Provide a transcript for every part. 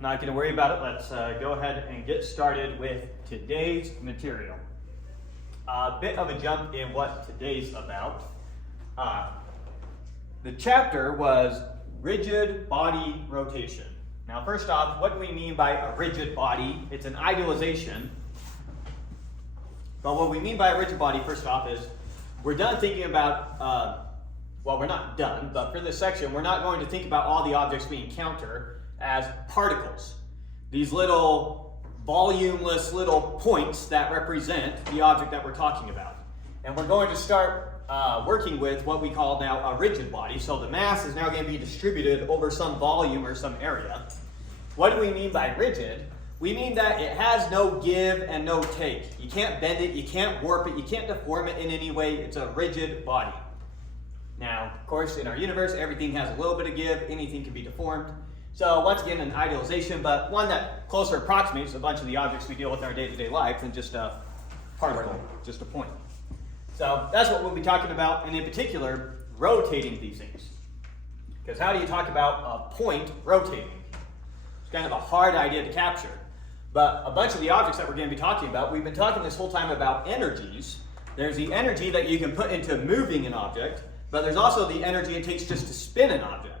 not going to worry about it. Let's go ahead and get started with today's material. A bit of a jump in what today's about. The chapter was rigid body rotation. Now, first off, what do we mean by a rigid body? It's an idealization. But what we mean by a rigid body, first off, is we're done thinking about, well, we're not done, but for this section, we're not going to think about all the objects we encounter as particles. These little volumeless little points that represent the object that we're talking about. And we're going to start working with what we call now a rigid body. So the mass is now going to be distributed over some volume or some area. What do we mean by rigid? We mean that it has no give and no take. You can't bend it, you can't warp it, you can't deform it in any way. It's a rigid body. Now, of course, in our universe, everything has a little bit of give, anything can be deformed. So once again, an idealization, but one that closer approximates a bunch of the objects we deal with in our day-to-day life than just a particle, just a point. So that's what we'll be talking about, and in particular, rotating these things. Because how do you talk about a point rotating? It's kind of a hard idea to capture. But a bunch of the objects that we're going to be talking about, we've been talking this whole time about energies. There's the energy that you can put into moving an object, but there's also the energy it takes just to spin an object.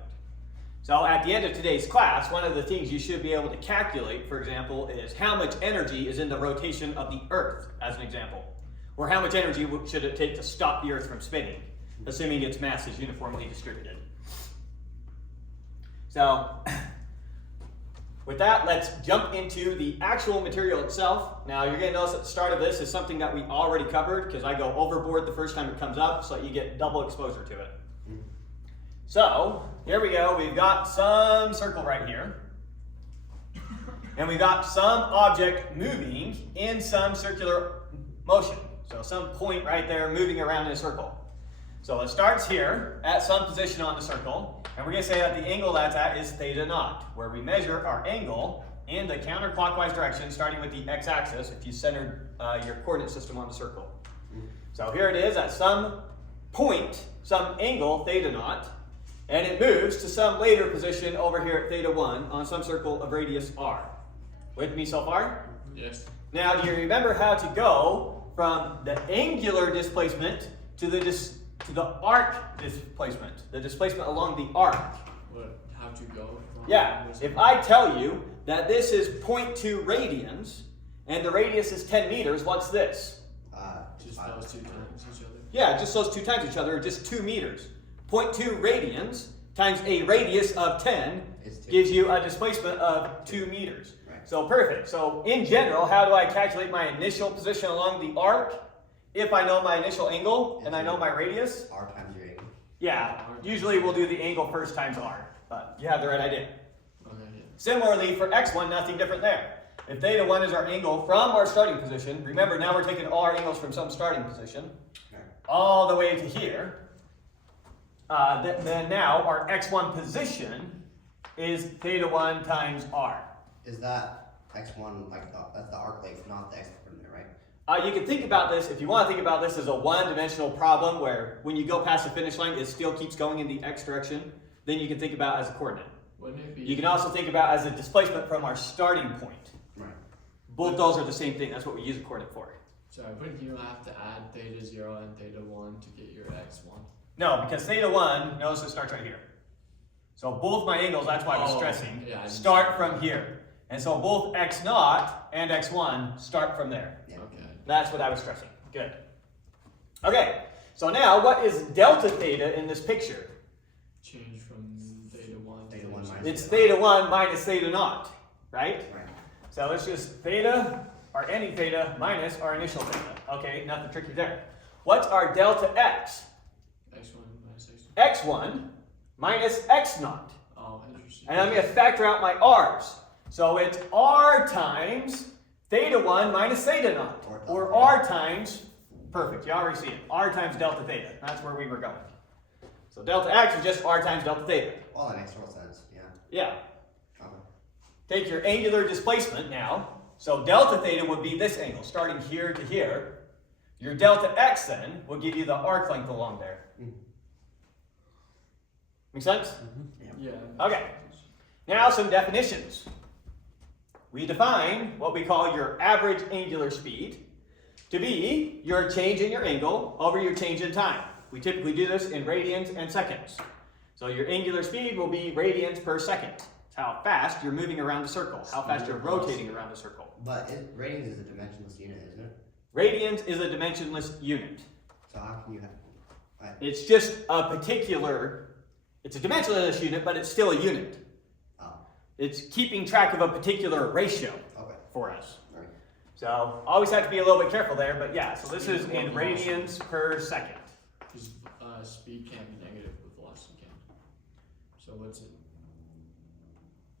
So at the end of today's class, one of the things you should be able to calculate, for example, is how much energy is in the rotation of the Earth, as an example. Or how much energy should it take to stop the Earth from spinning, assuming its mass is uniformly distributed. So, with that, let's jump into the actual material itself. Now, you're going to notice at the start of this is something that we already covered, because I go overboard the first time it comes up, so you get double exposure to it. So, here we go. We've got some circle right here. And we've got some object moving in some circular motion. So some point right there moving around in a circle. So it starts here at some position on the circle, and we're going to say that the angle that's at is theta naught, where we measure our angle in the counterclockwise direction, starting with the x-axis, if you centered your coordinate system on the circle. So here it is at some point, some angle, theta naught, and it moves to some later position over here at theta 1 on some circle of radius r. With me so far? Yes. Now, do you remember how to go from the angular displacement to the arc displacement, the displacement along the arc? What? How to go? Yeah, if I tell you that this is 0.2 radians and the radius is 10 meters, what's this? Just those two times each other. Yeah, just those two times each other, or just 2 meters. 0.2 radians times a radius of 10 gives you a displacement of 2 meters. So perfect. So in general, how do I calculate my initial position along the arc? If I know my initial angle and I know my radius. R times your angle. Yeah, usually we'll do the angle first times r, but you have the right idea. Okay, yeah. Similarly for x1, nothing different there. If theta 1 is our angle from our starting position, remember now we're taking all our angles from some starting position, all the way to here, then now our x1 position is theta 1 times r. Is that x1 like that's the arc length, not the x coordinate, right? You can think about this, if you want to think about this as a one-dimensional problem where when you go past the finish line, it still keeps going in the x direction, then you can think about it as a coordinate. Wouldn't it be? You can also think about it as a displacement from our starting point. Right. Both those are the same thing. That's what we use a coordinate for. Sorry, wouldn't you have to add theta 0 and theta 1 to get your x1? No, because theta 1, notice it starts right here. So both my angles, that's why I was stressing, start from here. And so both x0 and x1 start from there. Yeah. Okay. That's what I was stressing. Good. Okay, so now what is delta theta in this picture? Change from theta 1 to Theta 1 minus It's theta 1 minus theta naught, right? Right. So let's just theta, or any theta, minus our initial theta. Okay, nothing tricky there. What's our delta x? x1 minus x2. x1 minus x0. Oh, interesting. And I'm going to factor out my r's. So it's r times theta 1 minus theta naught. Or r times, perfect, you already see it, r times delta theta. That's where we were going. So delta x is just r times delta theta. Well, that makes total sense, yeah. Yeah. Okay. Take your angular displacement now. So delta theta would be this angle, starting here to here. Your delta x then will give you the arc length along there. Make sense? Mm-hmm. Yeah. Okay. Now some definitions. we define what we call your average angular speed to be your change in your angle over your change in time. We typically do this in radians and seconds. So your angular speed will be radians per second. It's how fast you're moving around the circle, how fast you're rotating around the circle. But radians is a dimensionless unit, isn't it? Radians is a dimensionless unit. So how can you have? It's just a particular, it's a dimensionless unit, but it's still a unit. Oh. It's keeping track of a particular ratio Okay. for us. Right. So always have to be a little bit careful there, but yeah, so this is in radians per second. Because speed can't be negative, but velocity can. So what's it?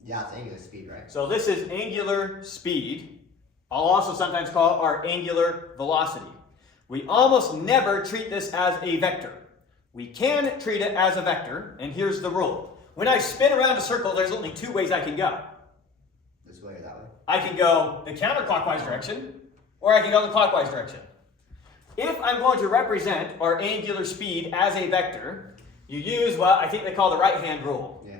Yeah, it's angular speed, right? So this is angular speed. I'll also sometimes call our angular velocity. We almost never treat this as a vector. We can treat it as a vector, and here's the rule. When I spin around a circle, there's only two ways I can go. This way or that way? I can go the counterclockwise direction, or I can go the clockwise direction. If I'm going to represent our angular speed as a vector, you use what I think they call the right-hand rule. Yeah.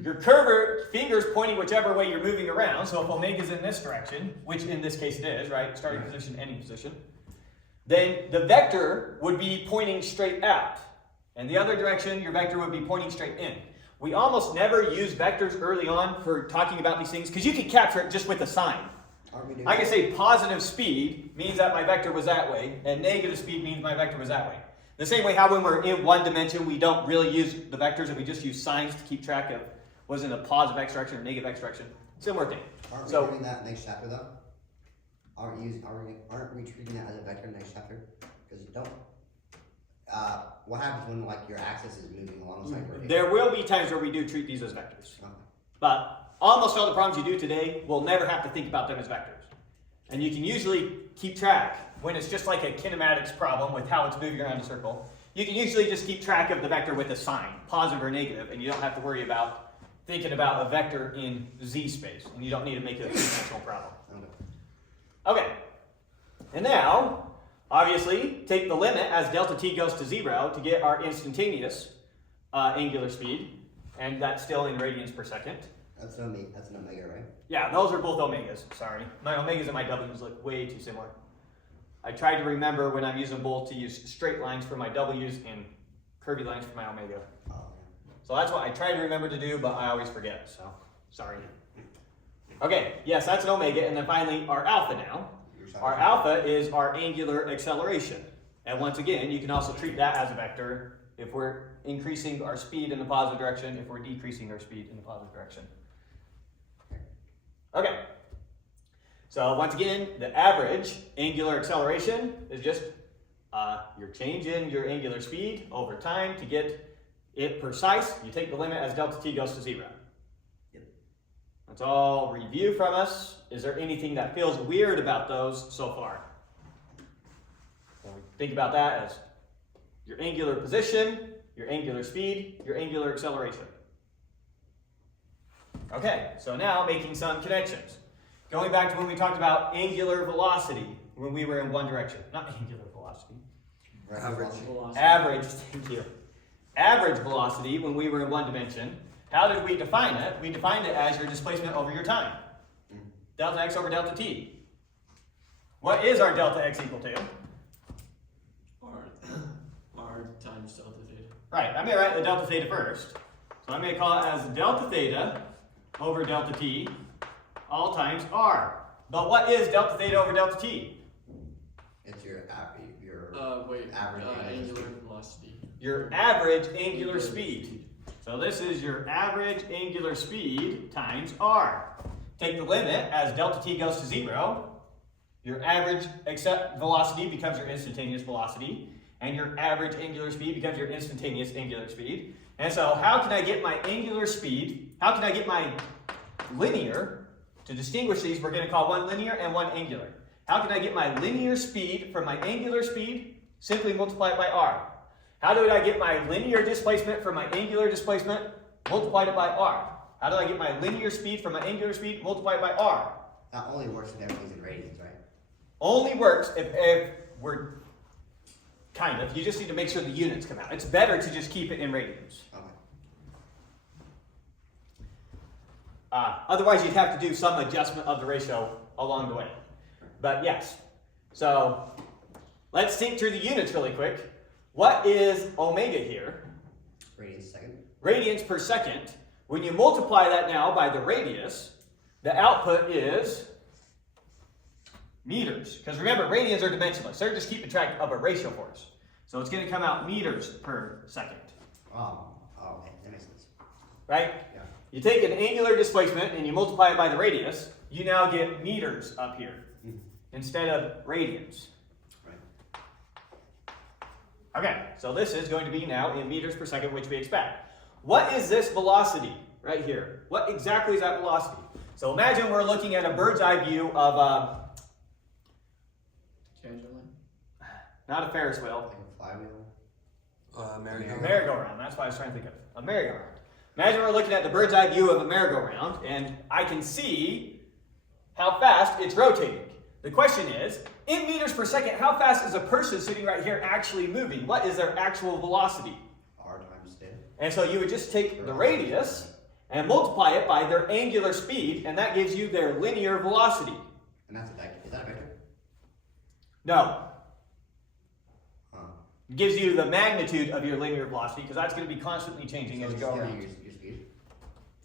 Your curve finger's pointing whichever way you're moving around, so if omega's in this direction, which in this case it is, right? Starting position, ending position. Then the vector would be pointing straight out. And the other direction, your vector would be pointing straight in. We almost never use vectors early on for talking about these things, because you can capture it just with a sign. I can say positive speed means that my vector was that way, and negative speed means my vector was that way. The same way how when we're in one dimension, we don't really use the vectors, and we just use signs to keep track of was in a positive x direction or negative x direction. Similar thing. Aren't we doing that next chapter though? Aren't we treating that as a vector next chapter? Because you don't. What happens when like your axis is moving alongside rotation? There will be times where we do treat these as vectors. Okay. But almost all the problems you do today will never have to think about them as vectors. And you can usually keep track when it's just like a kinematics problem with how it's moving around a circle. You can usually just keep track of the vector with a sign, positive or negative, and you don't have to worry about thinking about a vector in z space, and you don't need to make it a two-dimensional problem. Okay, and now, obviously, take the limit as delta t goes to 0 to get our instantaneous angular speed, and that's still in radians per second. That's an omega, right? Yeah, those are both omegas, sorry. My omegas and my w's look way too similar. I tried to remember when I'm using both to use straight lines for my w's and curvy lines for my omega. Oh, So that's what I try to remember to do, but I always forget, so sorry. Okay, yes, that's an omega, and then finally our alpha now. Our alpha is our angular acceleration. And once again, you can also treat that as a vector if we're increasing our speed in the positive direction, if we're decreasing our speed in the positive direction. Okay, so once again, the average angular acceleration is just your change in your angular speed over time. To get it precise, you take the limit as delta t goes to 0. Yep. That's all review from us. Is there anything that feels weird about those so far? So think about that as your angular position, your angular speed, your angular acceleration. Okay, so now making some connections. Going back to when we talked about angular velocity when we were in one direction. Not angular velocity. Average. Velocity. Average, thank you. Average velocity when we were in one dimension. How did we define it? We defined it as your displacement over your time. Delta x over delta t. What is our delta x equal to? R times delta theta. Right, I'm going to write the delta theta first. So I'm going to call it as delta theta over delta t all times r. But what is delta theta over delta t? It's your Average average angular velocity. Your average angular speed. So this is your average angular speed times r. Take the limit as delta t goes to 0. Your average velocity becomes your instantaneous velocity, and your average angular speed becomes your instantaneous angular speed. And so how can I get my angular speed? How can I get my linear? To distinguish these, we're going to call one linear and one angular. How can I get my linear speed from my angular speed? Simply multiply it by r. How do I get my linear displacement from my angular displacement? Multiply it by r. How do I get my linear speed from my angular speed? Multiply it by r. That only works if everything's in radians, right? Only works if we're kind of. You just need to make sure the units come out. It's better to just keep it in radians. Okay. Otherwise, you'd have to do some adjustment of the ratio along the way. But yes, so let's think through the units really quick. What is omega here? Radians second. Radians per second. When you multiply that now by the radius, the output is meters. Because remember, radians are dimensionless. They're just keeping track of a ratio for us. So it's going to come out meters per second. Oh, okay, that makes sense. Right? Yeah. You take an angular displacement and you multiply it by the radius, you now get meters up here instead of radians. Right. Okay, so this is going to be now in meters per second, which we expect. What is this velocity right here? What exactly is that velocity? So imagine we're looking at a bird's eye view of Tangential. not a Ferris wheel, Like a flywheel. a merry-go-round. That's what I was trying to think of. A merry-go-round. Imagine we're looking at the bird's eye view of a merry-go-round, and I can see how fast it's rotating. The question is, in meters per second, how fast is a person sitting right here actually moving? What is their actual velocity? R times 10. And so you would just take the radius and multiply it by their angular speed, and that gives you their linear velocity. And that's a vector. Is that a vector? No. Huh. It gives you the magnitude of your linear velocity, because that's going to be constantly changing as you go around. Your speed.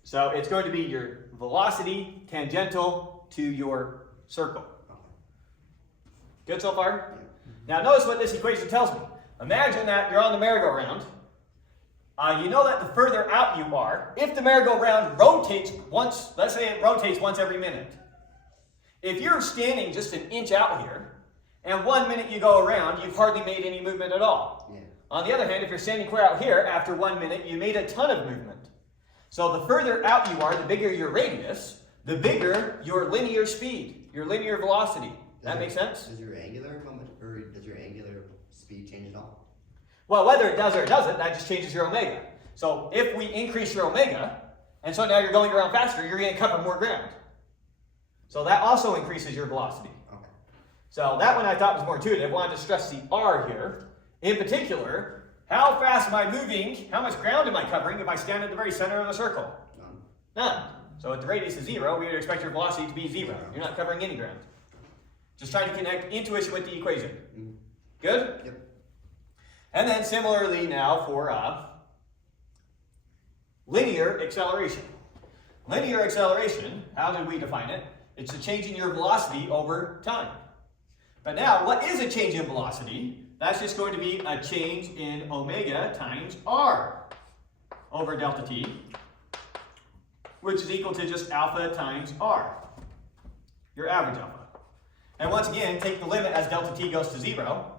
So it's going to be your velocity tangential to your circle. Okay. Good so far? Yeah. Now notice what this equation tells me. Imagine that you're on the merry-go-round. You know that the further out you are, if the merry-go-round rotates once, let's say it rotates once every minute. If you're standing just an inch out here, and 1 minute you go around, you've hardly made any movement at all. Yeah. On the other hand, if you're standing clear out here, after 1 minute, you made a ton of movement. So the further out you are, the bigger your radius, the bigger your linear speed, your linear velocity. That make sense? Does your angular moment, or does your angular speed change at all? Well, whether it does or it doesn't, that just changes your omega. So if we increase your omega, and so now you're going around faster, you're going to cover more ground. So that also increases your velocity. Okay. So that one I thought was more intuitive. I wanted to stress the R here. In particular, how fast am I moving? How much ground am I covering if I stand at the very center of the circle? None. None. So if the radius is 0, we would expect your velocity to be 0. You're not covering any ground. Just trying to connect intuition with the equation. Mm-hmm. Good? Yep. And then similarly now for linear acceleration. Linear acceleration, how did we define it? It's a change in your velocity over time. But now, what is a change in velocity? That's just going to be a change in omega times r over delta t, which is equal to just alpha times r, your average alpha. And once again, take the limit as delta t goes to 0,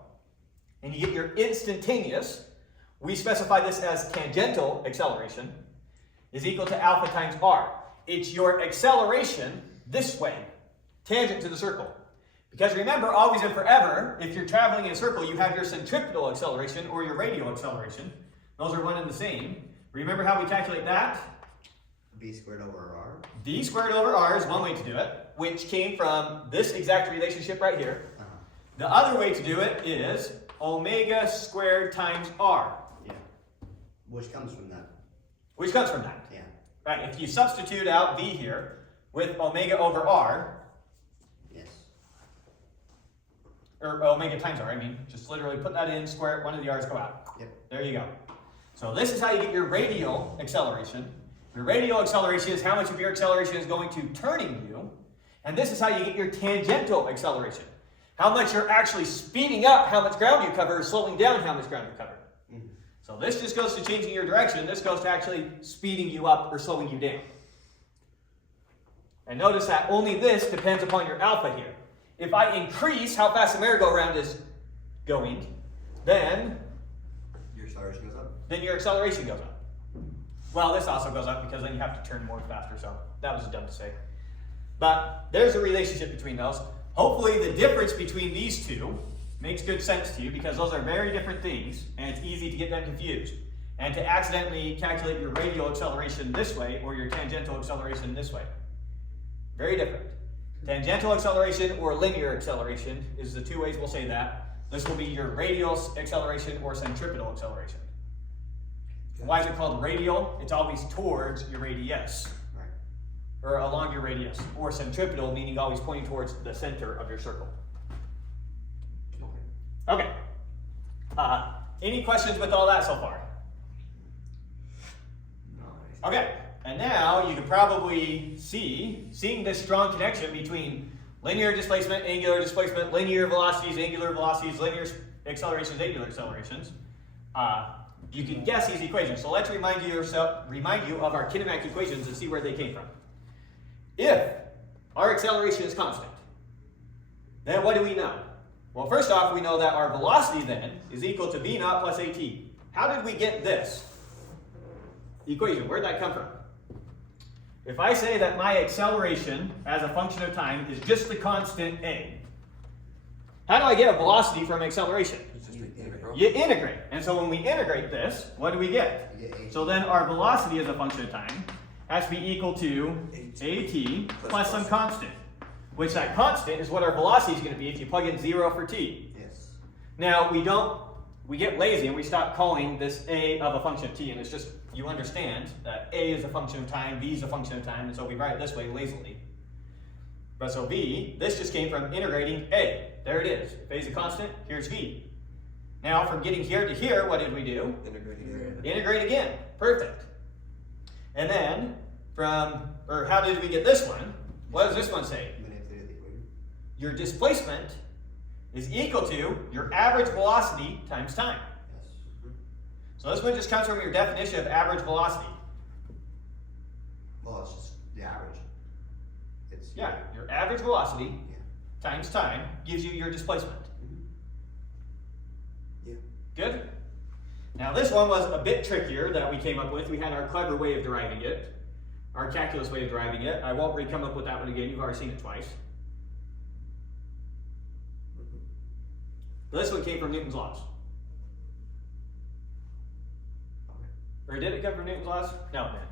and you get your instantaneous. We specify this as tangential acceleration is equal to alpha times r. It's your acceleration this way, tangent to the circle. Because remember, always and forever, if you're traveling in a circle, you have your centripetal acceleration or your radial acceleration. Those are one and the same. Remember how we calculate that? V squared over R. V squared over r is one way to do it, which came from this exact relationship right here. The other way to do it is omega squared times r. Yeah. Which comes from that. Which comes from that. Yeah. Right, if you substitute out v here with omega over r, Yes. or omega times r, I mean, just literally put that in, square it, one of the r's go out. Yep. There you go. So this is how you get your radial acceleration. Your radial acceleration is how much of your acceleration is going to turning you, and this is how you get your tangential acceleration. How much you're actually speeding up, how much ground you cover, or slowing down how much ground you cover. Mm-hmm. So this just goes to changing your direction. This goes to actually speeding you up or slowing you down. And notice that only this depends upon your alpha here. If I increase how fast the merry-go-round is going, then Your acceleration goes up. your acceleration goes up. Well, this also goes up because then you have to turn more faster, so that was dumb to say. But there's a relationship between those. Hopefully the difference between these two makes good sense to you, because those are very different things, and it's easy to get them confused. And to accidentally calculate your radial acceleration this way, or your tangential acceleration this way. Very different. Tangential acceleration or linear acceleration is the two ways we'll say that. This will be your radial acceleration or centripetal acceleration. Why is it called radial? It's always towards your radius. Right. or along your radius, or centripetal, meaning always pointing towards the center of your circle. Okay. Any questions with all that so far? Okay, and now you can probably seeing this strong connection between linear displacement, angular displacement, linear velocities, linear accelerations, angular accelerations. You can guess these equations. So let's remind you of our kinematic equations and see where they came from. If our acceleration is constant, then what do we know? Well, first off, we know that our velocity then is equal to v naught plus at. How did we get this equation? Where did that come from? If I say that my acceleration as a function of time is just the constant a, how do I get a velocity from acceleration? You integrate. And so when we integrate this, what do we get? So then our velocity as a function of time has to be equal to at plus some constant, which that constant is what our velocity is going to be if you plug in 0 for t. Yes. Now we get lazy and we stop calling this a of a function of t, and it's just, you understand that a is a function of time, v is a function of time, and so we write it this way lazily. But so v, this just came from integrating a. There it is. If a is a constant, here's v. Now from getting here to here, what did we do? Integrate again. Perfect. And then how did we get this one? What does this one say? Your displacement is equal to your average velocity times time. Yes. So this one just comes from your definition of average velocity. Well, it's just the average. It's Yeah, your average velocity times time gives you your displacement. Yeah. Good? Now this one was a bit trickier that we came up with. We had our clever way of deriving it, our calculus way of deriving it. I won't re-come up with that one again. You've already seen it twice. This one came from Newton's laws. Or did it come from Newton's laws? No, it didn't.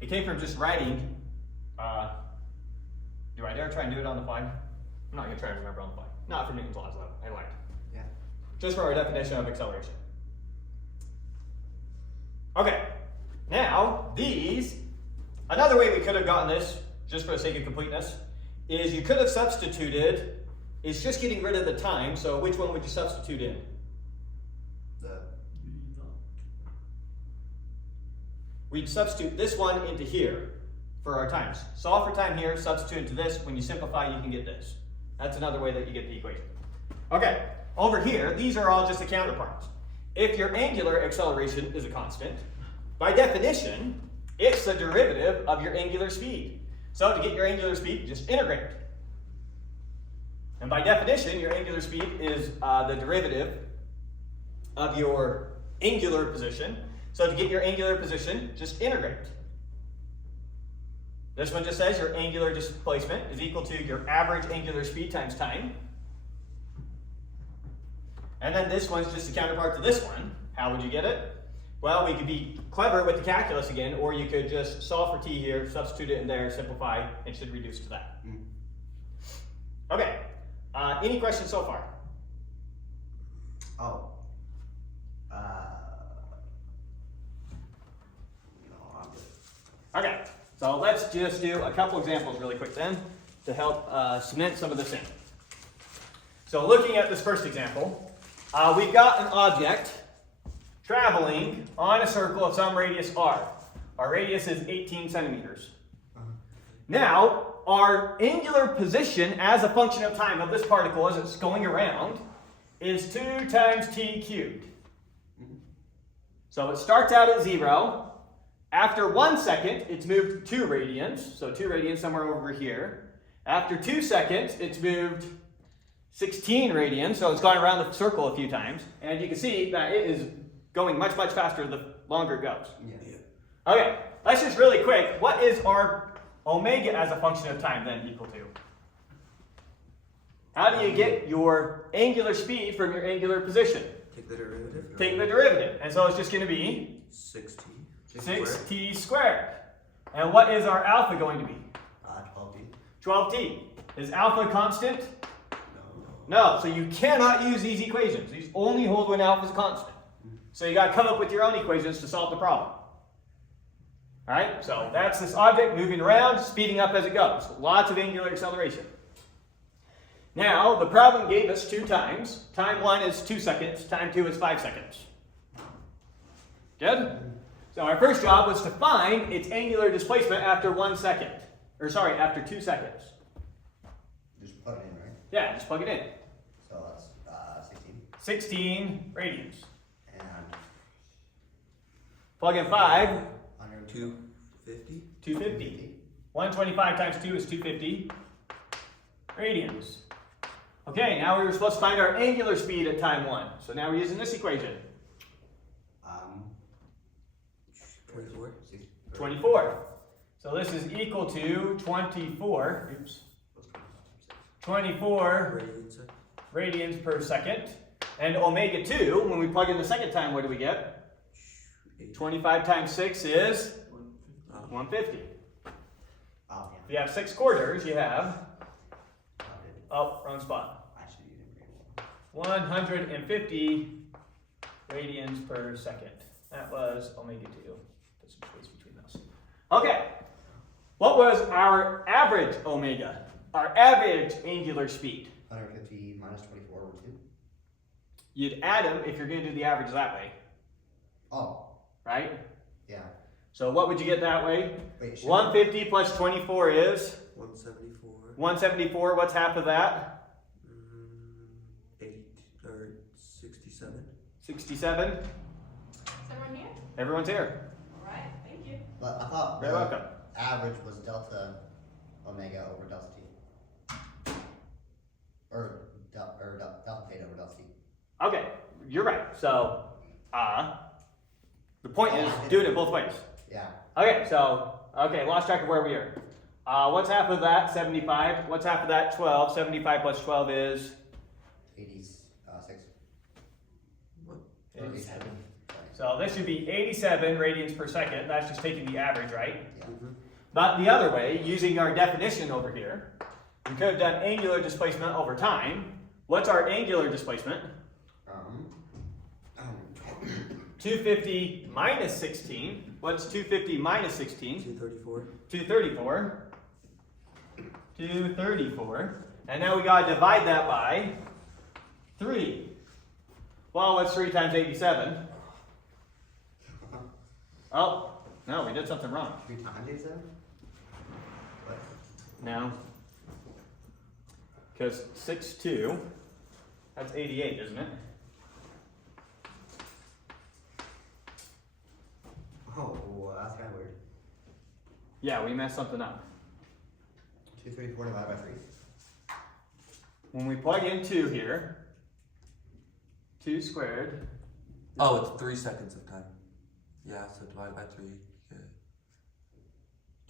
It came from just writing. Do I dare try and do it on the fly? I'm not going to try and remember on the fly. Not from Newton's laws, though. I lied. Yeah. Just for our definition of acceleration. Okay. Now, another way we could have gotten this, just for the sake of completeness, is you could have substituted. It's just getting rid of the time, so which one would you substitute in? We'd substitute this one into here for our times. Solve for time here, substitute into this. When you simplify, you can get this. That's another way that you get the equation. Okay, over here, these are all just the counterparts. If your angular acceleration is a constant, by definition, it's the derivative of your angular speed. So to get your angular speed, just integrate it. And by definition, your angular speed is the derivative of your angular position. So to get your angular position, just integrate. This one just says your angular displacement is equal to your average angular speed times time. And then this one's just a counterpart to this one. How would you get it? Well, we could be clever with the calculus again, or you could just solve for t here, substitute it in there, simplify, and it should reduce to that. Okay. Any questions so far? Oh. No, I'm good. Okay, so let's just do a couple examples really quick then to help cement some of this in. So looking at this first example, we've got an object traveling on a circle of some radius r. Our radius is 18 centimeters. Now, our angular position as a function of time of this particle as it's going around is 2 times t cubed. So it starts out at 0. After 1 second, it's moved 2 radians. So 2 radians somewhere over here. After 2 seconds, it's moved 16 radians. So it's gone around the circle a few times. And you can see that it is going much, much faster the longer it goes. Yeah. Okay, let's just really quick. What is our omega as a function of time then equal to? How do you get your angular speed from your angular position? Take the derivative. Take the derivative. And so it's just going to be 6t. 6t squared. And what is our alpha going to be? 12t. 12t. Is alpha constant? No. No. So you cannot use these equations. These only hold when alpha is constant. So you got to come up with your own equations to solve the problem. Alright, so that's this object moving around, speeding up as it goes. Lots of angular acceleration. Now, the problem gave us 2 times. Time 1 is 2 seconds, time 2 is 5 seconds. Good? So our first job was to find its angular displacement after 1 second. Or sorry, after 2 seconds. Just plug it in, right? Yeah, just plug it in. So that's 16. 16 radians. And Plug in 5. 250. 250. 125 times 2 is 250 radians. Okay, now we were supposed to find our angular speed at time 1. So now we're using this equation. 24. 24. So this is equal to 24. Oops. 24 radians per second. And omega 2, when we plug in the second time, what do we get? 25 times 6 is 150. If you have 6 quarters, you have, oh, wrong spot. 150 radians per second. That was omega 2. Put some space between those. Okay. What was our average omega? Our average angular speed? 150 minus 24 over 2. You'd add them if you're going to do the average that way. Oh, Right? yeah. So what would you get that way? Wait, 150 plus 24 is? 174. 174. What's half of that? 67. 67. Is everyone here? Everyone's here. All right, thank you. But I thought Very the welcome. average was delta omega over delta t. Or delta theta over delta t. Okay, you're right. So, the point is doing it both ways. Yeah. Okay, so, lost track of where we are. What's half of that? 75. What's half of that? 12. 75 plus 12 is? 86. What? 87. So this should be 87 radians per second. That's just taking the average, right? Yeah. But the other way, using our definition over here, we could have done angular displacement over time. What's our angular displacement? 250 minus 16. What's 250 minus 16? 234. 234. 234. And now we gotta divide that by 3. Well, what's 3 times 87? Oh, no, we did something wrong. 3 times 87? What? No. Because 6, 2, that's 88, isn't it? Oh, well, that's kind of weird. Yeah, we messed something up. 234 divided by 3. When we plug in 2 here, 2 squared, Oh, it's 3 seconds of time. Yeah, so divide by 3. Yeah.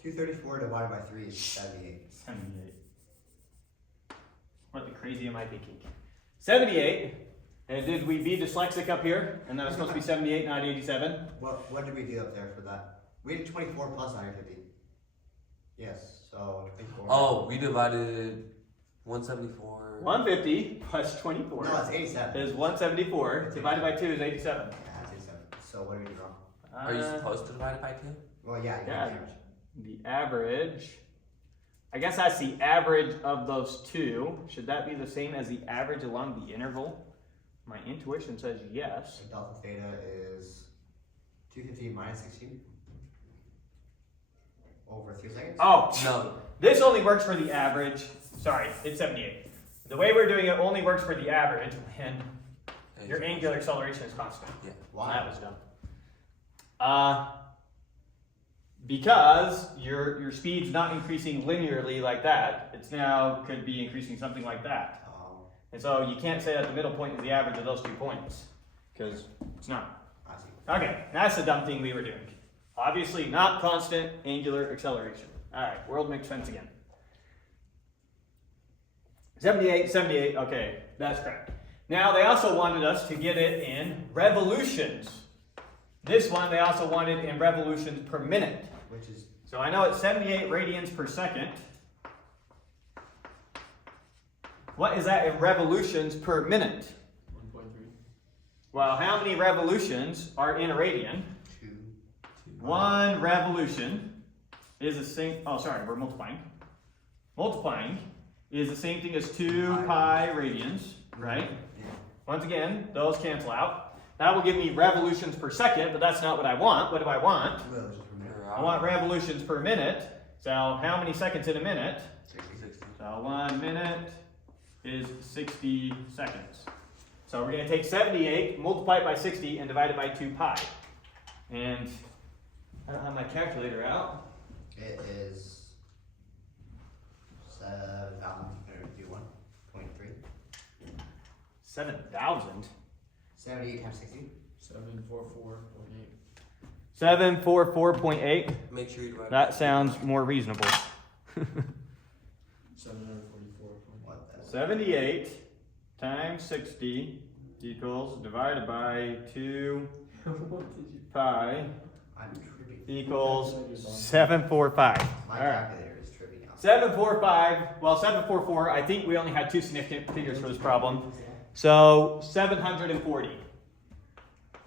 234 divided by 3 is 78. 78. What the crazy am I thinking? 78. And did we be dyslexic up here? And that was supposed to be 78, not 87? What did we do up there for that? We did 24 plus 950. Yes, so 24. Oh, we divided 174. 150 plus 24 No, it's 87. is 174. Divided by 2 is 87. Yeah, it's 87. So what did we do wrong? Are you supposed to divide it by 2? Well, yeah, yeah. the average. The average, I guess that's the average of those 2. Should that be the same as the average along the interval? My intuition says yes. So delta theta is 250 minus 16 over 3 seconds. Oh, No. this only works for the average. Sorry, it's 78. The way we're doing it only works for the average when your angular acceleration is constant. Yeah. Why? That was dumb. Because your speed's not increasing linearly like that. It's now could be increasing something like that. And so you can't say that the middle point is the average of those 2 points, because it's not. I see. Okay, that's the dumb thing we were doing. Obviously not constant angular acceleration. Alright, world makes sense again. 78, okay, that's correct. Now they also wanted us to get it in revolutions. This one they also wanted in revolutions per minute. Which is So I know it's 78 radians per second. What is that in revolutions per minute? 1.3. Well, how many revolutions are in a radian? 2. 1 revolution is the same, oh sorry, we're multiplying. Multiplying is the same thing as 2 pi radians, right? Yeah. Once again, those cancel out. That will give me revolutions per second, but that's not what I want. What do I want? I want revolutions per minute. So how many seconds in a minute? 60. So 1 minute is 60 seconds. So we're going to take 78, multiply it by 60, and divide it by 2 pi. And I don't have my calculator out. It is 7,001.3. 7,000? 78 times 60. 744.8. 744.8. Make sure you divide. That sounds more reasonable. 744. What the? 78 times 60 equals divided by 2 What did you? pi I'm tripping. equals 745. My All right. calculator is tripping out. 745, well 744, I think we only had 2 significant figures for this problem. So 740.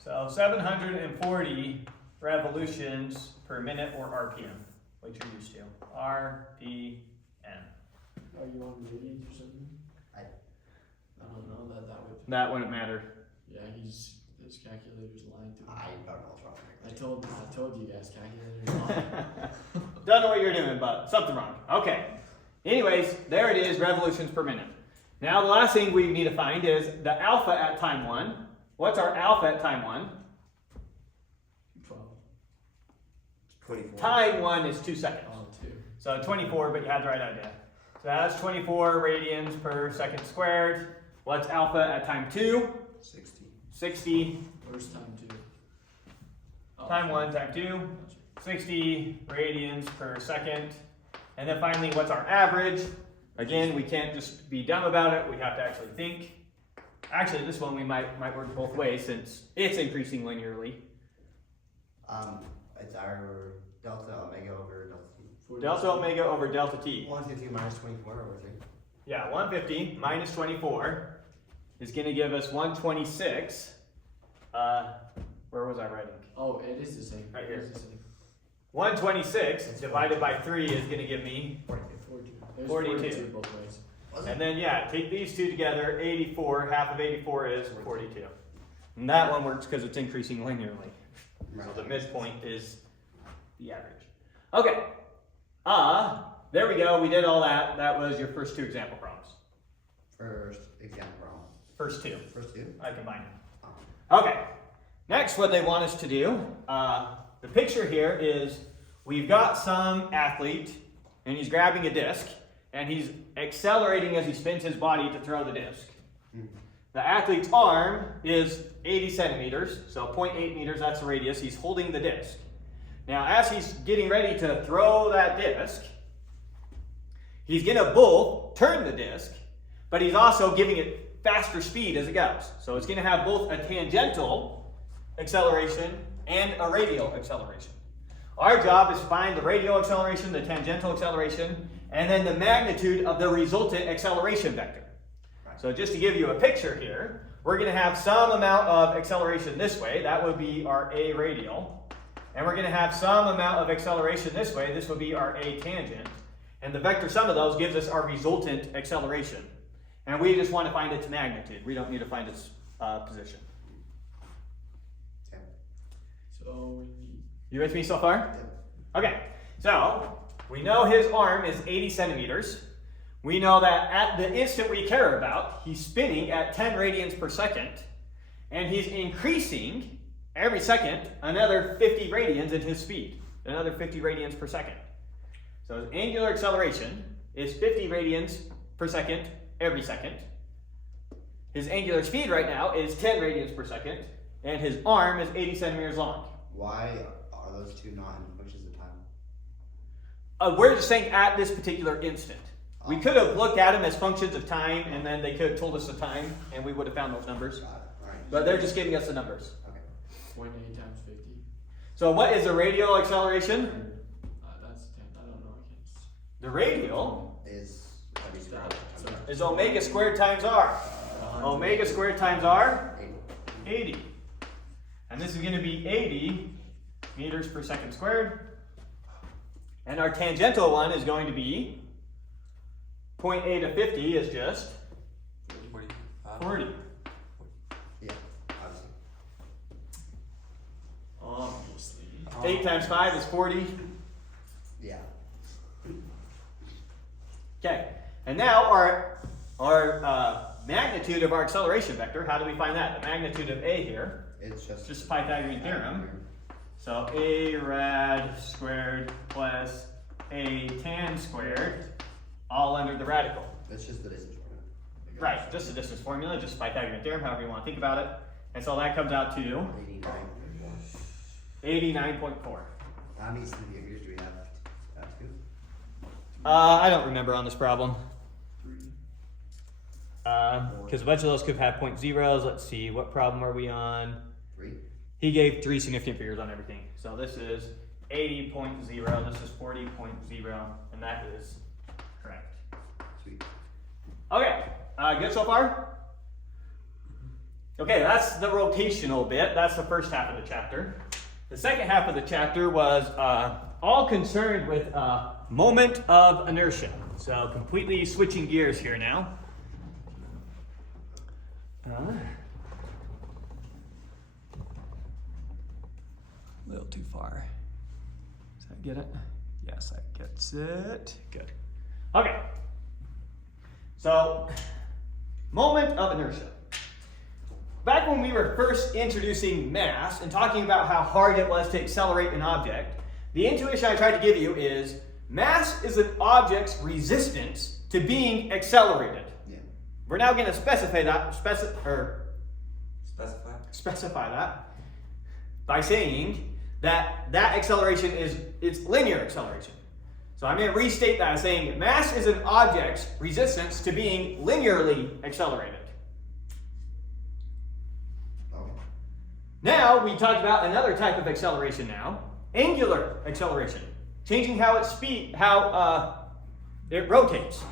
So 740 revolutions per minute or RPM, what you're used to. RPM. Are you on radians or something? I don't know that would. That wouldn't matter. Yeah, his calculator's lying to me. don't know what's wrong with I it. told you guys calculators lying. Don't know what you're doing, but something wrong. Okay. Anyways, there it is, revolutions per minute. Now the last thing we need to find is the alpha at time 1. What's our alpha at time 1? 12. 24. Time 1 is 2 seconds. Oh, 2. So 24, but you had the right idea. So that's 24 radians per second squared. What's alpha at time 2? 60. 60. Where's time 2? Oh, Time 1, time 2. 60 radians per second. And then finally, what's our average? Again, we can't just be dumb about it. We have to actually think. Actually, this one we might work both ways since it's increasing linearly. It's our delta omega over delta t. Delta omega over delta t. 152 minus 24 over 3. Yeah, 150 minus 24 is going to give us 126. Where was I writing? Oh, it is the same. Right It here. is the same. 126 divided by 3 is going to give me, 42. 42. There's 42. 42 both ways. Was and then yeah, take these two together, 84, half of 84 is 42. And that one works because it's increasing linearly. So the midpoint is the average. Okay. There we go, we did all that. That was your first 2 example problems. First example problem. First 2. First 2? I combined them. Oh. Okay, next what they want us to do, the picture here is we've got some athlete and he's grabbing a disc and he's accelerating as he spins his body to throw the disc. The athlete's arm is 80 centimeters, so 0.8 meters, that's the radius. He's holding the disc. Now as he's getting ready to throw that disc, he's going to both turn the disc, but he's also giving it faster speed as it goes. So it's going to have both a tangential acceleration and a radial acceleration. Our job is to find the radial acceleration, the tangential acceleration, and then the magnitude of the resultant acceleration vector. So just to give you a picture here, we're going to have some amount of acceleration this way. That would be our A radial. And we're going to have some amount of acceleration this way. This would be our A tangent. And the vector sum of those gives us our resultant acceleration. And we just want to find its magnitude. We don't need to find its position. Okay. So we need. You with me so far? Okay, so we know his arm is 80 centimeters. We know that at the instant we care about, he's spinning at 10 radians per second, and he's increasing every second another 50 radians in his speed, another 50 radians per second. So his angular acceleration is 50 radians per second every second. His angular speed right now is 10 radians per second, and his arm is 80 centimeters long. Why are those two not in functions of time? We're just saying at this particular instant. We could have looked at them as functions of time, and then they could have told us the time, and we would have found those numbers. Got it. Alright. But they're just giving us the numbers. Okay. 0.8 times 50. So what is the radial acceleration? That's 10. I don't know. I can't. The radial Is is omega squared times r. Omega squared times r, 80. And this is going to be 80 meters per second squared. And our tangential one is going to be point A to 50 is just 40. Yeah, obviously. Obviously. 8 times 5 is 40. Yeah. Okay, and now our magnitude of our acceleration vector, how do we find that? The magnitude of A here, It's just Pythagorean theorem. So A rad squared plus A tan squared, all under the radical. It's just the distance formula. Right, just the distance formula, just Pythagorean theorem, however you want to think about it. And so that comes out to 89.4. How many centimeters do we have? Two? I don't remember on this problem. Because a bunch of those could have point zeros. Let's see, what problem are we on? 3? He gave 3 significant figures on everything. So this is 80.0, this is 40.0, and that is correct. Sweet. Okay, good so far? Okay, that's the rotational bit. That's the first half of the chapter. The second half of the chapter was all concerned with moment of inertia. So completely switching gears here now. A little too far. Does that get it? Yes, that gets it. Good. Okay. So, moment of inertia. Back when we were first introducing mass and talking about how hard it was to accelerate an object, the intuition I tried to give you is mass is an object's resistance to being accelerated. Yeah. We're now going to specify that, specify that by saying that that acceleration is linear acceleration. So I'm going to restate that as saying mass is an object's resistance to being linearly accelerated. Okay. Now we talked about another type of acceleration now, angular acceleration, changing how it rotates.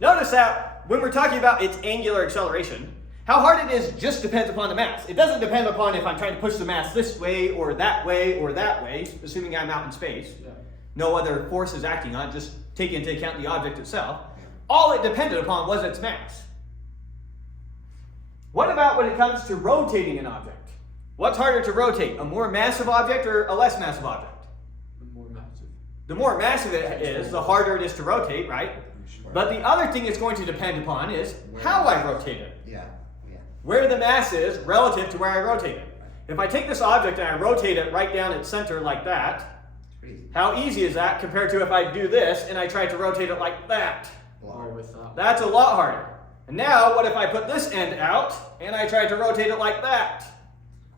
Notice that when we're talking about its angular acceleration, how hard it is just depends upon the mass. It doesn't depend upon if I'm trying to push the mass this way or that way or that way, assuming I'm out in space. Yeah. No other forces acting on it, just take into account the object itself. All it depended upon was its mass. What about when it comes to rotating an object? What's harder to rotate, a more massive object or a less massive object? More massive. The more massive it is, the harder it is to rotate, right? But the other thing it's going to depend upon is how I rotate it. Yeah. Where the mass is relative to where I rotate it. If I take this object and I rotate it right down its center like that, how easy is that compared to if I do this and I try to rotate it like that? Or with that. That's a lot harder. And now, what if I put this end out and I try to rotate it like that?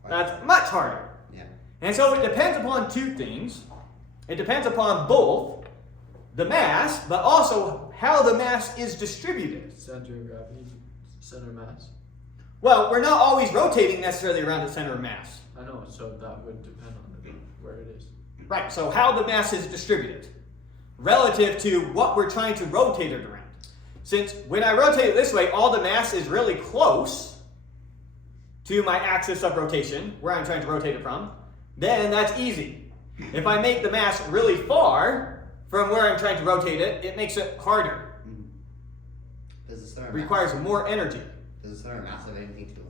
That's much harder. Yeah. And so it depends upon two things. It depends upon both the mass, but also how the mass is distributed. Center of gravity, center mass. Well, we're not always rotating necessarily around the center of mass. I know, so that would depend on where it is. Right, so how the mass is distributed relative to what we're trying to rotate it around. Since when I rotate it this way, all the mass is really close to my axis of rotation, where I'm trying to rotate it from, then that's easy. If I make the mass really far from where I'm trying to rotate it, it makes it harder. Does the center It requires more energy. Does the center mass have anything to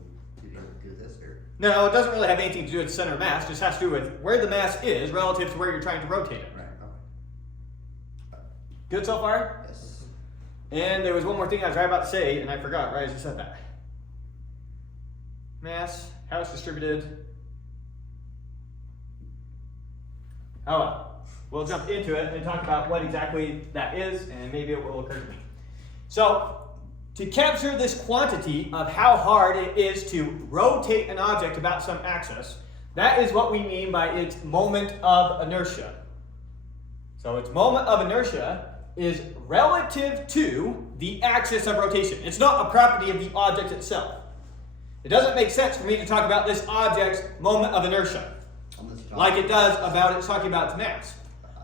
do this or? No, it doesn't really have anything to do with the center of mass, it just has to do with where the mass is relative to where you're trying to rotate it. Right. Okay. Good so far? Yes. And there was one more thing I was right about to say, and I forgot right as you said that. Mass, how it's distributed. Oh well, we'll jump into it and talk about what exactly that is, and maybe it will occur to me. So, to capture this quantity of how hard it is to rotate an object about some axis, that is what we mean by its moment of inertia. So its moment of inertia is relative to the axis of rotation. It's not a property of the object itself. It doesn't make sense for me to talk about this object's moment of inertia like it does about it's talking about its mass.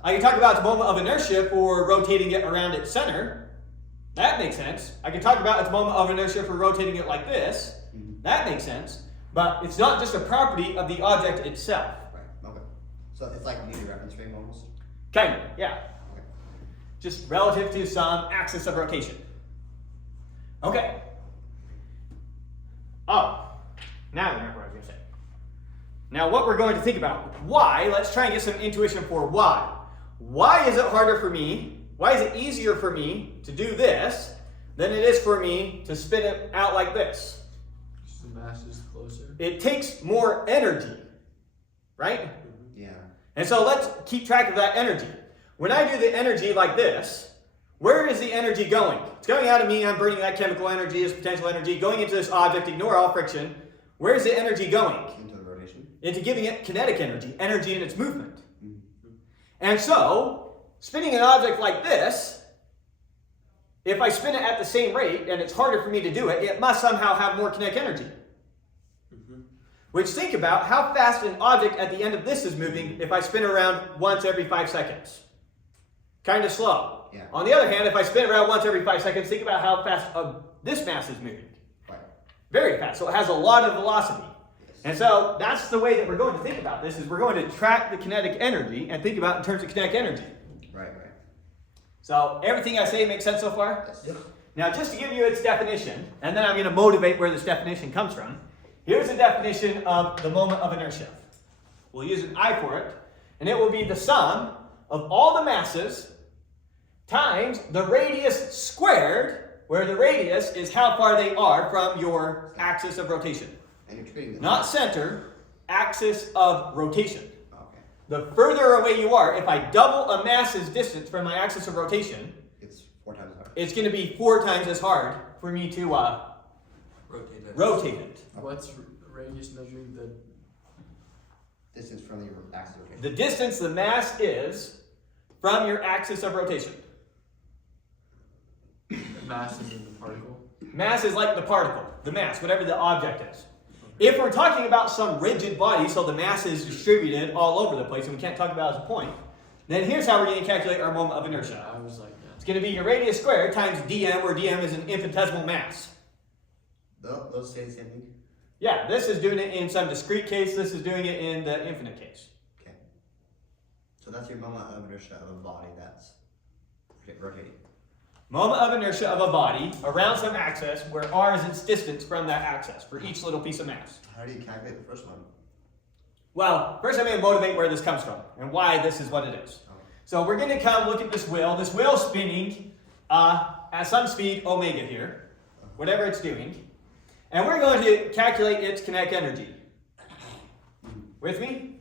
I can talk about its moment of inertia for rotating it around its center. That makes sense. I can talk about its moment of inertia for rotating it like this. That makes sense. But it's not just a property of the object itself. Right. So it's like you need a reference frame almost. Kind of, yeah. Just relative to some axis of rotation. Okay. Oh, now I remember what I was going to say. Now what we're going to think about, why, let's try and get some intuition for why. Why is it harder for me, why is it easier for me to do this than it is for me to spin it out like this? Because the mass is closer. It takes more energy, right? Yeah. And so let's keep track of that energy. When I do the energy like this, where is the energy going? It's going out of me, I'm burning that chemical energy as potential energy, going into this object, ignore all friction. Where's the energy going? Into the rotation. Into giving it kinetic energy, energy in its movement. And so, spinning an object like this, if I spin it at the same rate, and it's harder for me to do it, it must somehow have more kinetic energy. Which, think about how fast an object at the end of this is moving if I spin around once every 5 seconds. Kind of slow. Yeah. On the other hand, if I spin around once every 5 seconds, think about how fast this mass is moving. Right. Very fast. So it has a lot of velocity. And so that's the way that we're going to think about this, is we're going to track the kinetic energy and think about it in terms of kinetic energy. Right. So everything I say makes sense so far? Yes. Yep. Now just to give you its definition, and then I'm going to motivate where this definition comes from. Here's the definition of the moment of inertia. We'll use an I for it, and it will be the sum of all the masses times the radius squared, where the radius is how far they are from your axis of rotation. And you're treating this. Not center, axis of rotation. Okay. The further away you are, if I double a mass's distance from my axis of rotation, It's 4 times hard. it's going to be 4 times as hard for me to rotate it. What's radius measuring the Distance from your axis of rotation. The distance the mass is from your axis of rotation. mass is in the particle? Mass is like the particle, the mass, whatever the object is. If we're talking about some rigid body, so the mass is distributed all over the place, and we can't talk about it as a point, then here's how we're going to calculate our moment of inertia. I was like, It's going to be your radius squared times dm, where dm is an infinitesimal mass. Those say the same thing? Yeah, this is doing it in some discrete case, this is doing it in the infinite case. Okay. So that's your moment of inertia of a body that's rotating. Moment of inertia of a body around some axis where r is its distance from that axis for each little piece of mass. How do you calculate the first one? Well, first I'm going to motivate where this comes from and why this is what it is. Okay. So we're going to come look at this wheel spinning at some speed omega here, whatever it's doing. And we're going to calculate its kinetic energy. With me?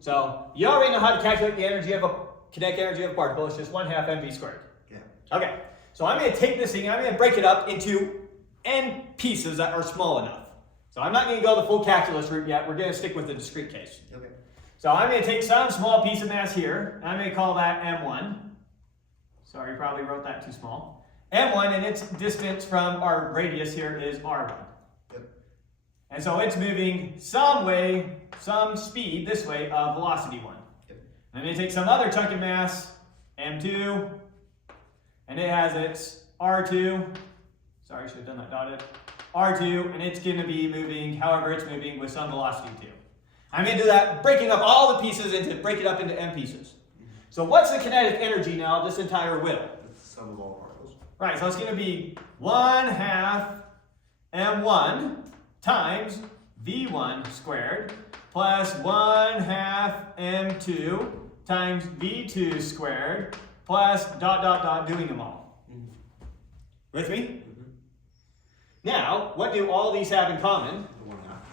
So you already know how to calculate the energy of a kinetic energy of a particle. It's just 1/2 mv squared. Yeah. Okay, so I'm going to take this thing, I'm going to break it up into n pieces that are small enough. So I'm not going to go the full calculus route yet. We're going to stick with the discrete case. Okay. So I'm going to take some small piece of mass here. I'm going to call that m1. Sorry, probably wrote that too small. m1, and its distance from our radius here is r1. Yep. And so it's moving some way, some speed this way of velocity 1. Yep. I'm going to take some other chunk of mass, m2, and it has its r2. Sorry, should have done that dotted. r2, and it's going to be moving however it's moving with some velocity 2. I'm going to do that, breaking up all the pieces break it up into m pieces. So what's the kinetic energy now of this entire wheel? It's the sum of all particles. Right, so it's going to be 1/2 m1 times v1 squared plus 1/2 m2 times v2 squared plus ... doing them all. With me? Now, what do all these have in common?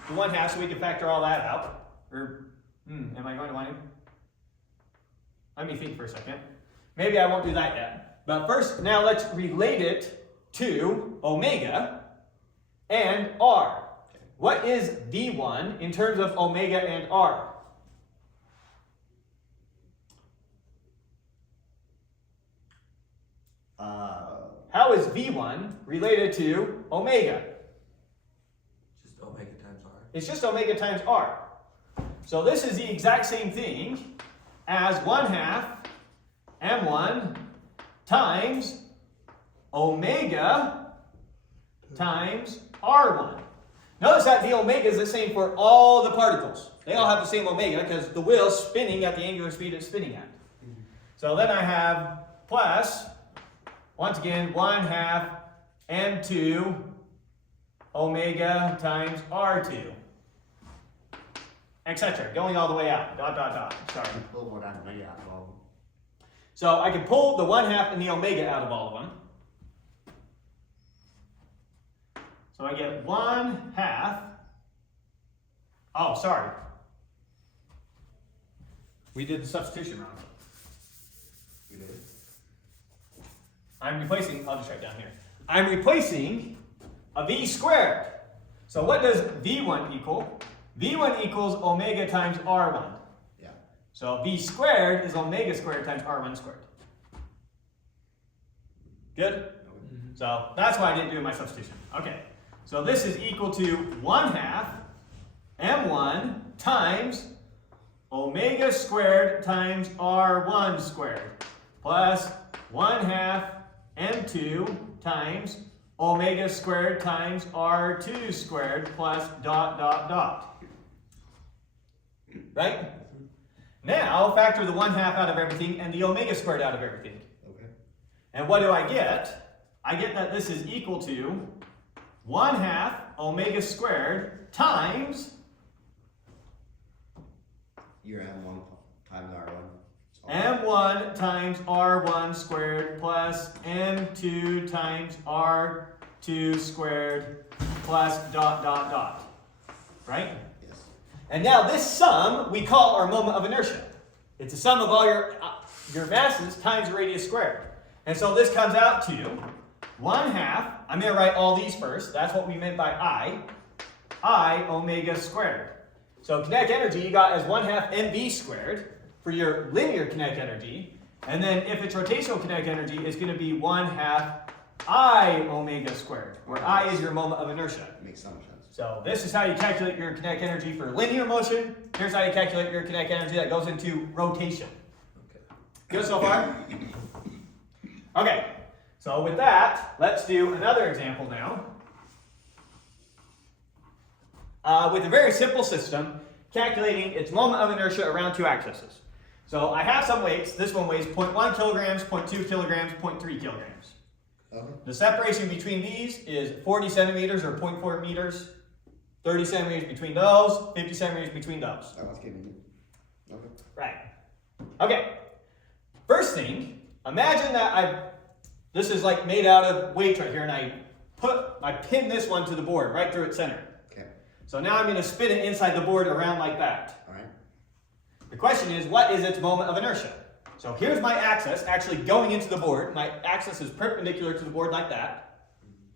The 1/2. The 1/2, so we can factor all that out. Or, am I going to want to? Let me think for a second. Maybe I won't do that yet. But first, now let's relate it to omega and r. What is v1 in terms of omega and r? How is v1 related to omega? Just omega times r. It's just omega times r. So this is the exact same thing as 1/2 m1 times omega times r1. Notice that the omega is the same for all the particles. They all have the same omega because the wheel's spinning at the angular speed it's spinning at. So then I have plus, once again, 1/2 m2 omega times r2, etc. Going all the way out. Dot, dot, dot. Sorry. Pull more down, maybe out of all of them. So I can pull the 1/2 and the omega out of all of them. So I get 1/2. Oh, sorry. We did the substitution wrong. You did. I'm replacing, I'll just write down here. I'm replacing a v squared. So what does v1 equal? v1 equals omega times r1. Yeah. So v squared is omega squared times r1 squared. Good? So that's why I didn't do my substitution. Okay. So this is equal to 1/2 m1 times omega squared times r1 squared plus 1/2 m2 times omega squared times r2 squared plus dot, dot, dot. Right? Now factor the 1/2 out of everything and the omega squared out of everything. Okay. And what do I get? I get that this is equal to 1/2 omega squared times Your M1 times R1. m1 times r1 squared plus m2 times r2 squared plus dot, dot, dot. Right? Yes. And now this sum we call our moment of inertia. It's a sum of all your masses times the radius squared. And so this comes out to 1/2. I'm going to write all these first. That's what we meant by I omega squared. So kinetic energy you got as 1/2 mv squared for your linear kinetic energy. And then if it's rotational kinetic energy, it's going to be 1/2 I omega squared, where I is your moment of inertia. Makes so much sense. So this is how you calculate your kinetic energy for linear motion. Here's how you calculate your kinetic energy that goes into rotation. Okay. Good so far? Okay, so with that, let's do another example now. With a very simple system, calculating its moment of inertia around two axes. So I have some weights. This one weighs 0.1 kilograms, 0.2 kilograms, 0.3 kilograms. Okay. The separation between these is 40 centimeters or 0.4 meters, 30 centimeters between those, 50 centimeters between those. That was convenient. Okay. Right. Okay. First thing, imagine that this is like made out of weights right here, and I pin this one to the board right through its center. Okay. So now I'm going to spin it inside the board around like that. All right. The question is, what is its moment of inertia? So here's my axis actually going into the board. My axis is perpendicular to the board like that.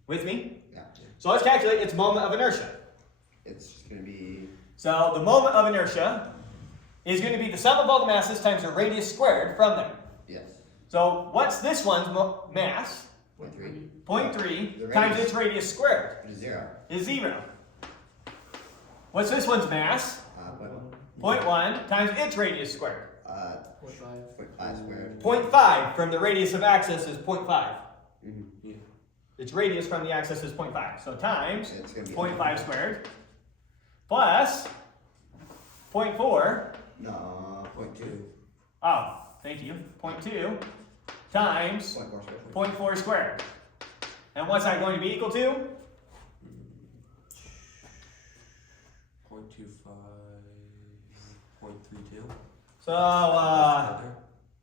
With me? Yeah. So let's calculate its moment of inertia. It's just going to be. So the moment of inertia is going to be the sum of all the masses times the radius squared from them. Yes. So what's this one's mass? 0.3. 0.3 The times radius. its radius squared Which is 0. is 0. What's this one's mass? 0.1 times its radius squared. 0.5 squared. 0.5 from the radius of axis is 0.5. Mm-hmm. Yeah. Its radius from the axis is 0.5. So times It's going to be 0.5 squared plus 0.4. No, 0.2. Oh, thank you. 0.2 times 0.4 squared. 0.4 squared. And what's that going to be equal to? 0.25, 0.32. So,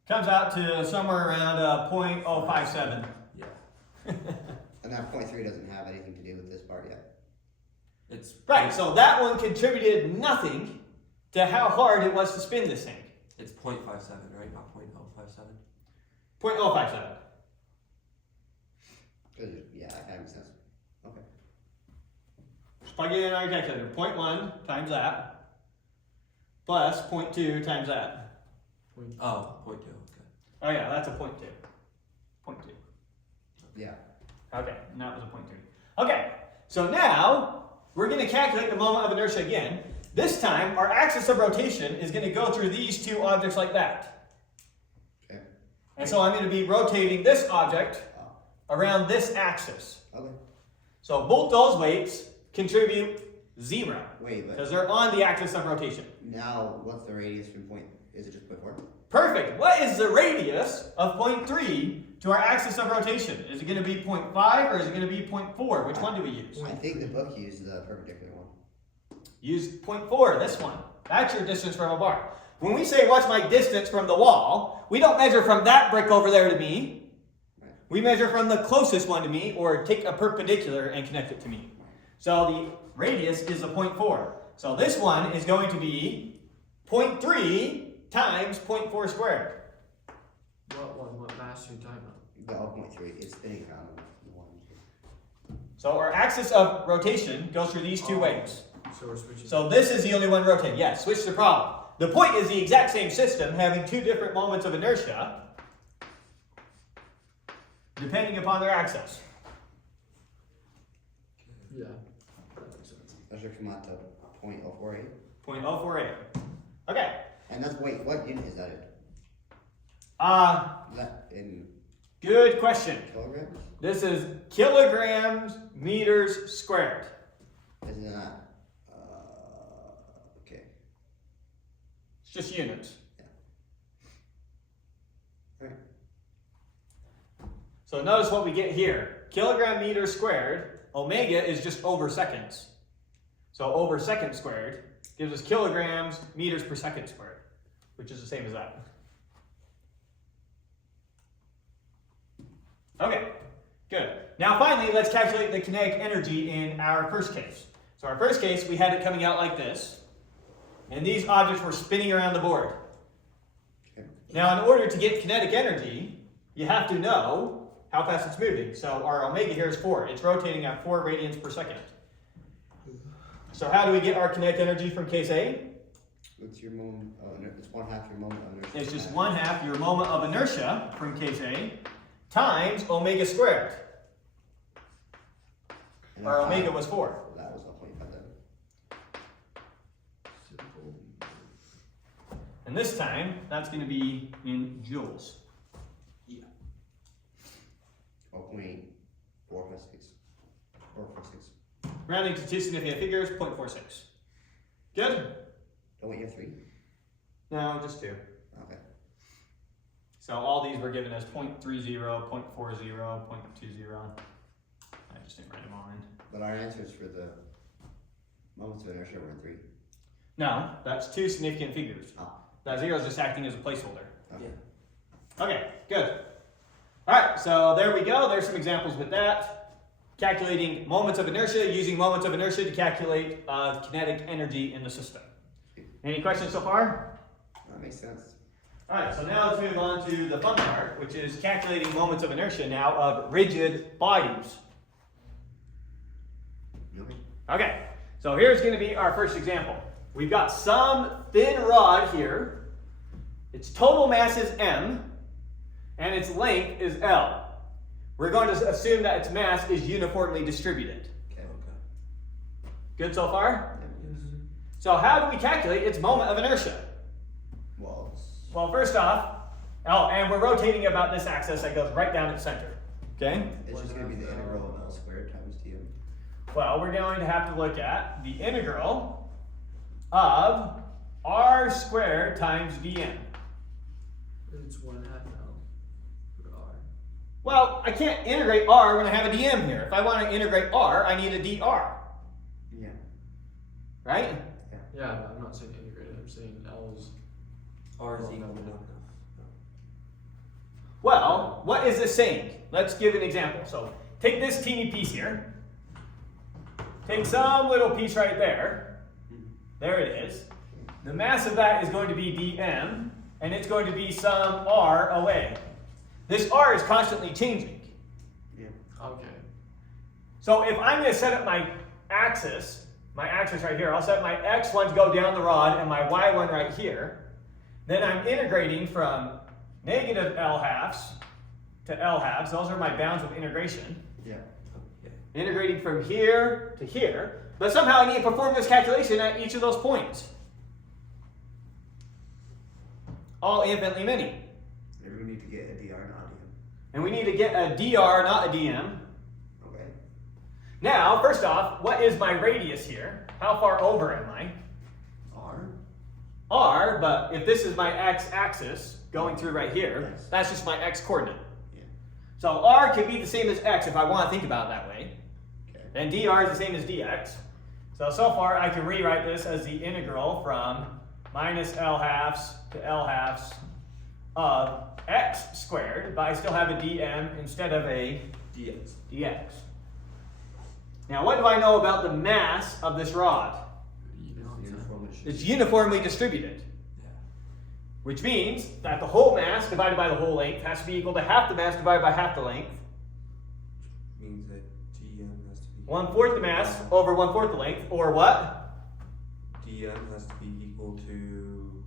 comes out to somewhere around 0.057. Yeah. And that 0.3 doesn't have anything to do with this part yet. It's Right, so that one contributed nothing to how hard it was to spin this thing. It's 0.57, right? Not 0.057. 0.057. Yeah, that makes sense. Okay. Just plug it in our calculator. 0.1 times that plus 0.2 times that. Oh, 0.2. Okay. Oh yeah, that's a 0.2. 0.2. Yeah. Okay, and that was a 0.3. Okay, so now we're going to calculate the moment of inertia again. This time, our axis of rotation is going to go through these two objects like that. Okay. And so I'm going to be rotating this object around this axis. Okay. So both those weights contribute 0. Wait, but Because they're on the axis of rotation. now what's the radius from point? Is it just 0.4? Perfect. What is the radius of point 3 to our axis of rotation? Is it going to be 0.5 or is it going to be 0.4? Which one do we use? I think the book used the perpendicular one. Use 0.4, this one. That's your distance from a bar. When we say what's my distance from the wall, we don't measure from that brick over there to me. We measure from the closest one to me, or take a perpendicular and connect it to me. So the radius is a 0.4. So this one is going to be 0.3 times 0.4 squared. What mass are you talking about? The 0.3, it's spinning around the one. So our axis of rotation goes through these two ways. So we're switching. So this is the only one rotating. Yes, switch the problem. The point is the exact same system having two different moments of inertia depending upon their axis. Yeah, that makes sense. That should come out to 0.048. 0.048. Okay. And that's, wait, what unit is that in? Is that in Good question. kilograms? This is kilograms meters squared. Is it not? Okay. It's just units. Right. So notice what we get here. Kilogram meter squared, omega is just over seconds. So over second squared gives us kilograms meters per second squared, which is the same as that. Okay, good. Now finally, let's calculate the kinetic energy in our first case. So our first case, we had it coming out like this, and these objects were spinning around the board. Okay. Now in order to get kinetic energy, you have to know how fast it's moving. So our omega here is 4. It's rotating at 4 radians per second. So how do we get our kinetic energy from case A? What's your moment? It's 1/2 your moment of inertia. It's just 1/2 your moment of inertia from case A times omega squared. And Our then omega five. was 4. That was 1.5 then. Simple. And this time, that's going to be in joules. 12.446. 446. Rounding to two significant figures, 0.46. Good? Don't you have 3? No, just 2. Okay. So all these were given as 0.30, 0.40, 0.20. I just didn't write them all in. But our answers for the moments of inertia were in 3. No, that's 2 significant figures. Oh. That 0 is just acting as a placeholder. Okay. Okay, good. Alright, so there we go. There's some examples with that. Calculating moments of inertia, using moments of inertia to calculate kinetic energy in the system. Any questions so far? That makes sense. Alright, so now let's move on to the fun part, which is calculating moments of inertia now of rigid bodies. Okay. Okay, so here's going to be our first example. We've got some thin rod here. Its total mass is m, and its length is L. We're going to assume that its mass is uniformly distributed. Okay. Good so far? So how do we calculate its moment of inertia? Well, Well, first off, and we're rotating about this axis that goes right down its center. Okay? it's just going to be the integral of L squared times dm. Well, we're going to have to look at the integral of r squared times dm. It's 1/2 L for R. Well, I can't integrate r when I have a dm here. If I want to integrate r, I need a dr, Yeah. right? Yeah, but I'm not saying integrated. I'm saying L is. R is Well, equal no, to no. Well, what is this saying? Let's give an example. So take this teeny piece here. Take some little piece right there. There it is. The mass of that is going to be dm, and it's going to be some r away. This r is constantly changing. Yeah. Okay. So if I'm going to set up my axis right here, I'll set my x1 to go down the rod and my y1 right here. Then I'm integrating from negative L halves to L halves. Those are my bounds of integration. Yeah. Integrating from here to here. But somehow I need to perform this calculation at each of those points. All infinitely many. Maybe we need to get a dr, not a dm. And we need to get a dr, not a dm. Okay. Now, first off, what is my radius here? how far over am I? R. R, but if this is my x-axis going through right here, Yes. that's just my x-coordinate. Yeah. So R can be the same as x if I want to think about it that way. Okay. And dr is the same as dx. So far I can rewrite this as the integral from minus L halves to L halves of x squared, but I still have a dm instead of a dx. dx. Now what do I know about the mass of this rod? It's uniformly distributed. Yeah. Which means that the whole mass divided by the whole length has to be equal to half the mass divided by half the length. Means that dm has to be 1/4 the mass over 1/4 the length, or what? dm has to be equal to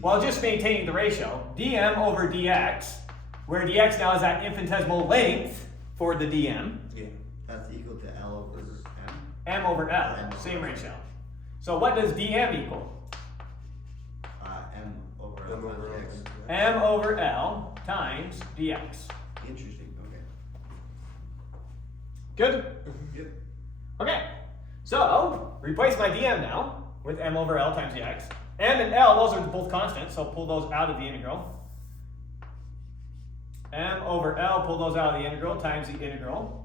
Well, just maintaining the ratio. dm over dx, where dx now is that infinitesimal length for the dm. yeah. That's equal to L over M. M over L, M over same L. ratio. So what does dm equal? M over M L over L times X. times X. M over L times dx. Interesting. Okay. Good? Yep. Okay, so replace my dm now with m over L times dx. M and L, those are both constants, so pull those out of the integral. M over L, pull those out of the integral, times the integral.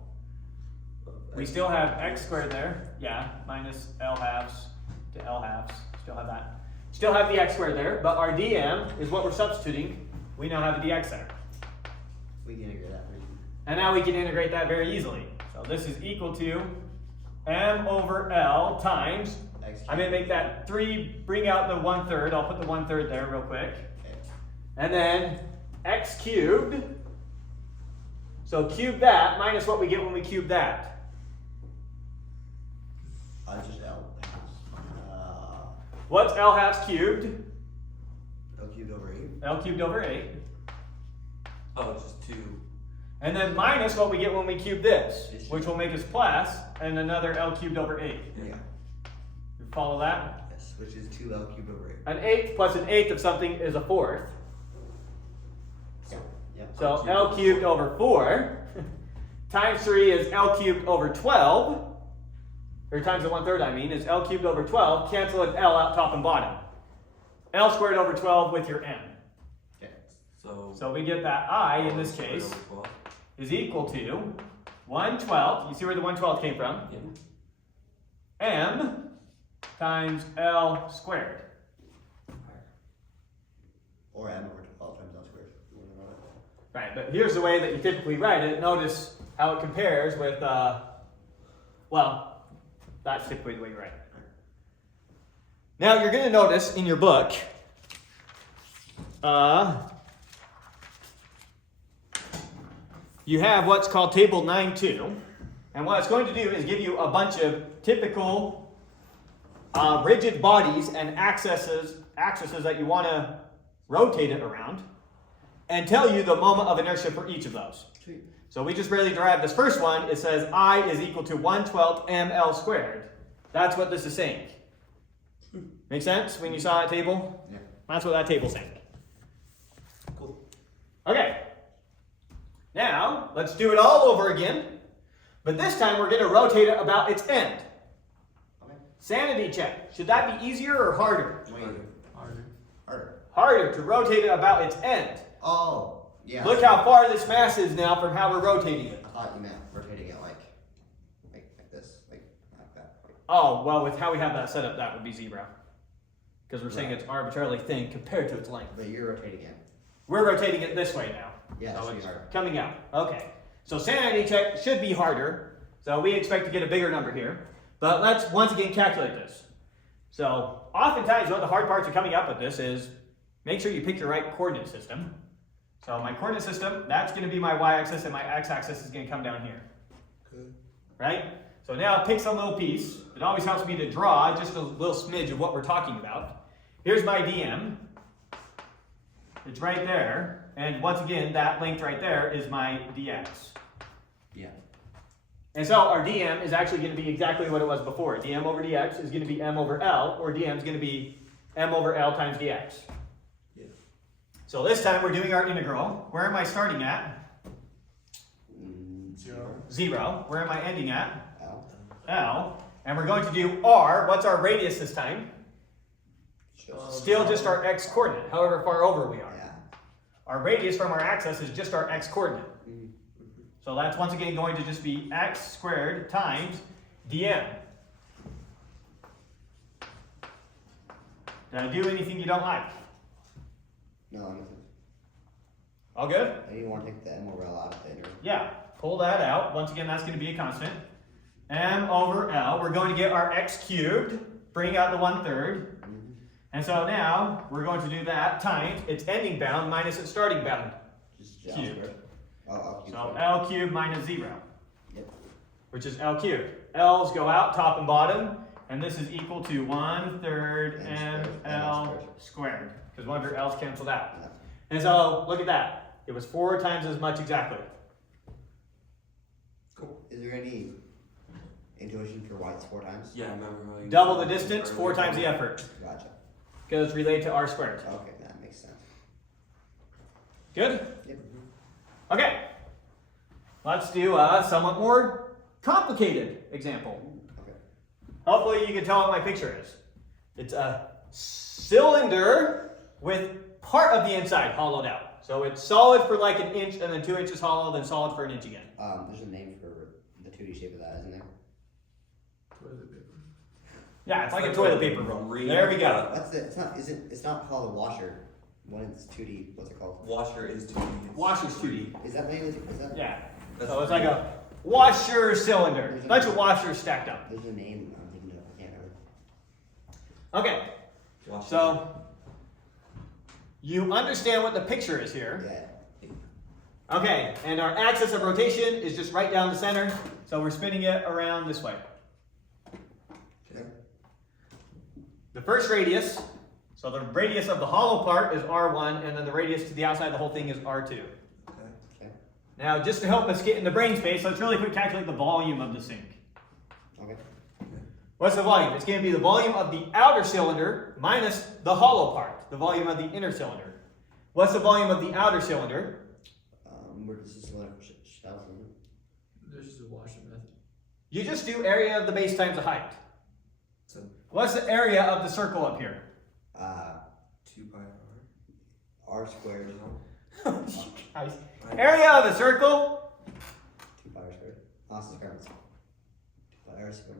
We still have x squared there, yeah, minus L halves to L halves, still have that. Still have the x squared there, but our dm is what we're substituting. We now have the dx there. We can integrate that. And now we can integrate that very easily. So this is equal to m over L times, X I'm going to make that 3, bring out the 1/3, I'll put the 1/3 there real quick. Okay. And then x cubed, so cube that minus what we get when we cube that. Just L. What's L halves cubed? L cubed over 8. L cubed over 8. Oh, it's just 2. And then minus what we get when we cube this, which will make us plus, and another L cubed over 8. Yeah. You follow that? Yes. Which is 2 L cubed over 8. An eighth plus an eighth of something is a fourth. Yeah. Yep. So L cubed over 4 times 3 is L cubed over 12, or times the 1/3 I mean, is L cubed over 12. Cancel an L out top and bottom. L squared over 12 with your M. Okay. So we get that I, in this squared case, over 12. is equal to 1/12. You see where the 1/12 came from? Yeah. M times L squared. Or M over 12 times L squared. You wanna know that? Right, but here's the way that you typically write it. Notice how it compares with, well, that's typically the way you write it. Now you're going to notice in your book, you have what's called table 9.2, and what it's going to do is give you a bunch of typical rigid bodies and axes that you want to rotate it around, and tell you the moment of inertia for each of those. Sweet. So we just barely derived this first one. It says I is equal to 1/12 ml squared. That's what this is saying. Make sense when you saw that table? Yeah. That's what that table's saying. Cool. Okay. Now, let's do it all over again. But this time we're going to rotate it about its end. Okay. Sanity check. Should that be easier or harder? Wait. Harder. Harder. Harder to rotate it about its end. Oh. Yeah. Look how far this mass is now from how we're rotating it. I thought you meant rotating it like this, like that. Oh, well, with how we have that set up, that would be 0. Because we're saying Right. it's arbitrarily thin compared to its length. But you're rotating it. We're rotating it this way now. Yeah, that So should be it's harder. coming out. Okay. So sanity check should be harder. So we expect to get a bigger number here. But let's once again calculate this. So oftentimes one of the hard parts of coming up with this is make sure you pick your right coordinate system. So my coordinate system, that's going to be my y-axis, and my x-axis is going to come down here. Good. Right? So now pick some little piece. It always helps me to draw just a little smidge of what we're talking about. Here's my dm. It's right there. And once again, that length right there is my dx. Yeah. And so our dm is actually going to be exactly what it was before. dm over dx is going to be m over l, or dm is going to be m over l times dx. Yeah. So this time we're doing our integral. Where am I starting at? 0. 0. Where am I ending at? L. L. And we're going to do r. What's our radius this time? Still just our x coordinate, however far over we are. Yeah. Our radius from our axis is just our x coordinate. Mhm. So that's once again going to just be x squared times dm. Did I do anything you don't like? No, I'm All good? maybe you want to take the M over L out of the inner. Yeah, pull that out. Once again, that's going to be a constant. M over L. We're going to get our x cubed, bring out the 1/3. And so now we're going to do that times its ending bound minus its starting bound. Just Cubed. squared. Oh, L cubed. So L cubed minus 0, Yep. which is L cubed. L's go out top and bottom, and this is equal to 1/3 ML squared, because 1/3 L's canceled out. Yeah. And so look at that. It was 4 times as much exactly. Cool. Is there any intuition for why it's 4 times? Yeah, I remember how you. Double the distance, 4 times the effort, Gotcha. because it's related to r squared. Okay, that makes sense. Good? Yep. Okay. Let's do a somewhat more complicated example. Okay. Hopefully you can tell what my picture is. It's a cylinder with part of the inside hollowed out. So it's solid for like an inch and then 2 inches hollow, then solid for an inch again. There's a name for the 2D shape of that, isn't there? Toilet paper. Yeah, it's like a toilet paper roll. There we go. What's the? It's not called a washer. When it's 2D, what's it called? Washer is 2D. Washer's 2D. Is that name? Is that? Yeah. That's So it's like a washer cylinder. Bunch of washers stacked up. There's a name I'm thinking of. I can't remember. Okay. Washer. So you understand what the picture is here. Yeah. Okay, and our axis of rotation is just right down the center, so we're spinning it around this way. Okay. The first radius, so the radius of the hollow part is r1, and then the radius to the outside of the whole thing is r2. Okay. Okay. Now, just to help us get into brain space, let's really quick calculate the volume of the sink. Okay. What's the volume? It's going to be the volume of the outer cylinder minus the hollow part, the volume of the inner cylinder. What's the volume of the outer cylinder? Where does this letter shell from? This is a washing method. You just do area of the base times the height. So What's the area of the circle up here? 2 pi r. R squared. Guys. Area of a circle? 2 pi r squared. Lots of squares. 2 pi r squared.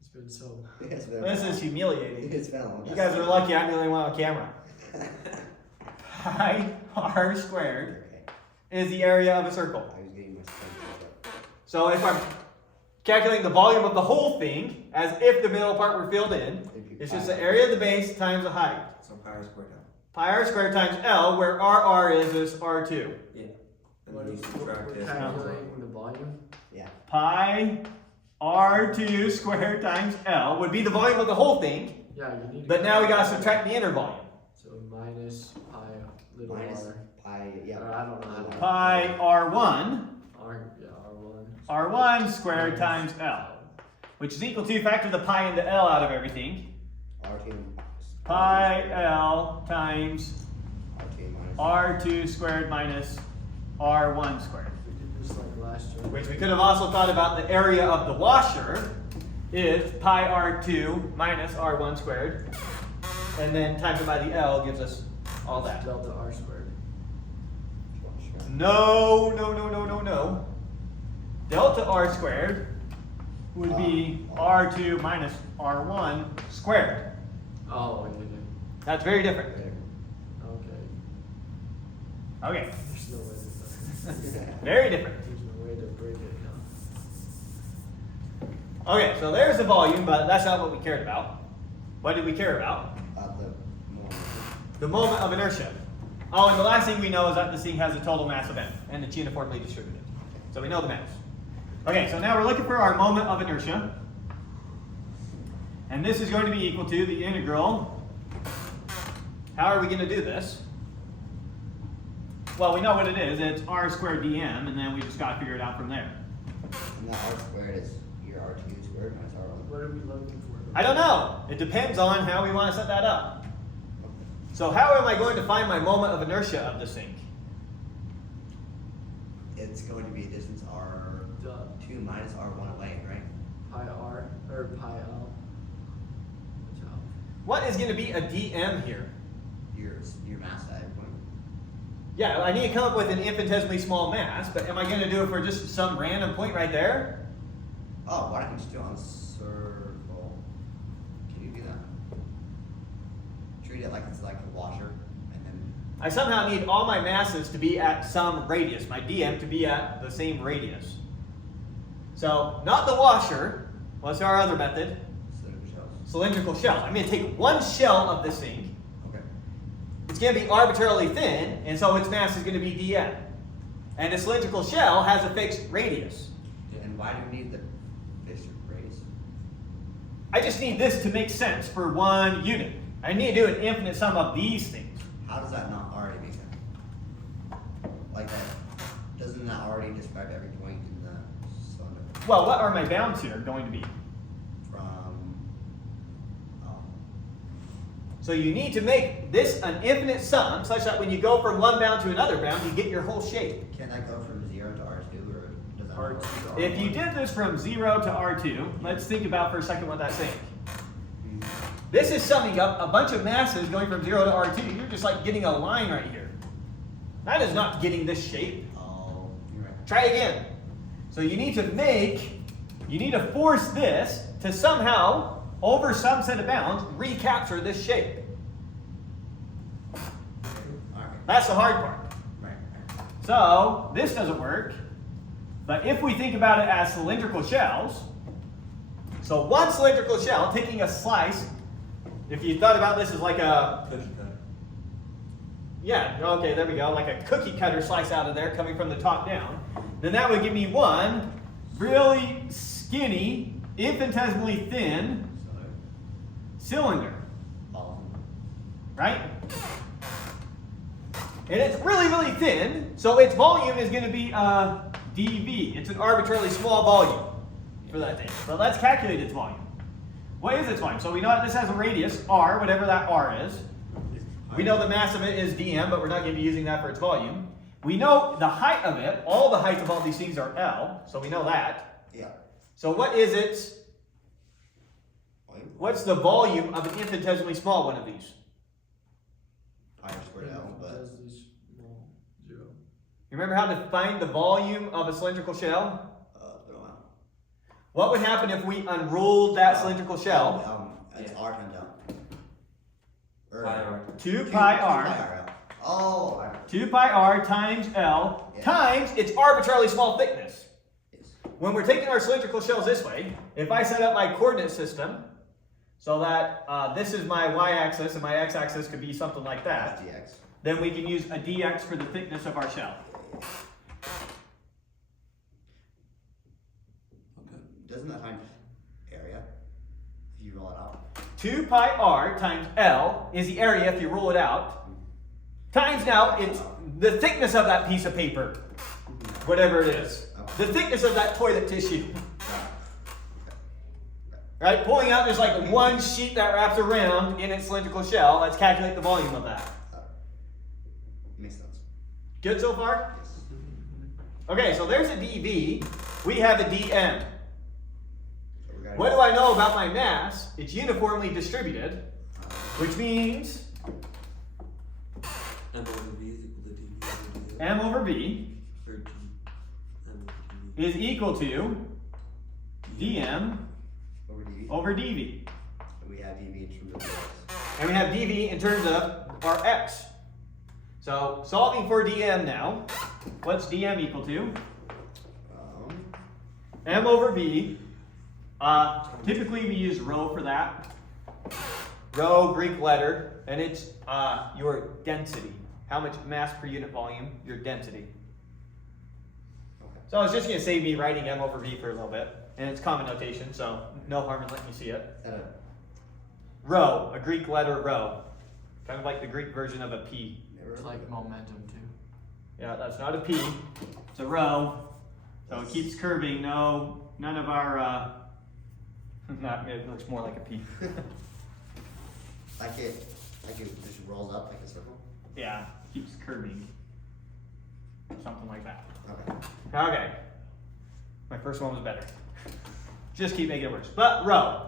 It's been so. It's been This is humiliating. It's been a long You time. guys are lucky I'm the only one on camera. Pi r squared Okay. is the area of a circle. I was getting my strength. So if I'm calculating the volume of the whole thing, as if the middle part were filled in, it's just the area of the base times the height. So pi r squared now. Pi r squared times L, where r is r2. Yeah. And What then you subtract we're it. calculating the volume. Yeah. Pi r2 squared times L would be the volume of the whole thing, Yeah, you need to. but now we gotta subtract the inner volume. So minus pi little Minus r. pi. Yeah. Or I don't know how to. Pi r1, R1. r1 squared times L, which is equal to, factor the pi and the L out of everything, R2. pi L times R2 minus. r2 squared minus r1 squared. We did this like last year. Which we could have also thought about the area of the washer is pi r2 minus r1 squared, and then times it by the L gives us all that. Delta r squared. No, no, no, no, no, no. Delta r squared would be r2 minus r1 squared. Oh, yeah, That's very different. yeah. Okay. Okay, There's no way to. very different. There's no way to break it down. Okay, so there's the volume, but that's not what we cared about. What did we care about? The moment. The moment of inertia. Oh, and the last thing we know is that this thing has a total mass of m, and it's uniformly distributed. So we know the mass. Okay, so now we're looking for our moment of inertia. And this is going to be equal to the integral. How are we going to do this? Well, we know what it is. It's r squared dm, and then we just got to figure it out from there. And that R squared is your R2 squared minus R1. What are we looking for? I don't know. It depends on how we want to set that up. So how am I going to find my moment of inertia of this thing? It's going to be distance R2 minus R1 away, right? pi r or pi l. Watch out. What is going to be a dm here? Your mass at every point. Yeah, I need to come up with an infinitesimally small mass, but am I going to do it for just some random point right there? Oh, why don't you just do it on a circle? Can you do that? Treat it like it's like a washer, and then I somehow need all my masses to be at some radius, my dm to be at the same radius. So, not the washer. What's our other method? cylindrical shells. Cylindrical shell. I'm going to take one shell of this thing. Okay. It's going to be arbitrarily thin, and so its mass is going to be dm. And a cylindrical shell has a fixed radius. And why do you need the fixed radius? I just need this to make sense for one unit. I need to do an infinite sum of these things. How does that not already make sense? Like that, doesn't that already describe every point in the cylinder Well, what are my bounds here going to be? from? Oh, So you need to make this an infinite sum such that when you go from one bound to another bound, you get your whole shape. can that go from 0 to R2 or does that? R2 If you did this from 0 to R2, let's think about for a second what that's saying. This is summing up a bunch of masses going from 0 to R2. You're just like getting a line right here. That is not getting this shape. Oh, you're right. Try again. So you need to force this to somehow, over some set of bounds, recapture this shape. Alright. That's the hard part. Right. So this doesn't work. But if we think about it as cylindrical shells, so one cylindrical shell taking a slice, if you thought about this as like a, Cookie cutter. yeah, okay, there we go, like a cookie cutter slice out of there coming from the top down, then that would give me one really skinny, infinitesimally thin cylinder, right? And it's really, really thin, so its volume is going to be dV. It's an arbitrarily small volume for that thing. But let's calculate its volume. What is its volume? So we know that this has a radius, r, whatever that r is. We know the mass of it is dm, but we're not going to be using that for its volume. We know the height of it. All the heights of all these things are L, so we know that. Yeah. So what is its, what's the volume of an infinitesimally small one of these? I squared L, but Does this small 0? You remember how to find the volume of a cylindrical shell? it's been a while. What would happen if we unrolled that cylindrical shell? It's R times L. Or, Pi r. 2 pi r. L. Oh, I 2 pi r times L Yeah. times its arbitrarily small thickness. yes. When we're taking our cylindrical shells this way, if I set up my coordinate system so that this is my y-axis and my x-axis could be something like that, DX. then we can use a dx for the thickness of our shell. Okay. Doesn't that find area if you roll it out? 2 pi r times L is the area if you roll it out, times now it's the thickness of that piece of paper, whatever it is. The thickness of that toilet tissue. Right? Pulling out, there's like one sheet that wraps around in its cylindrical shell. Let's calculate the volume of that. Makes sense. Good so far? Yes. Okay, so there's a dV. We have a dm. So we gotta What do I know about my mass? It's uniformly distributed, which means M over V is equal to dV over dx. m over v Or d. M over dV. is equal to dm over DV? over dv. We have DV in terms of DX. And we have dv in terms of our x. So solving for dm now, what's dm equal to? M over v. Typically we use rho for that. Rho, Greek letter, and it's your density. How much mass per unit volume, your density. Okay. So it's just going to save me writing m over v for a little bit. And it's common notation, so no harm in letting you see it. Is that a Rho, a Greek letter rho. Kind of like the Greek version of a p. never It's heard like of it? momentum too. Yeah, that's not a p. It's a rho. So it keeps curving. No, none of our, it looks more like a p. Like it just rolls up like a circle? Yeah, keeps curving. Something like that. Okay. Okay. My first one was better. just keep making it worse. But rho.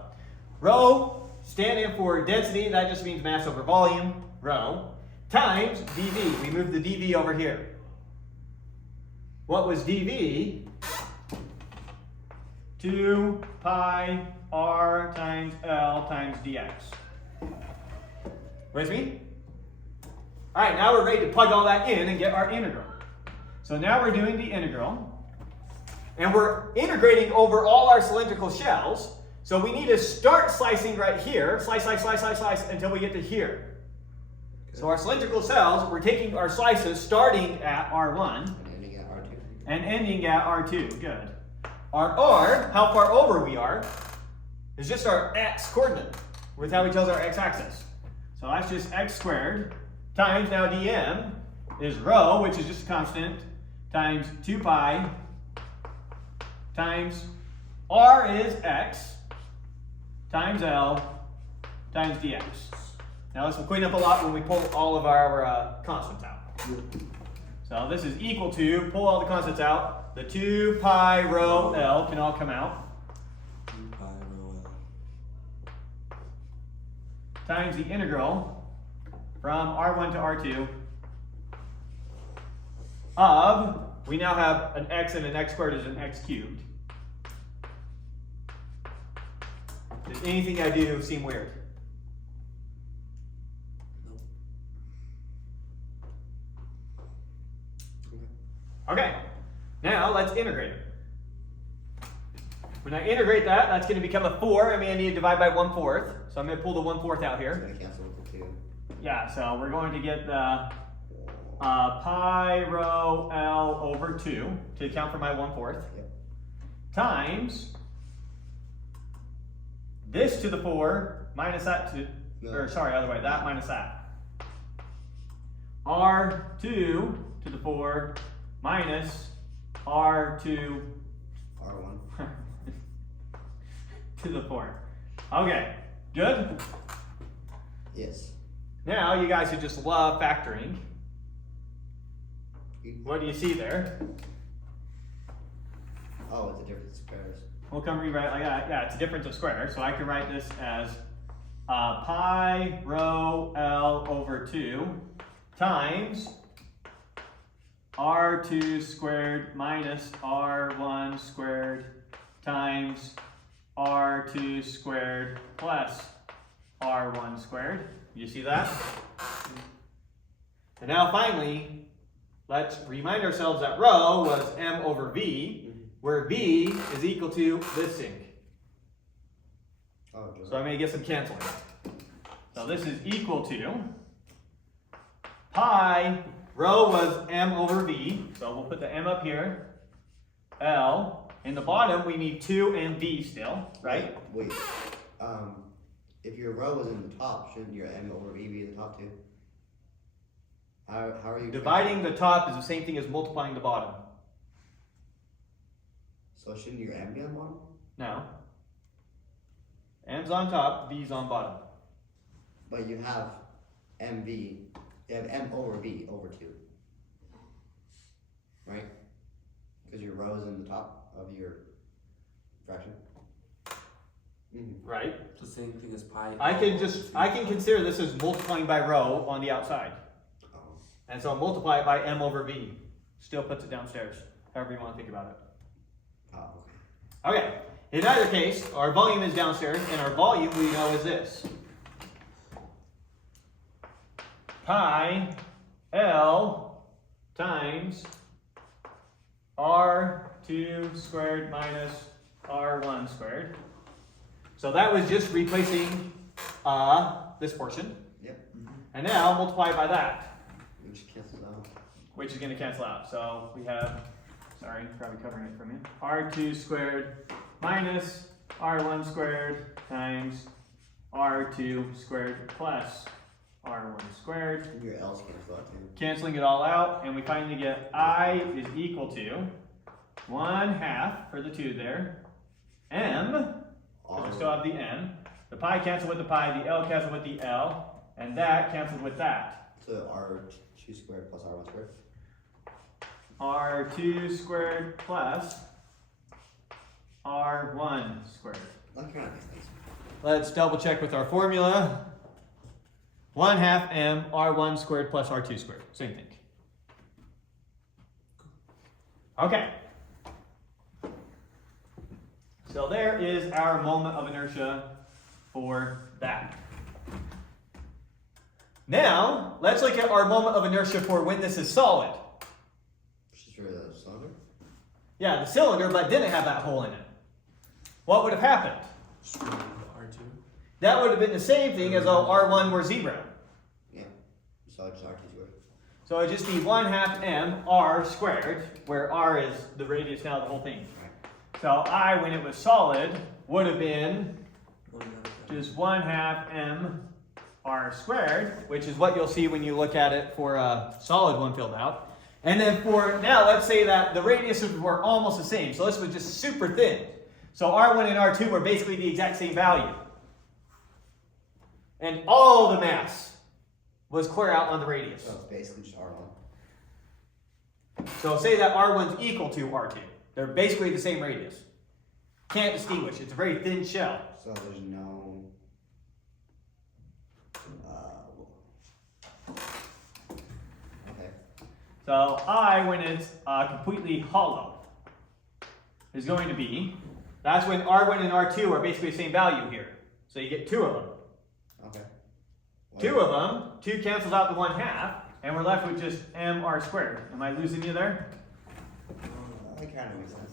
Rho, standing for density, that just means mass over volume, rho, times dV. We move the dV over here. What was dV? 2 pi r times L times dx. With me? All right, now we're ready to plug all that in and get our integral. So now we're doing the integral. And we're integrating over all our cylindrical shells. So we need to start slicing right here. Slice, slice, slice, slice, slice until we get to here. So our cylindrical cells, we're taking our slices starting at R1 And ending at R2. and ending at R2. Good. Our R, how far over we are, is just our x coordinate with how we tell our x-axis. So that's just x squared times now dm is rho, which is just a constant, times 2 pi times r is x times L times dx. Now this will clean up a lot when we pull all of our constants out. So this is equal to, pull all the constants out, the 2 pi rho L can all come out, 2 pi rho L. times the integral from R1 to R2 of, we now have an x and an x squared is an x cubed. Does anything I do seem weird? Okay, now let's integrate it. When I integrate that, that's going to become a 4. I mean, I need to divide by 1/4. So I'm going to pull the 1/4 out It's here. going to cancel with the 2. Yeah, so we're going to get the pi rho L over 2 to account for my 1/4 Yep. times this to the 4 minus that to, or sorry, other way, that minus that. R2 to the 4 minus R2 R1. to the 4. Okay, good? Yes. Now you guys who just love factoring, what do you see there? Oh, it's a difference of squares. We'll come rewrite like that. Yeah, it's a difference of squares. So I can write this as pi rho L over 2 times R2 squared minus R1 squared times R2 squared plus R1 squared. You see that? And now finally, let's remind ourselves that rho was m over v, where v is equal to this thing. Oh, good. So I'm going to get some canceling. So this is equal to pi, rho was m over v, so we'll put the m up here, L. In the bottom, we need 2 and v still, right? Wait. If your rho was in the top, shouldn't your m over v be in the top too? How are you Dividing the top is the same thing as multiplying the bottom. So shouldn't your m be on the bottom? No. M's on top, v's on bottom. But you have mv, you have m over v over 2. Right? Because your rho is in the top of your fraction. Right? It's the same thing as pi. I can consider this as multiplying by rho on the outside. Oh. And so multiply it by m over v. Still puts it downstairs, however you want to think about it. Oh, okay. Okay, in either case, our volume is downstairs, and our volume we know is this. Pi L times R2 squared minus R1 squared. So that was just replacing this portion. Yep. And now multiply by that, Which cancels out. which is going to cancel out. So we have, sorry, probably covering it from you, R2 squared minus R1 squared times R2 squared plus R1 squared. Your L's cancel out too. Canceling it all out, and we finally get I is equal to 1/2 for the 2 there, m, because we still have the m, the pi cancel with the pi, the L cancel with the L, and that canceled with that. So R2 squared plus R1 squared. R2 squared plus r1 squared. Look around these things. Let's double check with our formula. 1/2 m r1 squared plus r2 squared. Same thing. Okay. So there is our moment of inertia for that. Now, let's look at our moment of inertia for when this is solid. Which is for the cylinder. Yeah, the cylinder, but didn't have that hole in it. What would have happened? R2. That would have been the same thing as though R1 were 0. Yeah. So it's R2 squared. So it would just be 1/2 m r squared, where r is the radius now of the whole thing. So I, when it was solid, would have been just 1/2 m r squared, which is what you'll see when you look at it for a solid one filled out. And then for now, let's say that the radiuses were almost the same. So this was just super thin. So R1 and R2 were basically the exact same value. And all the mass was clear out on the radius. So it's basically just R1. So say that R1 is equal to R2. They're basically the same radius. Can't distinguish. It's a very thin shell. So there's no. Okay. So I, when it's completely hollow, is going to be, that's when R1 and R2 are basically the same value here. So you get 2 of them. Okay. 2 of them, 2 cancels out the 1/2, and we're left with just mr squared. Am I losing you there? That kind of makes sense.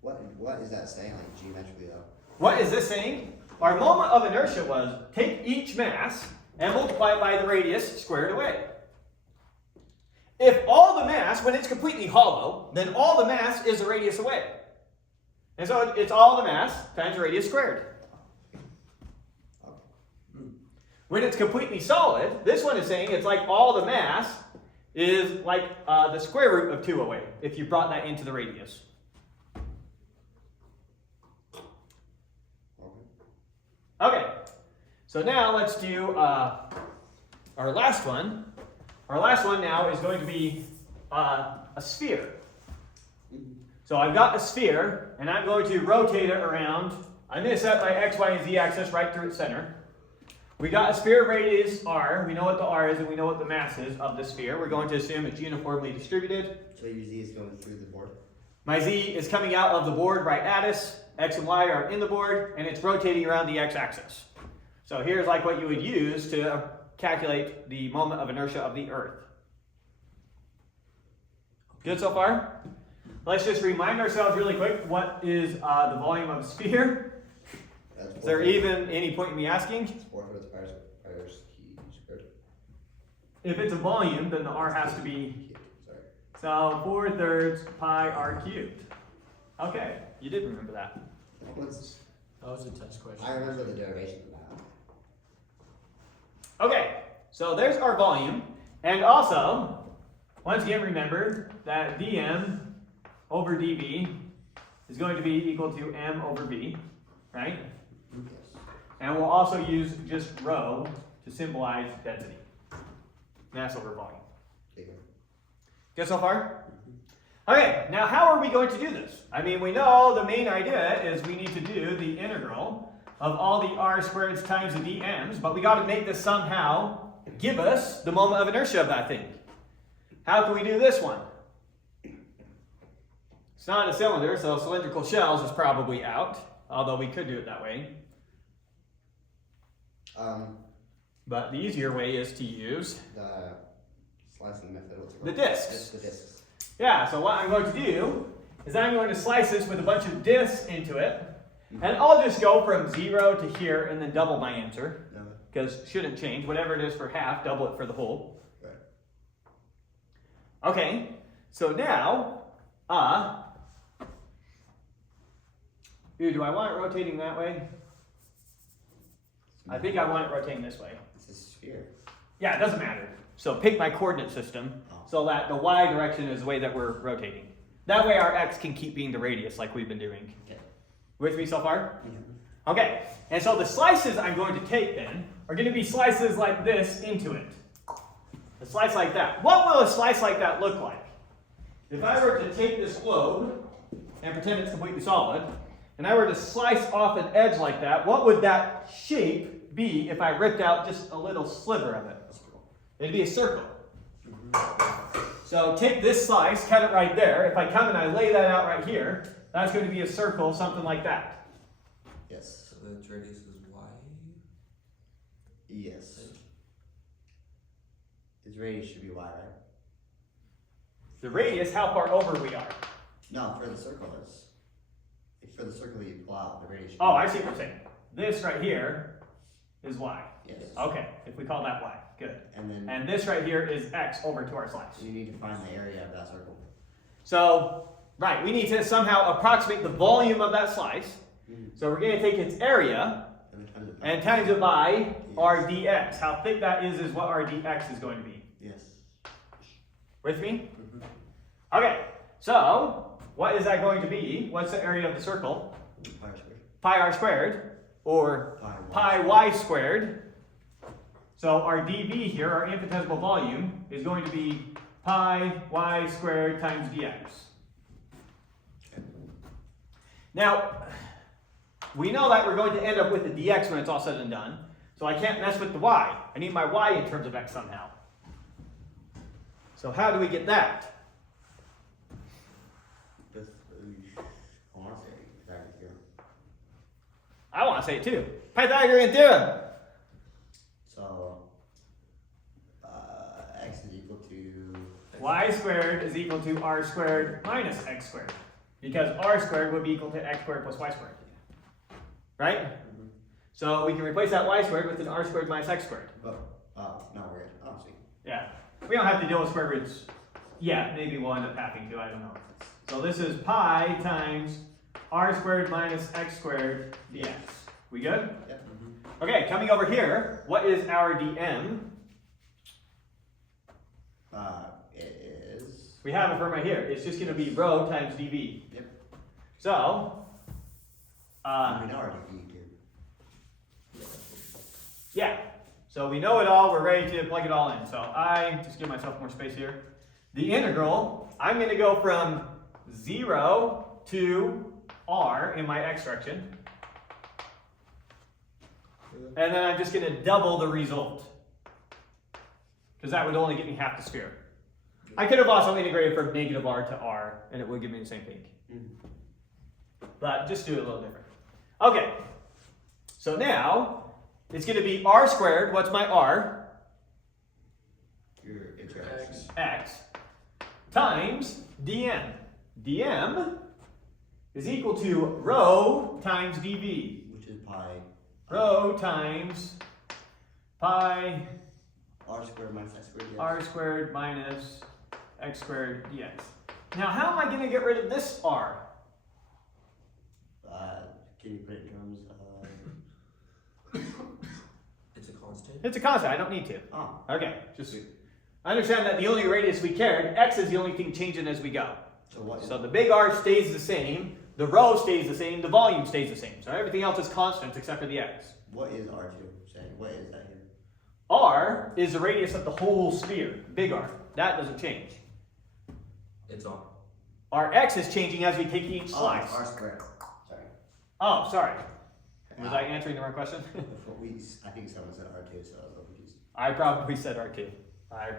What is that saying, like geometrically though? What is this saying? Our moment of inertia was take each mass and multiply it by the radius squared away. If all the mass, when it's completely hollow, then all the mass is the radius away. And so it's all the mass times the radius squared. When it's completely solid, this one is saying it's like all the mass is like the square root of 2 away, if you brought that into the radius. Okay, so now let's do our last one. Our last one now is going to be a sphere. So I've got a sphere, and I'm going to rotate it around. I'm going to set my x, y, and z axis right through its center. We got a sphere radius r. We know what the r is, and we know what the mass is of the sphere. We're going to assume it's uniformly distributed. So your z is going through the board? My z is coming out of the board right at us. X and y are in the board, and it's rotating around the x-axis. So here's like what you would use to calculate the moment of inertia of the Earth. Good so far? Let's just remind ourselves really quick, what is the volume of a sphere? Is there even any point in me asking? It's 4/4 pi squared. If it's a volume, then the r has to be, Sorry. so 4/3 pi r cubed. Okay, you did remember that. That was a test question. I remember the derivation of that. Okay, so there's our volume. And also, once again, remember that dm over dv is going to be equal to m over v, right? Yes. And we'll also use just rho to symbolize density. Mass over volume. Okay. Good so far? Okay, now how are we going to do this? I mean, we know the main idea is we need to do the integral of all the r squareds times the dm's, but we got to make this somehow give us the moment of inertia of that thing. How can we do this one? It's not a cylinder, so cylindrical shells is probably out, although we could do it that way. But the easier way is to use The slicing method. What's it the called? discs. The discs. Yeah, so what I'm going to do is I'm going to slice this with a bunch of discs into it, and I'll just go from 0 to here and then double my answer, No. because it shouldn't change. Whatever it is for half, double it for the whole. Right. Okay, so now, do I want it rotating that way? I think I want it rotating this way. It's a sphere. Yeah, it doesn't matter. So pick my coordinate system so that the y direction is the way that we're rotating. That way our x can keep being the radius like we've been doing. Okay. With me so far? Yeah. Okay, and so the slices I'm going to take then are going to be slices like this into it. A slice like that. What will a slice like that look like? If I were to take this globe and pretend it's completely solid, and I were to slice off an edge like that, what would that shape be if I ripped out just a little sliver of it? It'd be a circle. So take this slice, cut it right there. If I come and I lay that out right here, that's going to be a circle, something like that. Yes. So the radius is y. Yes. Its radius should be y, right? The radius, how far over we are. No, for the circle is. For the circle that you pull out, the radius should Oh, be I see what you're saying. This right here is y. Yes. Okay, if we call that y, good. And then And this right here is x over to our slice. you need to find the area of that circle. So, right, we need to somehow approximate the volume of that slice. So we're going to take its area and times it by our dx. How thick that is what our dx is going to be. Yes. With me? Okay, so what is that going to be? What's the area of the circle? Pi squared. Pi r squared, or Pi pi y squared. So our dv here, our infinitesimal volume, is going to be pi y squared times dx. Now, we know that we're going to end up with the dx when it's all said and done. So I can't mess with the y. I need my y in terms of x somehow. So how do we get that? This, I want to say Pythagorean theorem. I want to say it too. Pythagorean theorem. So, x is equal to Y squared is equal to r squared minus x squared. Because r squared would be equal to x squared plus y squared. Right? So we can replace that y squared with an r squared minus x squared. no, we're good. Oh, see. Yeah. We don't have to deal with square roots. Yeah, maybe we'll end up having to, I don't know. So this is pi times r squared minus x squared dx. We good? Yep. Okay, coming over here, what is our dm? It is. We have it from right here. It's just going to be rho times dv. Yep. So, We know our dv too. yeah. So we know it all. We're ready to plug it all in. So I just give myself more space here. The integral, I'm going to go from 0 to r in my x direction. And then I'm just going to double the result. Because that would only get me half the sphere. I could have also integrated from negative r to r, and it would give me the same thing. But just do it a little different. Okay. So now, it's going to be r squared. What's my r? It's your X. X. Times dm. dm is equal to rho times dv. Which is pi. Rho times pi R squared minus x squared. Yes. r squared minus x squared dx. Now, how am I going to get rid of this r? Can you put it in terms of? It's a constant. It's a constant. I don't need to. Oh. Okay. Just understand that the only radius we cared, x is the only thing changing as we go. So what? So the big R stays the same, the rho stays the same, the volume stays the same. So everything else is constants except for the x. What is R2 saying? What is that here? R is the radius of the whole sphere, big R. That doesn't change. It's on. Our x is changing as we take each slice. R squared. Sorry. Oh, sorry. Was I answering the wrong question? I think someone said R2, so I was a little confused. I probably said R2. I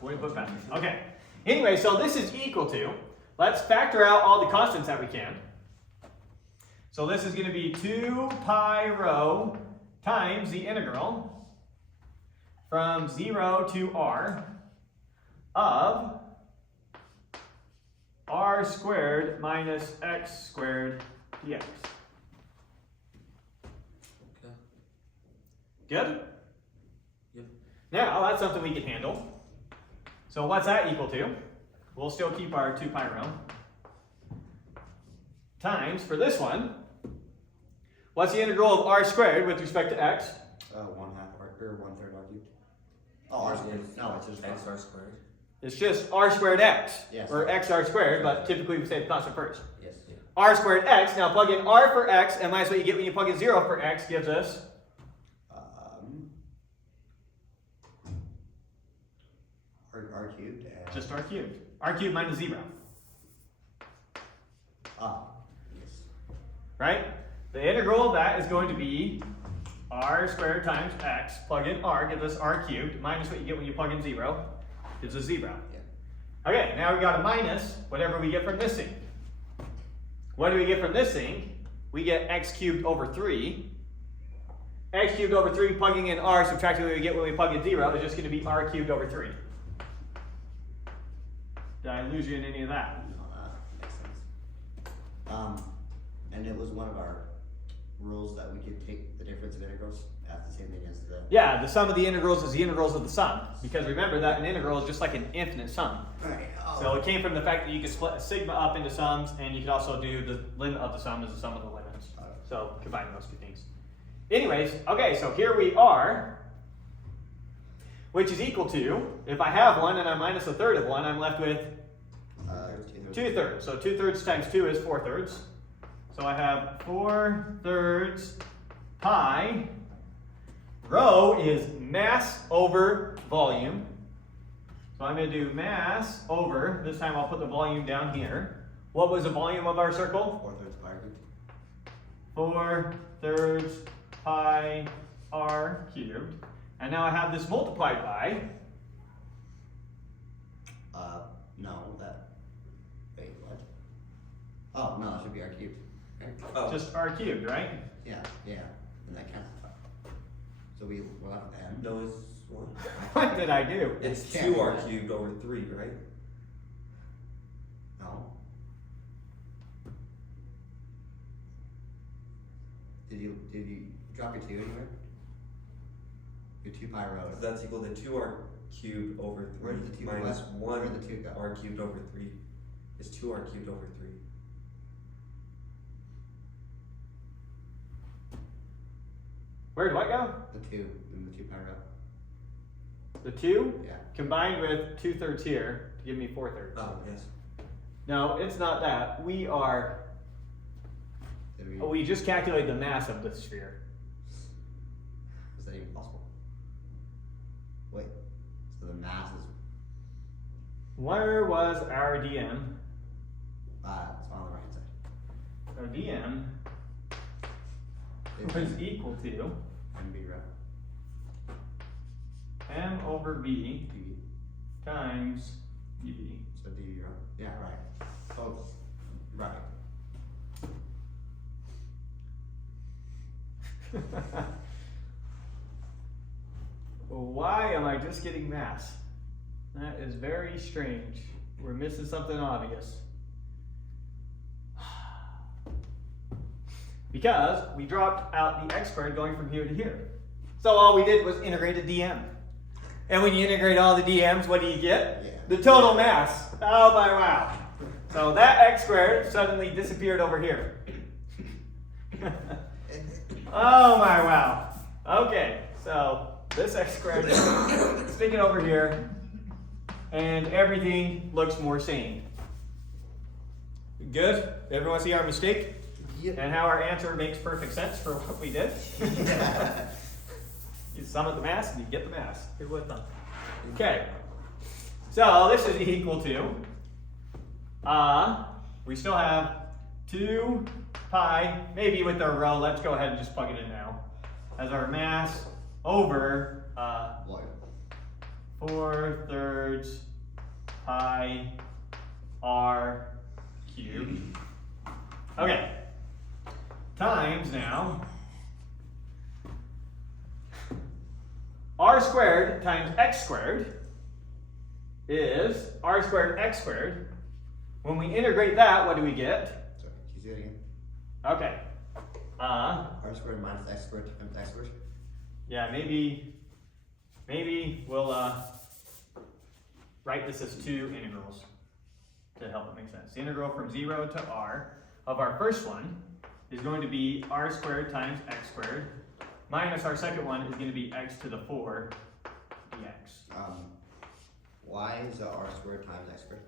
wouldn't put back. Okay. Anyway, so this is equal to, let's factor out all the constants that we can. So this is going to be 2 pi rho times the integral from 0 to r of r squared minus x squared dx. Okay. Good? Yep. Now, that's something we can handle. So what's that equal to? We'll still keep our 2 pi rho. Times, for this one, what's the integral of r squared with respect to x? 1/2 R or 1/3 R cubed. Oh, R squared. No, it's just X r squared. It's just r squared x, Yes. or x r squared, but typically we say the constant first. Yes. Yeah. R squared x, now plug in r for x, and minus what you get when you plug in 0 for x gives us R cubed. And, just r cubed. R cubed minus 0. yes. right? The integral of that is going to be r squared times x, plug in r, gives us r cubed, minus what you get when you plug in 0, gives us 0. Yeah. Okay, now we got to minus whatever we get from this thing. What do we get from this thing? We get x cubed over 3. X cubed over 3, plugging in r, subtracting what we get when we plug in 0, is just going to be r cubed over 3. Did I lose you in any of that? No, makes sense. And it was one of our rules that we could take the difference of integrals at the same thing as the. Yeah, the sum of the integrals is the integrals of the sum. Because remember that an integral is just like an infinite sum. Right. Oh. So it came from the fact that you could split a sigma up into sums, and you could also do the limit of the sum as the sum of the limits. So combine those two things. Anyways, okay, so here we are, which is equal to, if I have 1 and I minus a third of 1, I'm left with 2/3. So 2/3 times 2 is 4/3. So I have 4/3 pi. Rho is mass over volume. So I'm going to do mass over, this time I'll put the volume down here. What was the volume of our circle? 4/3 pi cubed. 4/3 pi r cubed. And now I have this multiplied by. No, that. Wait, what? Oh, no, it should be r cubed. Right? Oh. Just r cubed, right? Yeah, and that cancels out. So we're left with n. No, it's one. What did I do? It's Can't 2r do that. cubed over 3, right? No. Did you drop your 2 anywhere? Your 2 pi rho. So that's equal to 2r cubed over 3 Where'd the 2 minus go? 1 Where'd the 2 go? r cubed over 3 is 2r cubed over 3. Where do I go? The 2 in the 2 pi rho. The 2 Yeah. combined with 2/3 here to give me 4/3. Oh, yes. No, it's not that. We are, Did we just calculated the mass of the sphere. Is that even possible? Wait. So the mass is Where was our dm? it's on the right side. Our dm It's was equal to MB rho. m over b dv. times dv. So dv rho. Yeah, right. Oh, right. Why am I just getting mass? That is very strange. We're missing something obvious. Because we dropped out the x squared going from here to here. So all we did was integrate a dm. And when you integrate all the dm's, what do you get? Yeah. The total mass. Oh my wow. So that x squared suddenly disappeared over here. Oh my wow. Okay, so this x squared is sticking over here, and everything looks more sane. Good? Everyone see our mistake? Yep. And how our answer makes perfect sense for what we did? You sum up the mass and you get the mass. Good with them. Okay. So this is equal to, we still have 2 pi, maybe with our rho, let's go ahead and just plug it in now, as our mass over Volume. 4/3 pi r cubed. Okay. Times now r squared times x squared is r squared x squared. When we integrate that, what do we get? Sorry, can you do that again? Okay. R squared minus x squared times x squared. Yeah, maybe we'll write this as 2 integrals to help it make sense. The integral from 0 to r of our first one is going to be r squared times x squared, minus our second one is going to be x to the 4 dx. Why is the r squared times x squared?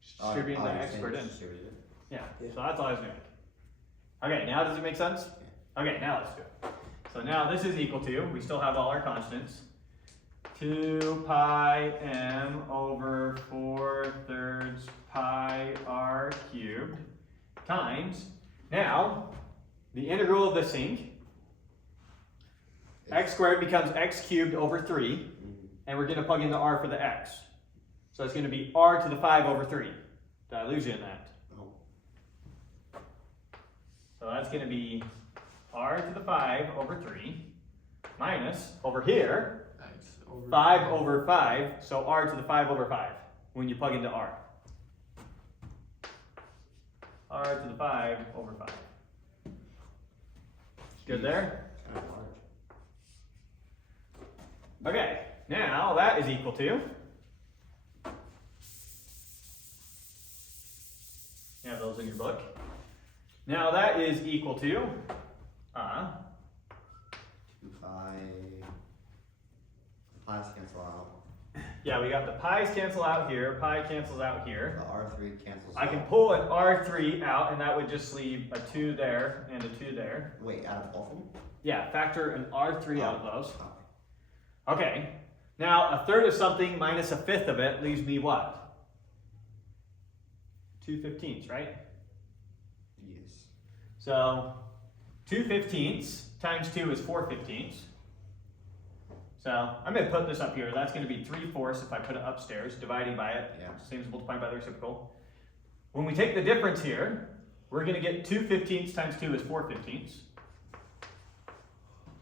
Distributing the you're x saying squared in. distributed it. Yeah, so that's all I was doing. Okay, now does it make sense? Okay, now let's do it. So now this is equal to, we still have all our constants, 2 pi m over 4/3 pi r cubed times, now, the integral of this thing, x squared becomes x cubed over 3, and we're going to plug in the r for the x. So it's going to be r to the 5 over 3. Did I lose you in that? No. So that's going to be r to the 5 over 3 minus, over here, X over 5 over 5, so r to the 5 over 5 when you plug into r. R to the 5 over 5. Good there? It's kind of large. Okay, now that is equal to, you have those in your book. Now that is equal to, 2 pi. The pi's cancel out. yeah, we got the pi's cancel out here, pi cancels out The here. R3 cancels I can out. pull an R3 out, and that would just leave a 2 there and a 2 there. Wait, out of both of them? Yeah, factor an R3 out of those. Oh. Okay, now a third of something minus a fifth of it leaves me what? 2/15, right? Yes. So 2/15 times 2 is 4/15. So I'm going to put this up here. That's going to be 3/4 if I put it upstairs, dividing by it. Yeah. Same as multiplying by the reciprocal. When we take the difference here, we're going to get 2/15 times 2 is 4/15.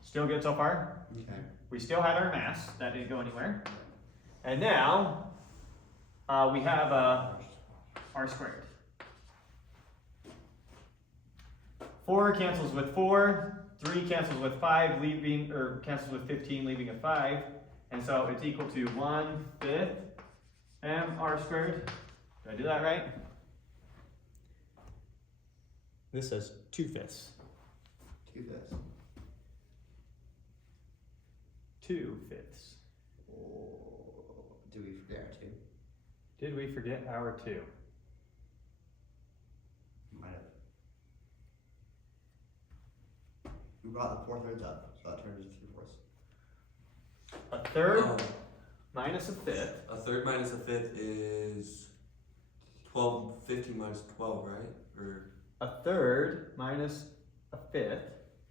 Still good so far? Okay. We still had our mass. That didn't go anywhere. And now we have r squared. 4 cancels with 4. 3 cancels with 5, cancels with 15, leaving a 5. And so it's equal to 1/5 mr squared. Did I do that right? This says 2/5. 2/5. 2/5. Oh, do we forget our 2? Did we forget our 2? Might have. We brought the 4/3 up, so that turns into 3/4. A third Oh, minus a fifth. a third minus a fifth is 12, 15 minus 12, right? Or A third minus a fifth.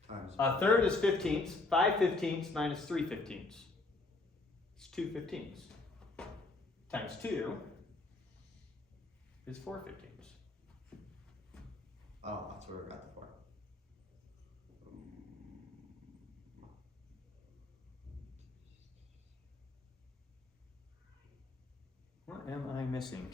Times. A third is 15ths. 5/15 minus 3/15. It's 2/15. Times 2 is 4/15. Oh, that's where we got the 4. What am I missing?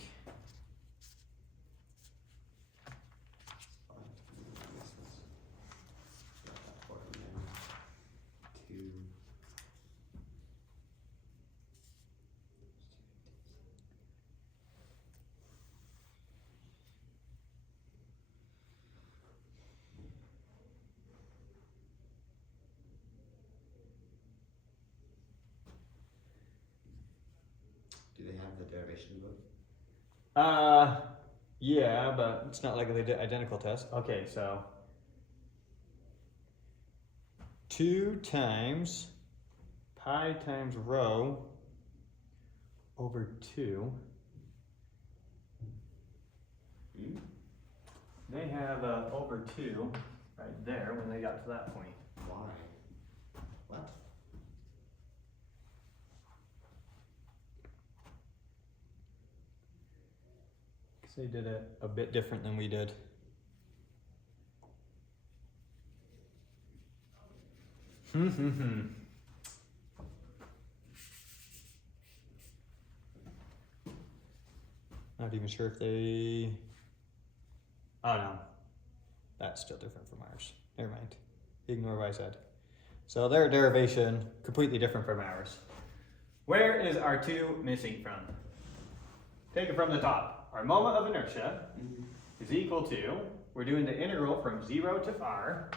Do they have the derivation book? Yeah, but it's not like the identical test. Okay, so 2 times pi times rho over 2. They have over 2 right there when they got to that point. Why? What? Because they did it a bit different than we did. Not even sure if they... Oh no, that's still different from ours. Never mind, ignore what I said. So their derivation, completely different from ours. Where is our 2 missing from? Take it from the top. Our moment of inertia is equal to, we're doing the integral from 0 to r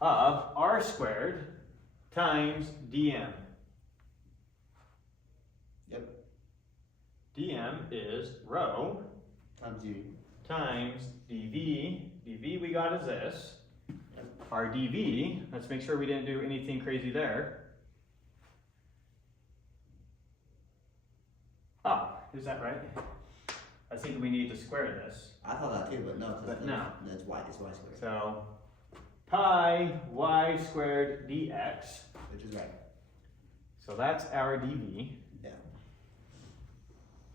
of r squared times dm. Yep. dm is rho Times u. times dv. dv we got is this. Our dv, let's make sure we didn't do anything crazy there. Oh, is that right? I think we need to square this. I thought that too, but no. 'cause But no. It's y squared. So pi y squared dx. Which is right. So that's our dv. Yeah.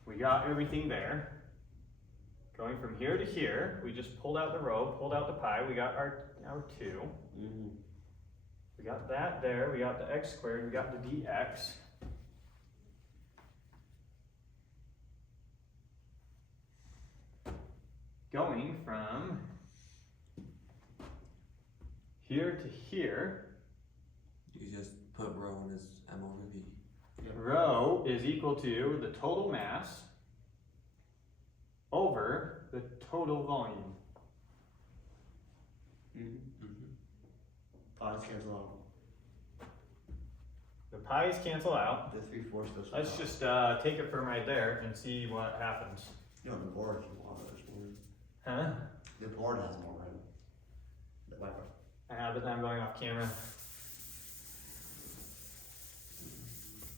We got everything there. Going from here to here, we just pulled out the rho, pulled out the pi, we got our 2. Mm-hmm. We got that there, we got the x squared, we got the dx. Going from here to here, You just put rho in as m over v. rho is equal to the total mass over the total volume. Mm-hmm. Pies cancel out. The pi's cancel out. The 3/4 goes. Let's just take it from right there and see what happens. You know, the board if you want it. Huh? The board has more room. The Wi-Fi. I have it, I'm going off camera.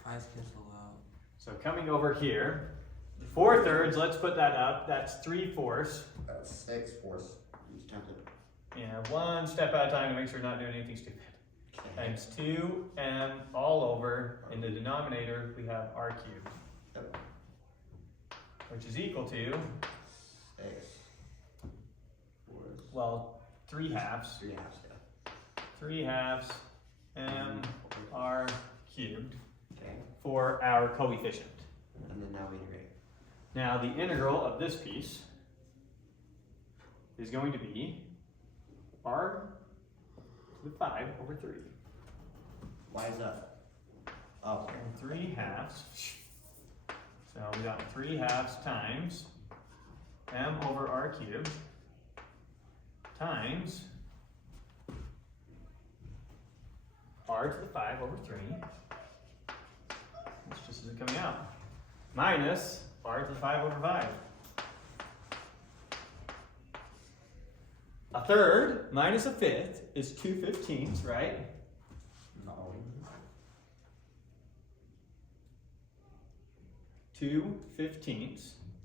Pi's cancel out. So coming over here, 4/3, let's put that up. That's 3/4. That's 6/4. Each time to. Yeah, one step at a time to make sure we're not doing anything stupid. Times 2m all over. In the denominator, we have r cubed. Yep. Which is equal to, 6/4. well, 3/2. 3/2, yeah. 3/2 m r cubed Okay. for our coefficient. And then now we integrate. Now the integral of this piece is going to be r to the 5 over 3. Why is that? Oh. And 3/2. So we got 3/2 times m over r cubed times r to the 5 over 3. This just isn't coming out. Minus r to the 5 over 5. 1/3 minus 1/5 is 2/15, right? No. 2/15.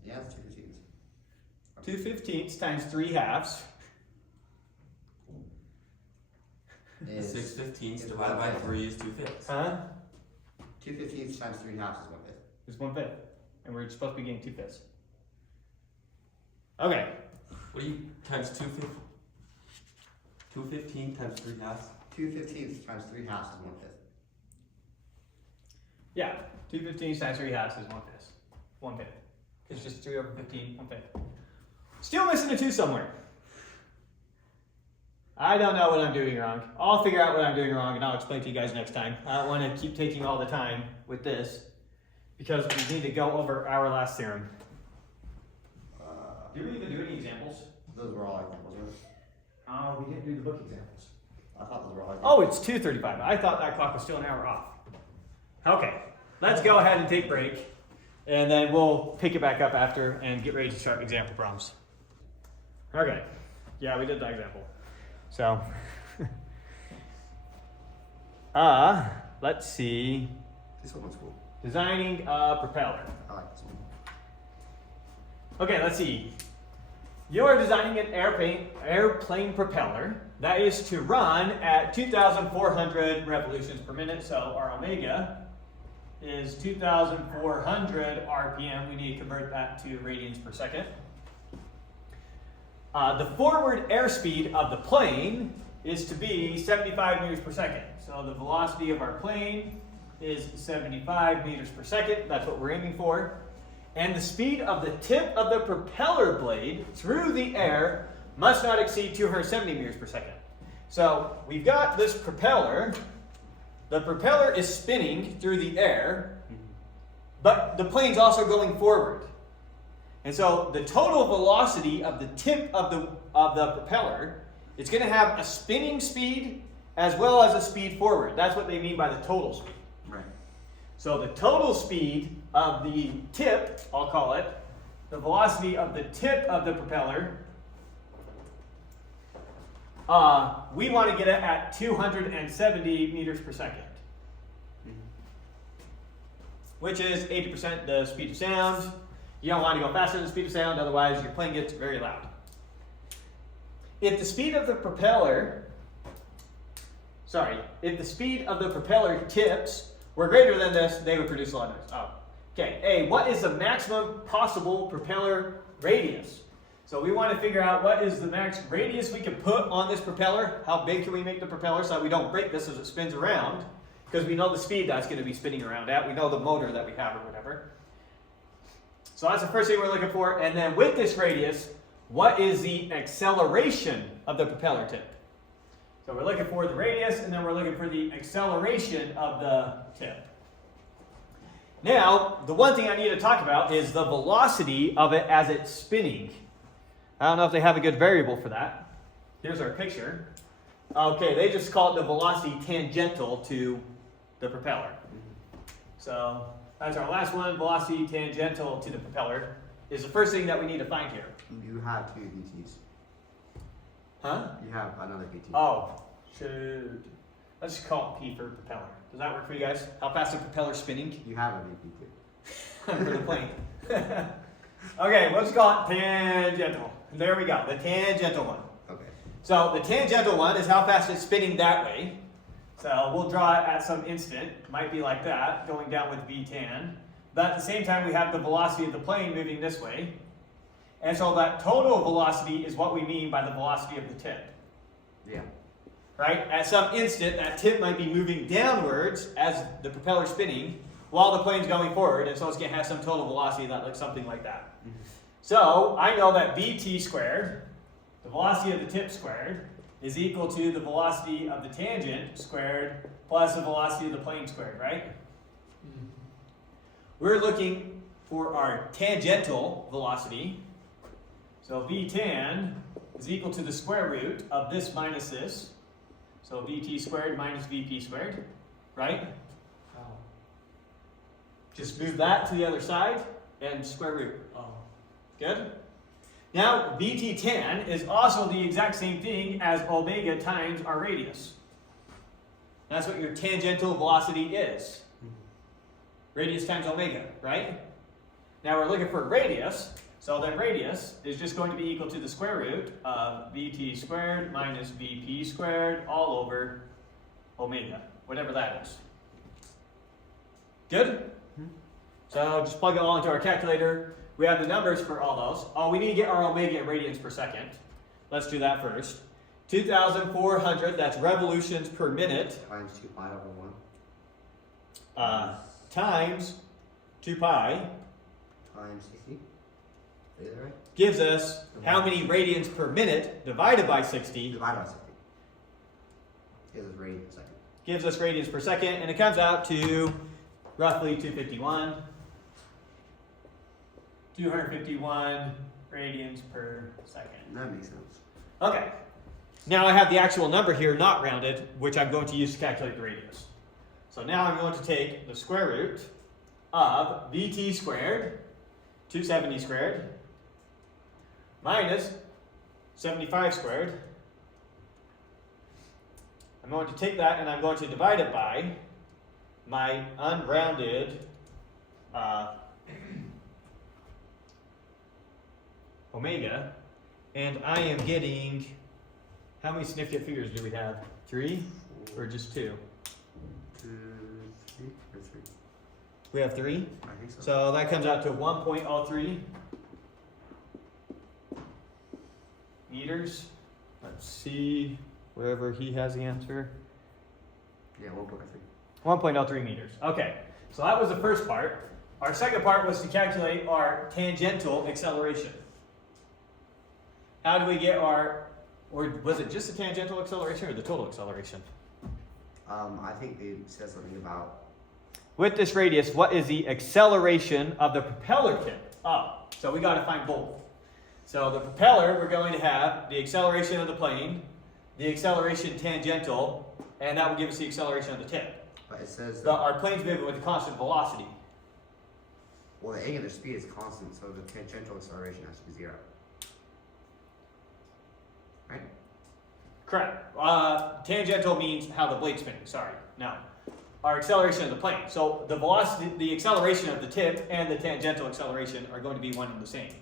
Yeah, it's 2/15. 2/15 times 3/2 Is 6/15 divided by 3 is 2/5. huh? 2/15 times 3/2 is 1/5. Is 1/5. And we're supposed to be getting 2/5. Okay. What do you times 2/15? 2/15 times 3/2. 2/15 times 3/2 is 1/5. Yeah. 2/15 times 3/2 is 1/5. 1/5. It's just 3 over 15, 1/5. Still missing a 2 somewhere. I don't know what I'm doing wrong. I'll figure out what I'm doing wrong and I'll explain to you guys next time. I don't want to keep taking all the time with this because we need to go over our last theorem. Did we even do any examples? Those were all examples, right? Oh, we didn't do the book examples. I thought those were all Oh, examples. it's 2:35. I thought that clock was still an hour off. Okay, let's go ahead and take break, and then we'll pick it back up after and get ready to start example problems. Okay, yeah, we did that example. So, let's see. This one was cool. Designing a propeller. I like this one. Okay, let's see. You're designing an airplane propeller that is to run at 2,400 revolutions per minute. So our omega is 2,400 RPM. We need to convert that to radians per second. The forward airspeed of the plane is to be 75 meters per second. So the velocity of our plane is 75 meters per second. That's what we're aiming for. And the speed of the tip of the propeller blade through the air must not exceed 270 meters per second. So we've got this propeller. The propeller is spinning through the air, but the plane's also going forward. And so the total velocity of the tip of the propeller is going to have a spinning speed as well as a speed forward. That's what they mean by the total speed. Right. So the total speed of the tip, I'll call it, the velocity of the tip of the propeller, we want to get it at 270 meters per second, which is 80% the speed of sound. You don't want to go faster than the speed of sound, otherwise your plane gets very loud. If the speed of the propeller tips were greater than this, they would produce a lot of noise. Oh. Okay, A, what is the maximum possible propeller radius? So we want to figure out what is the max radius we can put on this propeller. How big can we make the propeller so that we don't break this as it spins around? Because we know the speed that's going to be spinning around at. We know the motor that we have or whatever. So that's the first thing we're looking for. And then with this radius, what is the acceleration of the propeller tip? So we're looking for the radius, and then we're looking for the acceleration of the tip. Now, the one thing I need to talk about is the velocity of it as it's spinning. I don't know if they have a good variable for that. Here's our picture. Okay, they just call it the velocity tangential to the propeller. So that's our last one, velocity tangential to the propeller, is the first thing that we need to find here. You have 2 VTs. Huh? You have another VT. Oh, shoot. Let's just call it P for propeller. Does that work for you guys? How fast is the propeller spinning? You have a VT too. For the plane. Okay, let's call it tangential. There we go, the tangential one. Okay. So the tangential one is how fast it's spinning that way. So we'll draw it at some instant. Might be like that, going down with V tan. But at the same time, we have the velocity of the plane moving this way. And so that total velocity is what we mean by the velocity of the tip. Yeah. Right? At some instant, that tip might be moving downwards as the propeller's spinning while the plane's going forward, and so it's going to have some total velocity that looks something like that. So I know that Vt squared, the velocity of the tip squared, is equal to the velocity of the tangent squared plus the velocity of the plane squared, right? We're looking for our tangential velocity. So V tan is equal to the square root of this minus this. So Vt squared minus Vp squared, right? How? Just move that to the other side and square root. Oh. Good? Now, Vt tan is also the exact same thing as omega times our radius. That's what your tangential velocity is. Radius times omega, right? Now we're looking for radius. So then radius is just going to be equal to the square root of Vt squared minus Vp squared all over omega, whatever that is. Good? So just plug it all into our calculator. We have the numbers for all those. Oh, we need to get our omega in radians per second. Let's do that first. 2,400, that's revolutions per minute. Times 2 pi over 1. Times 2 pi. Times 60. Is that right? Gives us how many radians per minute divided by 60. Divided by 60. Gives us radians per second. Gives us radians per second, and it comes out to roughly 251. 251 radians per second. That makes sense. Okay. Now I have the actual number here, not rounded, which I'm going to use to calculate the radius. So now I'm going to take the square root of Vt squared, 270 squared, minus 75 squared. I'm going to take that and I'm going to divide it by my unrounded omega, and I am getting, how many significant figures do we have? 3 or just 2? 2, 3, or 3. We have 3. I think so. So that comes out to 1.03 meters. Let's see, wherever he has the answer. Yeah, 1.3. 1.03 meters. Okay, so that was the first part. Our second part was to calculate our tangential acceleration. How do we get our, or was it just the tangential acceleration or the total acceleration? I think it says something about. With this radius, what is the acceleration of the propeller tip up? So we got to find both. So the propeller, we're going to have the acceleration of the plane, the acceleration tangential, and that will give us the acceleration of the tip. But it says. Our plane's moving with a constant velocity. Well, the angular speed is constant, so the tangential acceleration has to be 0. Right? Correct. Tangential means how the blade's spinning. Sorry. No. our acceleration of the plane. So the velocity, the acceleration of the tip and the tangential acceleration are going to be one and the same.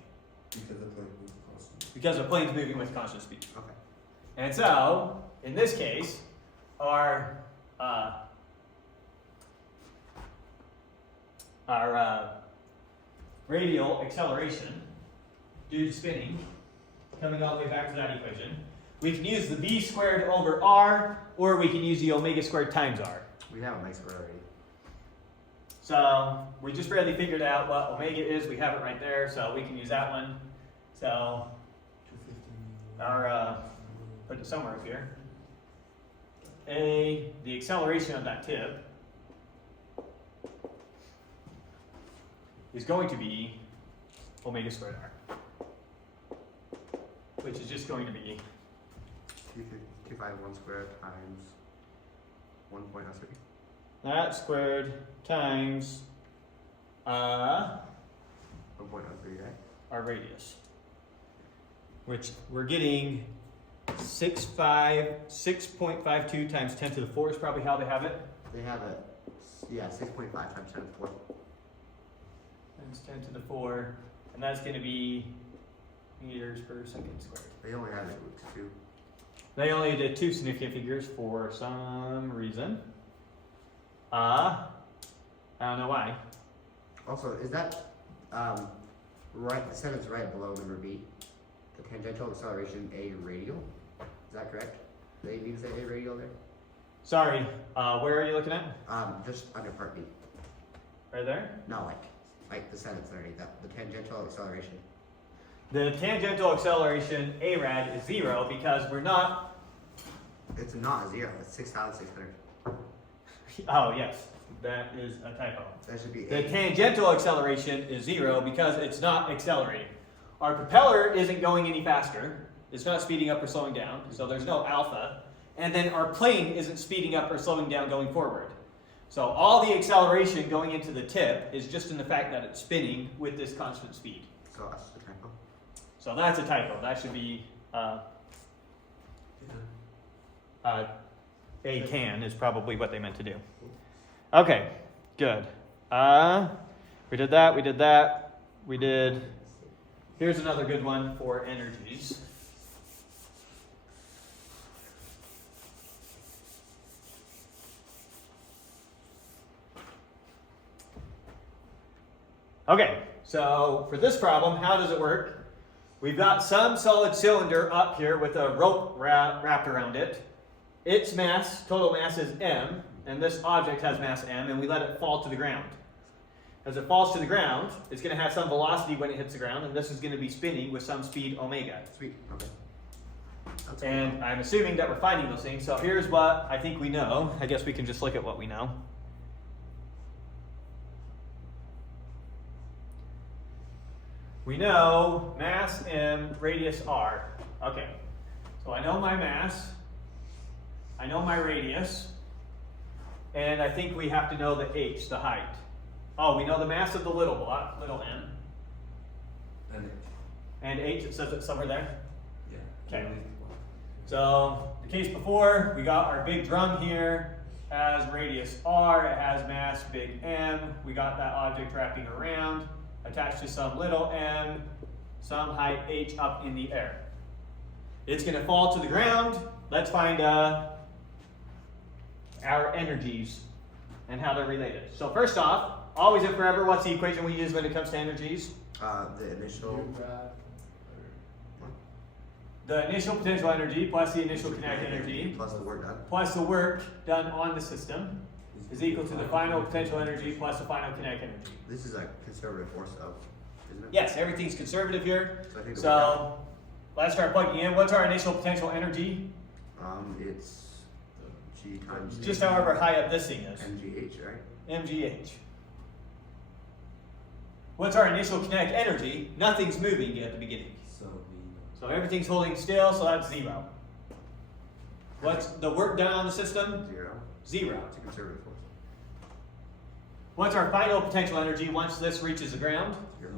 Because the plane moves constant. Because the plane's moving with constant speed. Okay. And so, in this case, our radial acceleration due to spinning, coming all the way back to that equation, we can use the v squared over r, or we can use the omega squared times r. We have a nice square already. So we just barely figured out what omega is. We have it right there, so we can use that one. So 250. our put it somewhere up here. The acceleration of that tip is going to be omega squared r, which is just going to be 251 squared times 1.03. that squared times 1.03, right? our radius, which we're getting 6.52 times 10 to the 4 is probably how they have it. They have it, yeah, 6.5 times 10 to the 4. Times 10 to the 4, and that's going to be meters per second squared. They only have it with 2. They only did 2 significant figures for some reason. I don't know why. Also, is that right? The sentence right below number B, the tangential acceleration a radial. Is that correct? They need to say a radial there. Sorry, where are you looking at? Just under part B. Right there? No, like the sentence underneath that. The tangential acceleration. The tangential acceleration a rad is 0 because we're not. It's not 0. It's 6,600. Oh yes, that is a typo. That should be The 8. tangential acceleration is 0 because it's not accelerating. Our propeller isn't going any faster. It's not speeding up or slowing down, so there's no alpha. And then our plane isn't speeding up or slowing down going forward. So all the acceleration going into the tip is just in the fact that it's spinning with this constant speed. So that's the typo. So that's a typo. That should be a can is probably what they meant to do. Okay, good. We did that, we did that, we did. Here's another good one for energies. Okay, so for this problem, how does it work? We've got some solid cylinder up here with a rope wrapped around it. Its mass, total mass is m, and this object has mass m, and we let it fall to the ground. As it falls to the ground, it's going to have some velocity when it hits the ground, and this is going to be spinning with some speed omega. Sweet. Okay. That's And I'm assuming that we're finding those things, so here's what I think we know. I guess we can just look at what we know. We know mass m, radius r. Okay, so I know my mass, I know my radius, and I think we have to know the h, the height. Oh, we know the mass of the little block, little m. And h, it says it somewhere there. Yeah. Okay. So the case before, we got our big drum here, has radius r, it has mass big M. We got that object wrapping around, attached to some little m, some height h up in the air. It's going to fall to the ground. Let's find our energies and how they're related. So first off, always and forever, what's the equation we use when it comes to energies? the initial. The initial potential energy plus the initial kinetic energy Plus the work done. plus the work done on the system is equal to the final potential energy plus the final kinetic energy. This is a conservative force of, isn't it? Yes, everything's conservative here. So I think the work So let's start plugging in. What's our initial potential energy? done, it's G times Just however high up this thing is. MGH, right? MGH. What's our initial kinetic energy? Nothing's moving at the beginning. So everything's holding still, so that's 0. What's the work done on the system? 0. 0. It's a conservative force. What's our final potential energy once this reaches the ground? 0.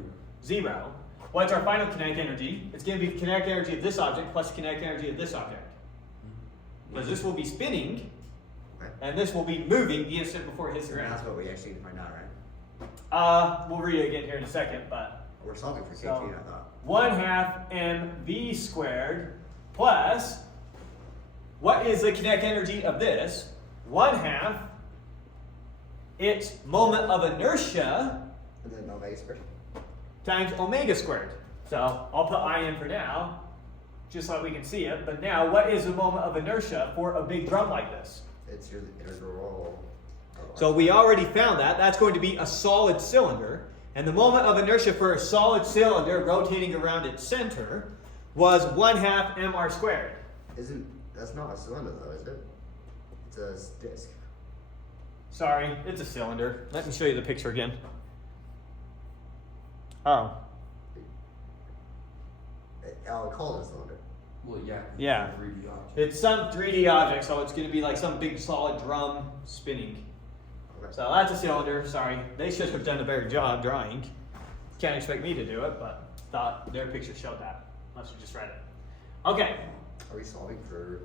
0. What's our final kinetic energy? It's going to be the kinetic energy of this object plus the kinetic energy of this object. Because this will be spinning Right. And this will be moving the instant before it hits the And that's ground. what we actually need to find out, right? We'll read it again here in a second, but We're solving for So- KT, I thought. 1/2 mv² plus, what is the kinetic energy of this? 1/2 its moment of inertia And then omega squared. times omega squared. So I'll put I in for now, just so we can see it. But now, what is the moment of inertia for a big drum like this? It's your integral. So we already found that. That's going to be a solid cylinder. And the moment of inertia for a solid cylinder rotating around its center was 1/2 mr². That's not a cylinder though, is it? It's a disc. Sorry, it's a cylinder. Let me show you the picture again. Oh. I'll call it a cylinder. Well, yeah. 'cause Yeah. It's a 3D object. It's some 3D object, so it's going to be like some big solid drum spinning. Okay. So that's a cylinder. Sorry, they should have done a better job drawing. Can't expect me to do it, but thought their picture showed that. Unless you just read it. Okay, Are we solving for?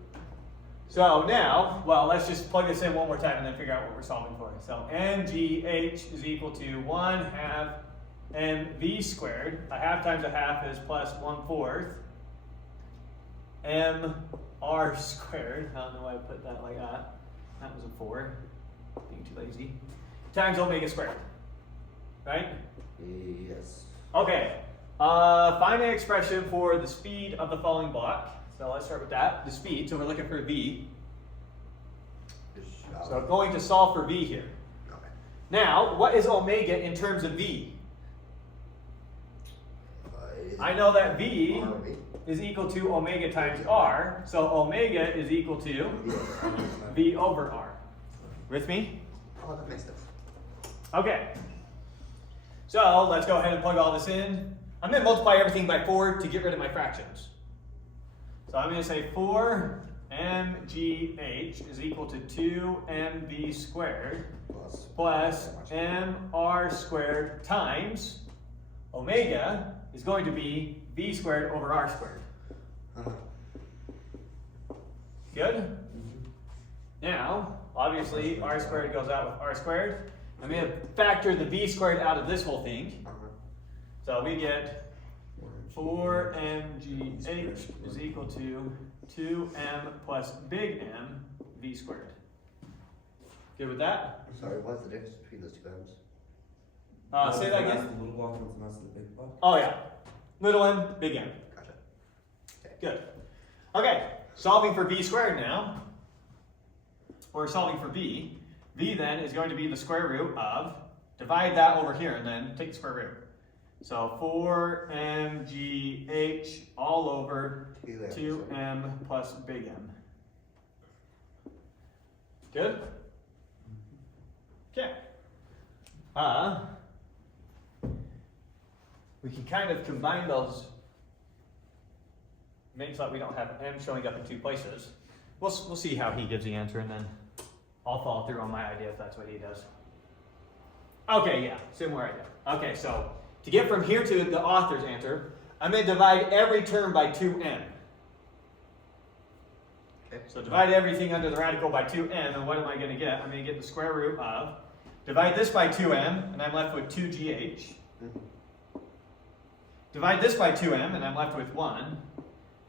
so now, well, let's just plug this in one more time and then figure out what we're solving for. So mgh is equal to 1/2 mv². A half times a half is plus 1/4 mr². I don't know why I put that like that. That was a 4. Being too lazy. Times omega squared. Right? Yes. Okay. Find an expression for the speed of the falling block. So let's start with that. The speed. So we're looking for v. So going to solve for v here. Okay. Now, what is omega in terms of v? Is I know that v R V? is equal to omega times r. So omega is equal to v over r. With me? Oh, that makes sense. Okay. So let's go ahead and plug all this in. I'm going to multiply everything by 4 to get rid of my fractions. So I'm going to say 4 mgh is equal to 2mv² plus mr² times omega is going to be v² over r². Uh-huh. Good? Now, obviously, r² goes out with r². I'm going to factor the v² out of this whole thing. Uh-huh. So we get 4mgh is equal to 2m plus big M v². Good with that? Sorry, what's the difference between those two ends? Say that That's again. the little block, and that's the big block. Oh yeah. Little m, big M. Gotcha. Good. Okay, solving for v² now. Or solving for v. V then is going to be the square root of, divide that over here and then take the square root. So 4mgh all over 2m plus big M. Good? Okay. We can kind of combine those, make so that we don't have M showing up in two places. We'll see how he gives the answer and then I'll follow through on my idea if that's what he does. Okay, yeah, similar idea. Okay, so to get from here to the author's answer, I'm going to divide every term by 2m. Okay. So divide everything under the radical by 2m, and what am I going to get? I'm going to get the square root of, divide this by 2m, and I'm left with 2gh. Divide this by 2m, and I'm left with 1.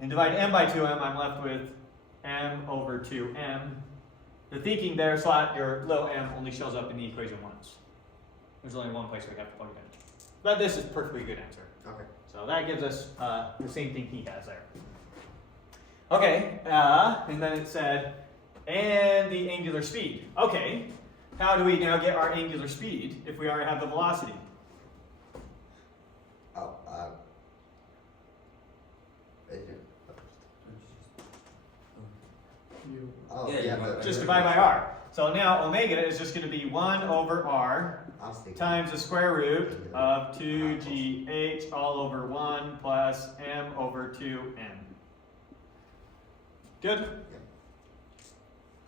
And divide m by 2m, I'm left with m over 2m. The thinking there is that your little m only shows up in the equation once. There's only one place we have to plug it in. But this is a perfectly good answer. Okay. So that gives us the same thing he has there. Okay, and then it said, and the angular speed. Okay, how do we now get our angular speed if we already have the velocity? Oh, You. oh, Yeah, yeah, you but might- Just divide by r. So now omega is just going to be 1 over r I was thinking. times the square root of 2gh all over 1 plus m over 2m. Good?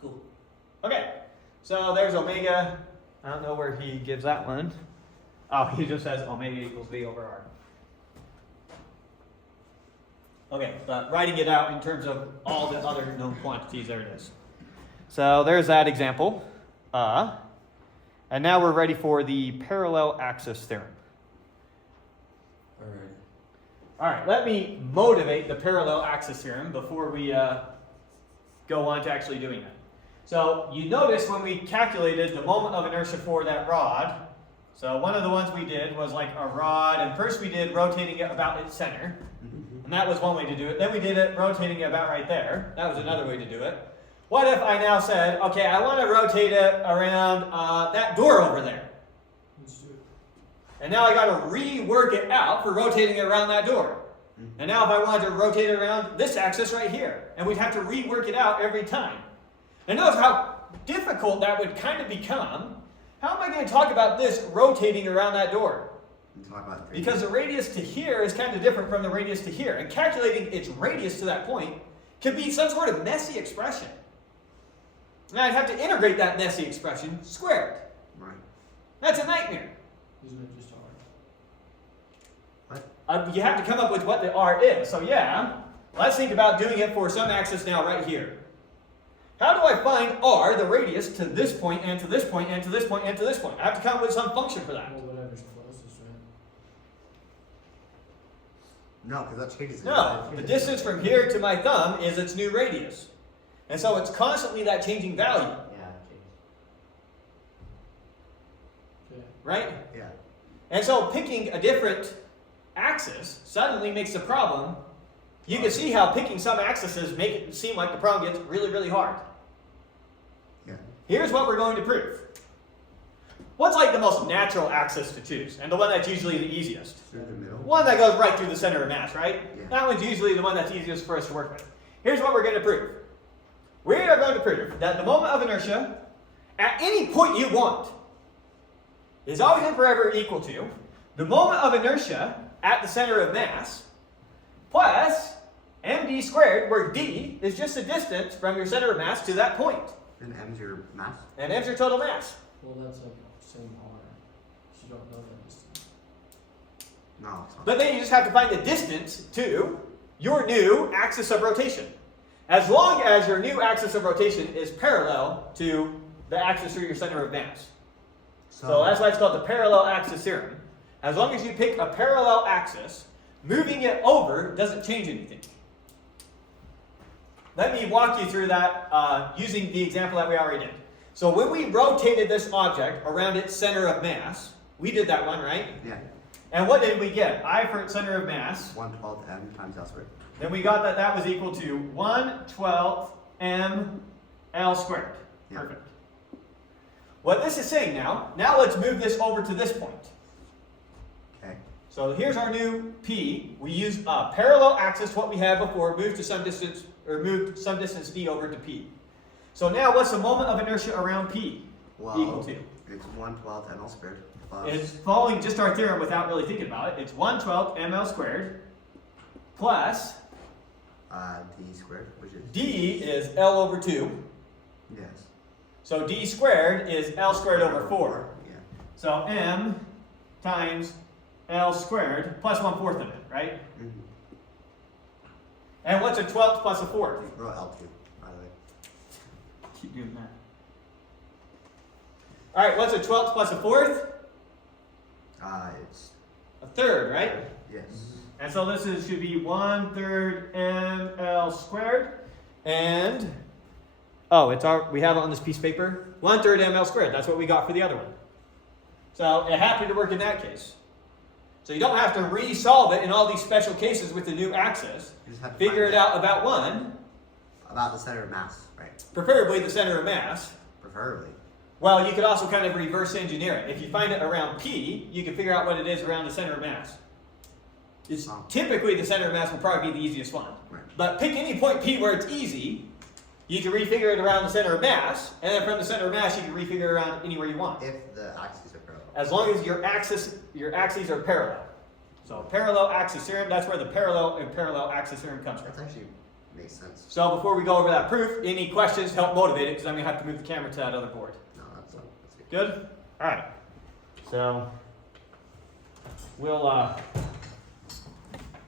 Cool. Okay, so there's omega. I don't know where he gives that one. Oh, he just says omega equals v over r. Okay, but writing it out in terms of all the other known quantities, there it is. So there's that example. And now we're ready for the Parallel-Axis Theorem. Alright. All right, let me motivate the Parallel-Axis Theorem before we go on to actually doing it. So you notice when we calculated the moment of inertia for that rod, so one of the ones we did was like a rod, and first we did rotating it about its center, and that was one way to do it. Then we did it rotating it about right there. That was another way to do it. What if I now said, okay, I want to rotate it around that door over there. Let's do it. And now I got to rework it out for rotating it around that door. And now if I wanted to rotate it around this axis right here, and we'd have to rework it out every time. And notice how difficult that would kind of become. How am I going to talk about this rotating around that door? Talk about Because the radius to here is kind of different from the radius to here. And calculating its radius to that point could be some sort of messy expression. And I'd have to integrate that messy expression squared. Right. That's a nightmare. Isn't it just R? You have to come up with what the R is. So yeah, let's think about doing it for some axis now right here. How do I find R, the radius, to this point and to this point and to this point and to this point? I have to come up with some function for that. Well, whatever's closest, right? No, because that changes. No, the distance from here to my thumb is its new radius. And so it's constantly that changing value, Yeah. Okay. right? Yeah. And so picking a different axis suddenly makes the problem. You can see how picking some axes make it seem like the problem gets really, really hard. Yeah. Here's what we're going to prove. What's like the most natural axis to choose, and the one that's usually the easiest? Through the middle. One that goes right through the center of mass, right? Yeah. That one's usually the one that's easiest for us to work with. Here's what we're going to prove. We are going to prove that the moment of inertia, at any point you want, is always and forever equal to the moment of inertia at the center of mass plus md squared, where d is just the distance from your center of mass to that point. And m's your mass. And m's your total mass. Well, that's like same R. So you don't know that distance. No, it's not. But then you just have to find the distance to your new axis of rotation. As long as your new axis of rotation is parallel to the axis through your center of mass. So that's why it's called the Parallel-Axis Theorem. As long as you pick a parallel axis, moving it over doesn't change anything. Let me walk you through that using the example that we already did. So when we rotated this object around its center of mass, we did that one, right? Yeah. And what did we get? I for its center of mass. 1/12 m times L squared. Then we got that that was equal to 1/12 m L squared. Yeah. Perfect. What this is saying now let's move this over to this point. Okay. So here's our new P. We use a parallel axis, what we had before, moved to some distance, or moved some distance d over to P. So now what's the moment of inertia around P equal to? It's 1/12 ml squared plus. It's following just our theorem without really thinking about it. It's 1/12 ml squared plus d squared, which is. d is L over 2. Yes. So d squared is L squared over 4. Yeah. So m times L squared plus 1/4 of it, right? Mm-hmm. And what's a 12th plus a 4th? Row L2, by the way. Keep doing that. All right, what's a 12th plus a 4th? It's. A third, right? Yes. And so this should be 1/3 ml squared. And, oh, we have it on this piece of paper. 1/3 ml squared. That's what we got for the other one. So it happened to work in that case. So you don't have to resolve it in all these special cases with the new axis. You just have to Figure find it out about one, About the center of mass, right? preferably the center of mass. Preferably. Well, you could also kind of reverse engineer it. If you find it around P, you can figure out what it is around the center of mass. It's typically the center of mass will probably be the easiest one. Right. But pick any point P where it's easy, you can refigure it around the center of mass, and then from the center of mass you can refigure it around anywhere you want. If the axes are parallel. As long as your axes are parallel. So Parallel-Axis Theorem, that's where the parallel and Parallel-Axis Theorem comes from. That actually makes sense. So before we go over that proof, any questions to help motivate it, because I'm going to have to move the camera to that other board. No, that's good. Good? Alright. So, we'll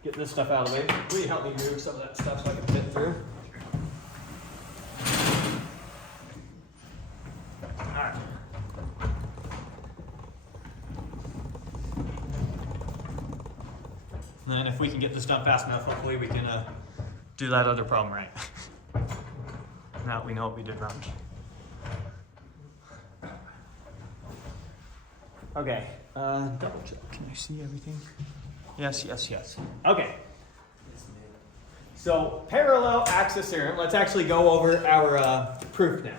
get this stuff out of the way. Will you help me move some of that stuff so I can fit through? if we can get this done fast enough, hopefully we can do that other problem right. Now we know what we did wrong. Okay, double check. Can you see everything? Yes, yes, yes. Okay. So parallel-axis theorem. Let's actually go over our proof now.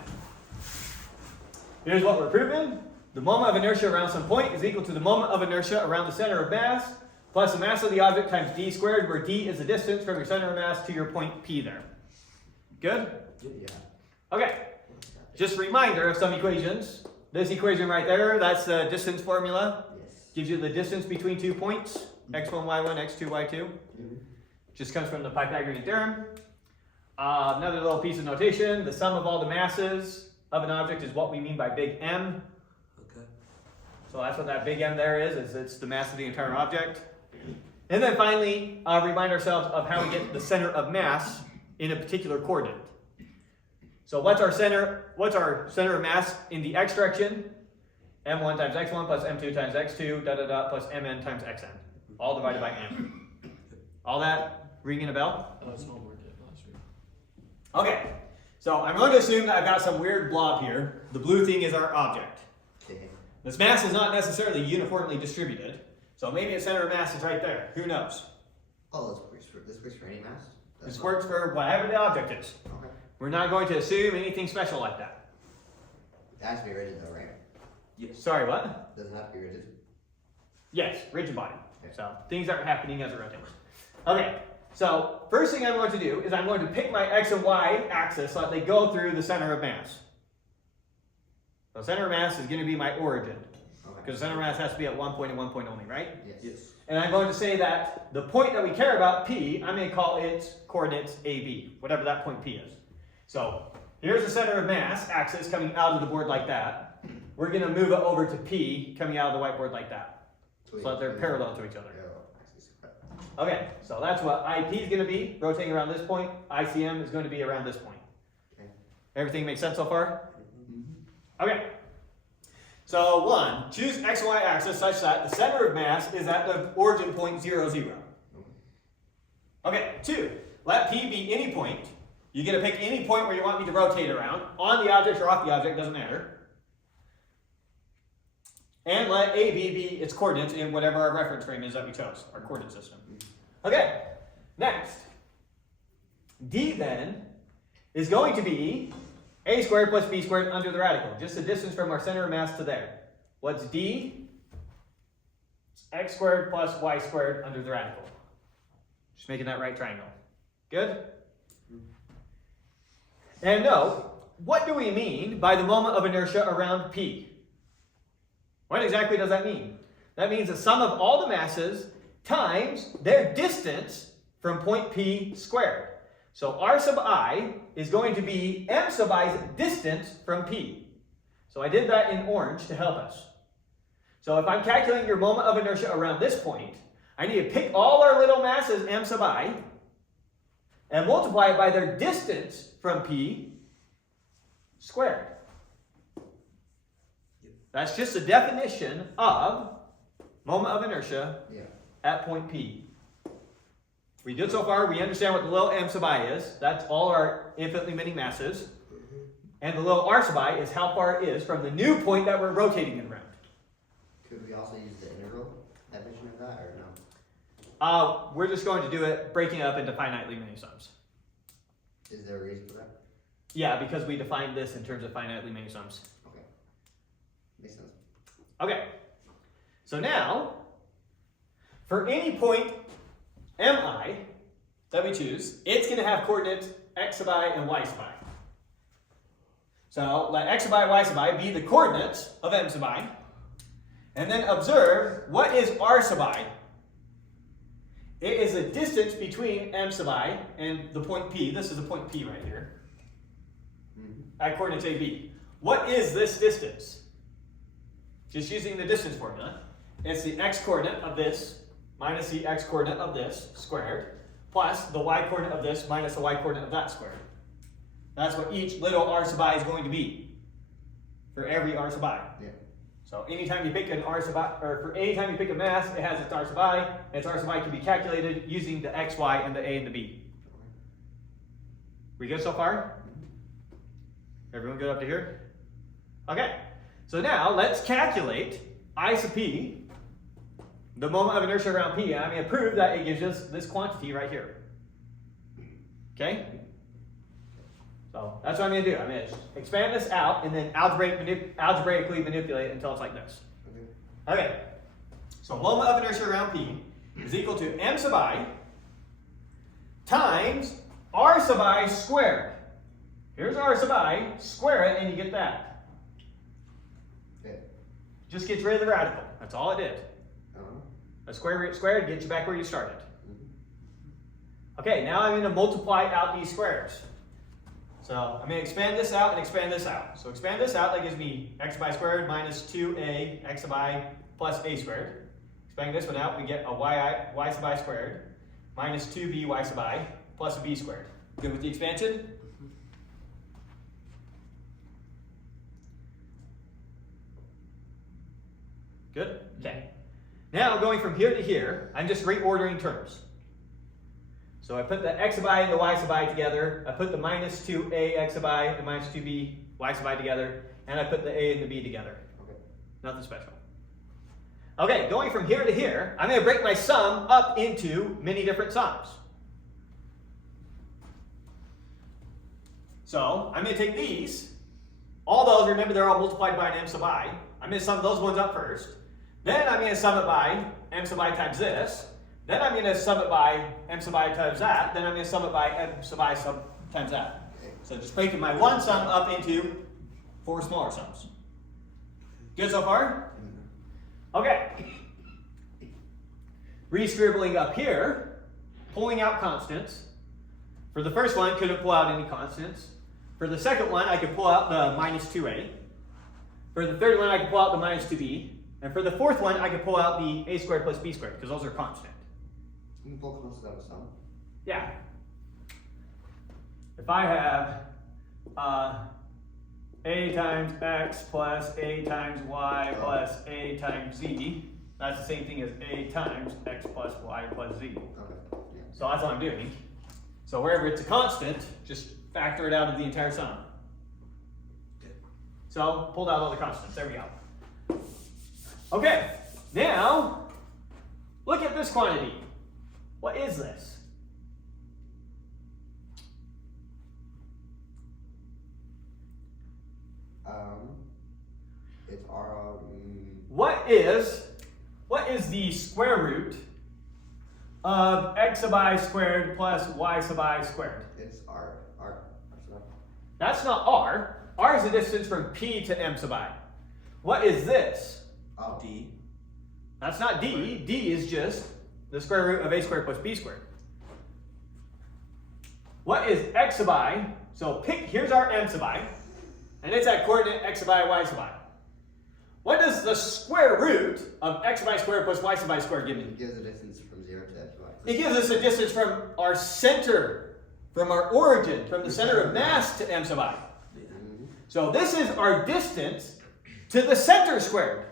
Here's what we're proving. The moment of inertia around some point is equal to the moment of inertia around the center of mass plus the mass of the object times d squared, where d is the distance from your center of mass to your point P there. Good? Yeah. Okay. Just a reminder of some equations. This equation right there, that's the distance formula. Yes. Gives you the distance between 2 points, x1, y1, x2, y2. Just comes from the Pythagorean theorem. Another little piece of notation, the sum of all the masses of an object is what we mean by big M. Okay. So that's what that big M there is it's the mass of the entire object. And then finally, remind ourselves of how we get the center of mass in a particular coordinate. So what's our center of mass in the x direction? M1 times x1 plus M2 times x2, plus Mn times xn. All divided by M. All that ringing a bell? That was homework last week. Okay, so I'm going to assume that I've got some weird blob here. The blue thing is our object. Okay. This mass is not necessarily uniformly distributed, so maybe its center of mass is right there. Who knows? Oh, this works for any mass? This works for whatever the object is. Okay. We're not going to assume anything special like that. It has to be rigid though, right? Yes. Sorry, what? Doesn't have to be rigid. Yes, rigid body. So things aren't happening as it rotates. Okay, so first thing I'm going to do is I'm going to pick my x and y axis so that they go through the center of mass. So center of mass is going to be my origin. Because center of mass has to be at one point and one point only, right? Yes. Yes. And I'm going to say that the point that we care about, P, I'm going to call its coordinates AB, whatever that point P is. So here's the center of mass axis coming out of the board like that. We're going to move it over to P coming out of the whiteboard like that. So that they're parallel to each other. Okay, so that's what IP is going to be, rotating around this point. ICM is going to be around this point. Okay. Everything make sense so far? Okay. So 1, choose x and y axis such that the center of mass is at the origin point 0, 0. Okay, 2, let P be any point. You get to pick any point where you want me to rotate around, on the object or off the object, doesn't matter. And let AB be its coordinates in whatever our reference frame is that we chose, our coordinate system. Okay, next. D then is going to be a squared plus b squared under the radical, just the distance from our center of mass to there. What's D? It's x squared plus y squared under the radical. Just making that right triangle. Good? And note, what do we mean by the moment of inertia around P? What exactly does that mean? That means the sum of all the masses times their distance from point P squared. So R sub I is going to be M sub I's distance from P. So I did that in orange to help us. So if I'm calculating your moment of inertia around this point, I need to pick all our little masses M sub I and multiply it by their distance from P squared. That's just a definition of moment of inertia at point P. We did so far, we understand what the little m sub I is. That's all our infinitely many masses. And the little r sub I is how far it is from the new point that we're rotating it around. Could we also use the integral definition of that, or no? We're just going to do it breaking it up into finitely many sums. Is there a reason for that? Yeah, because we defined this in terms of finitely many sums. Okay. Makes sense. Okay, so now, for any point mi that we choose, it's going to have coordinates x sub I and y sub I. So let x sub I, y sub I be the coordinates of m sub I, and then observe what is r sub I. It is the distance between m sub I and the point P. This is the point P right here. At coordinates AB. What is this distance? Just using the distance formula. It's the x coordinate of this minus the x coordinate of this squared, plus the y coordinate of this minus the y coordinate of that squared. That's what each little r sub I is going to be for every r sub I. Yeah. So anytime you pick an r sub I, or for anytime you pick a mass, it has its r sub I, and its r sub I can be calculated using the x, y, and the a and the b. We good so far? Everyone good up to here? Okay. So now let's calculate I sub p, the moment of inertia around p, and I'm going to prove that it gives us this quantity right here. Okay? So that's what I'm going to do. I'm going to expand this out and then algebraically manipulate it until it's like this. Okay. So moment of inertia around p is equal to m sub I times r sub I squared. Here's r sub I, square it, and you get that. Okay. Just gets rid of the radical. That's all it did. A square root squared gets you back where you started. Okay, now I'm going to multiply out these squares. So I'm going to expand this out and expand this out. So expand this out, that gives me x sub I squared minus 2a x sub I plus a squared. Expand this one out, we get a y sub I squared minus 2b y sub I plus a b squared. Good with the expansion? Good? Okay. Now going from here to here, I'm just reordering terms. So I put the x sub I and the y sub I together. I put the minus 2a x sub I and minus 2b y sub I together. And I put the a and the b together. Okay. Nothing special. Okay, going from here to here, I'm going to break my sum up into many different sums. So I'm going to take these. All those, remember they're all multiplied by an m sub I. I'm going to sum those ones up first. Then I'm going to sum it by m sub I times this. Then I'm going to sum it by m sub I times that. Then I'm going to sum it by m sub I times that. So just breaking my one sum up into 4 smaller sums. Good so far? Okay. Re-scribbling up here, pulling out constants. For the first one, couldn't pull out any constants. For the second one, I could pull out the minus 2a. For the third one, I could pull out the minus 2b. And for the fourth one, I could pull out the a squared plus b squared, because those are constant. You can pull constants out of sum. Yeah. If I have a times x plus a times y plus a times z, that's the same thing as a times x plus y plus z. Okay. Yeah. So that's what I'm doing. So wherever it's a constant, just factor it out of the entire sum. So pulled out all the constants. There we go. Okay, now look at this quantity. What is this? It's r. What is the square root of x sub I squared plus y sub I squared? It's r. That's not r. R is the distance from p to m sub I. What is this? Oh. D. That's not d. D is just the square root of a squared plus b squared. What is x sub I? So here's our m sub I, and it's at coordinate x sub I, y sub I. What does the square root of x sub I squared plus y sub I squared give me? It gives a distance from 0 to x, y. It gives us a distance from our center, from our origin, from the center of mass to m sub I. So this is our distance to the center squared.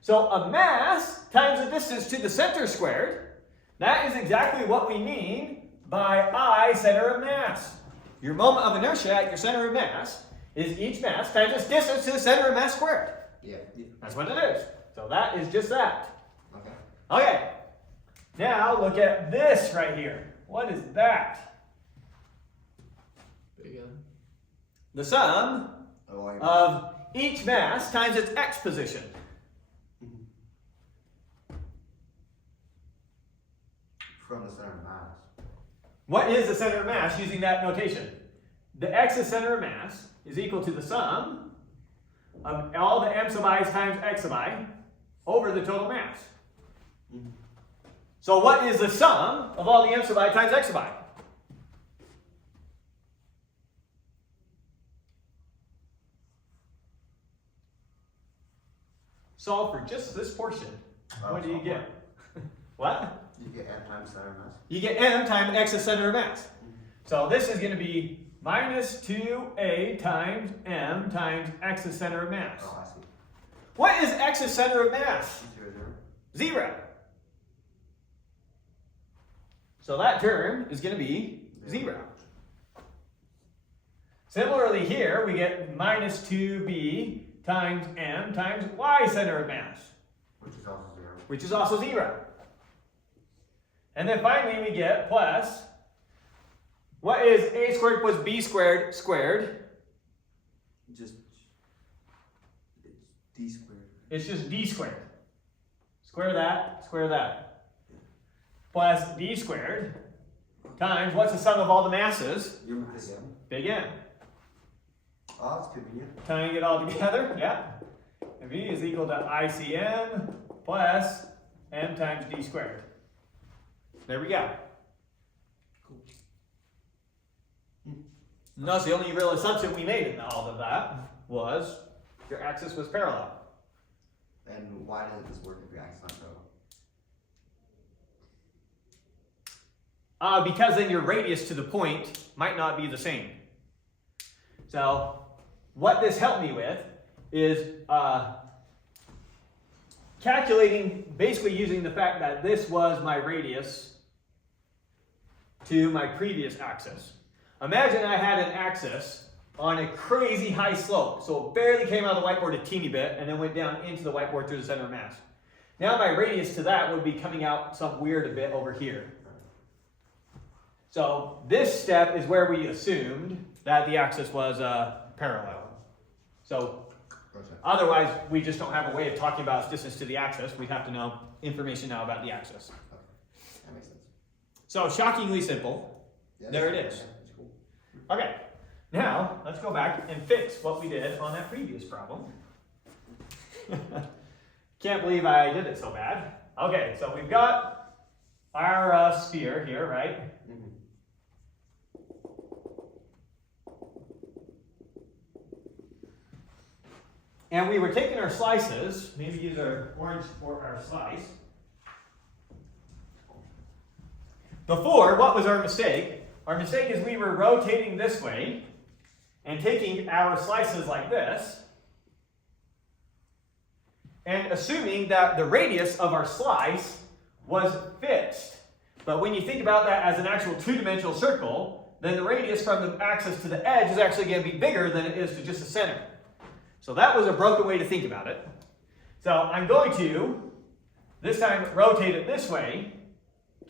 So a mass times the distance to the center squared, that is exactly what we mean by I center of mass. Your moment of inertia at your center of mass is each mass times its distance to the center of mass squared. Yeah. That's what it is. So that is just that. Okay. Okay. Now look at this right here. What is that? Big N. The sum of each mass times its x position. From the center of mass. What is the center of mass using that notation? The x's center of mass is equal to the sum of all the m sub i's times x sub I over the total mass. So what is the sum of all the m sub I times x sub I? Solve for just this portion. What do you get? What? You get m times center of mass. You get m times x's center of mass. So this is going to be minus 2a times m times x's center of mass. Oh, I see. What is X's center of mass? 0, 0. 0. So that term is going to be 0. Similarly here, we get minus 2b times m times y center of mass, Which is also 0. which is also 0. And then finally we get plus, what is a squared plus b squared squared? Just, it's d squared. It's just d squared. Square that, plus d squared times, what's the sum of all the masses? Your mass. Yeah. Big M. Oh, that's convenient. Tying it all together, yeah. And V is equal to ICM plus M times D squared. There we go. Notice the only real assumption we made in all of that was your axis was parallel. And why doesn't this work if your axis is not parallel? Because then your radius to the point might not be the same. So what this helped me with is calculating, basically using the fact that this was my radius to my previous axis. Imagine I had an axis on a crazy high slope, so it barely came out of the whiteboard a teeny bit and then went down into the whiteboard through the center of mass. Now my radius to that would be coming out some weird a bit over here. So this step is where we assumed that the axis was parallel. So otherwise, we just don't have a way of talking about its distance to the axis. We have to know information now about the axis. Okay. That makes sense. So shockingly simple. Yeah, There it that's- is. That's cool. Okay, now let's go back and fix what we did on that previous problem. Can't believe I did it so bad. Okay, so we've got our sphere here, right? Mhm. And we were taking our slices, maybe use our orange for our slice. Before, what was our mistake? Our mistake is we were rotating this way and taking our slices like this and assuming that the radius of our slice was fixed. But when you think about that as an actual two-dimensional circle, then the radius from the axis to the edge is actually going to be bigger than it is to just the center. So that was a broken way to think about it. So I'm going to, this time, rotate it this way,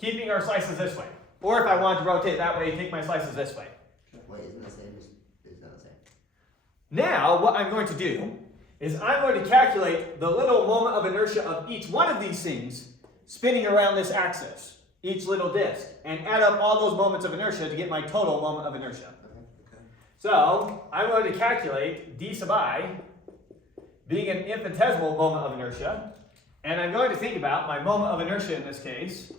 keeping our slices this way. Or if I wanted to rotate that way, take my slices this way. Wait, isn't the same? It's not the same. Now, what I'm going to do is I'm going to calculate the little moment of inertia of each one of these things spinning around this axis, each little disk, and add up all those moments of inertia to get my total moment of inertia. Okay. So I'm going to calculate d sub I being an infinitesimal moment of inertia, and I'm going to think about my moment of inertia in this case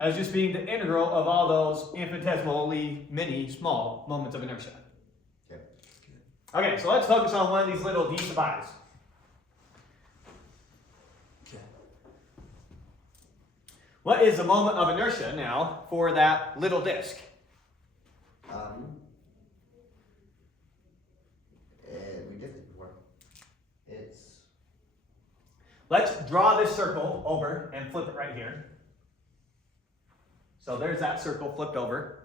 as just being the integral of all those infinitesimally many small moments of inertia. Okay. Okay, so let's focus on one of these little d sub i's. Okay. What is the moment of inertia now for that little disk? We did it before. It's Let's draw this circle over and flip it right here. So there's that circle flipped over.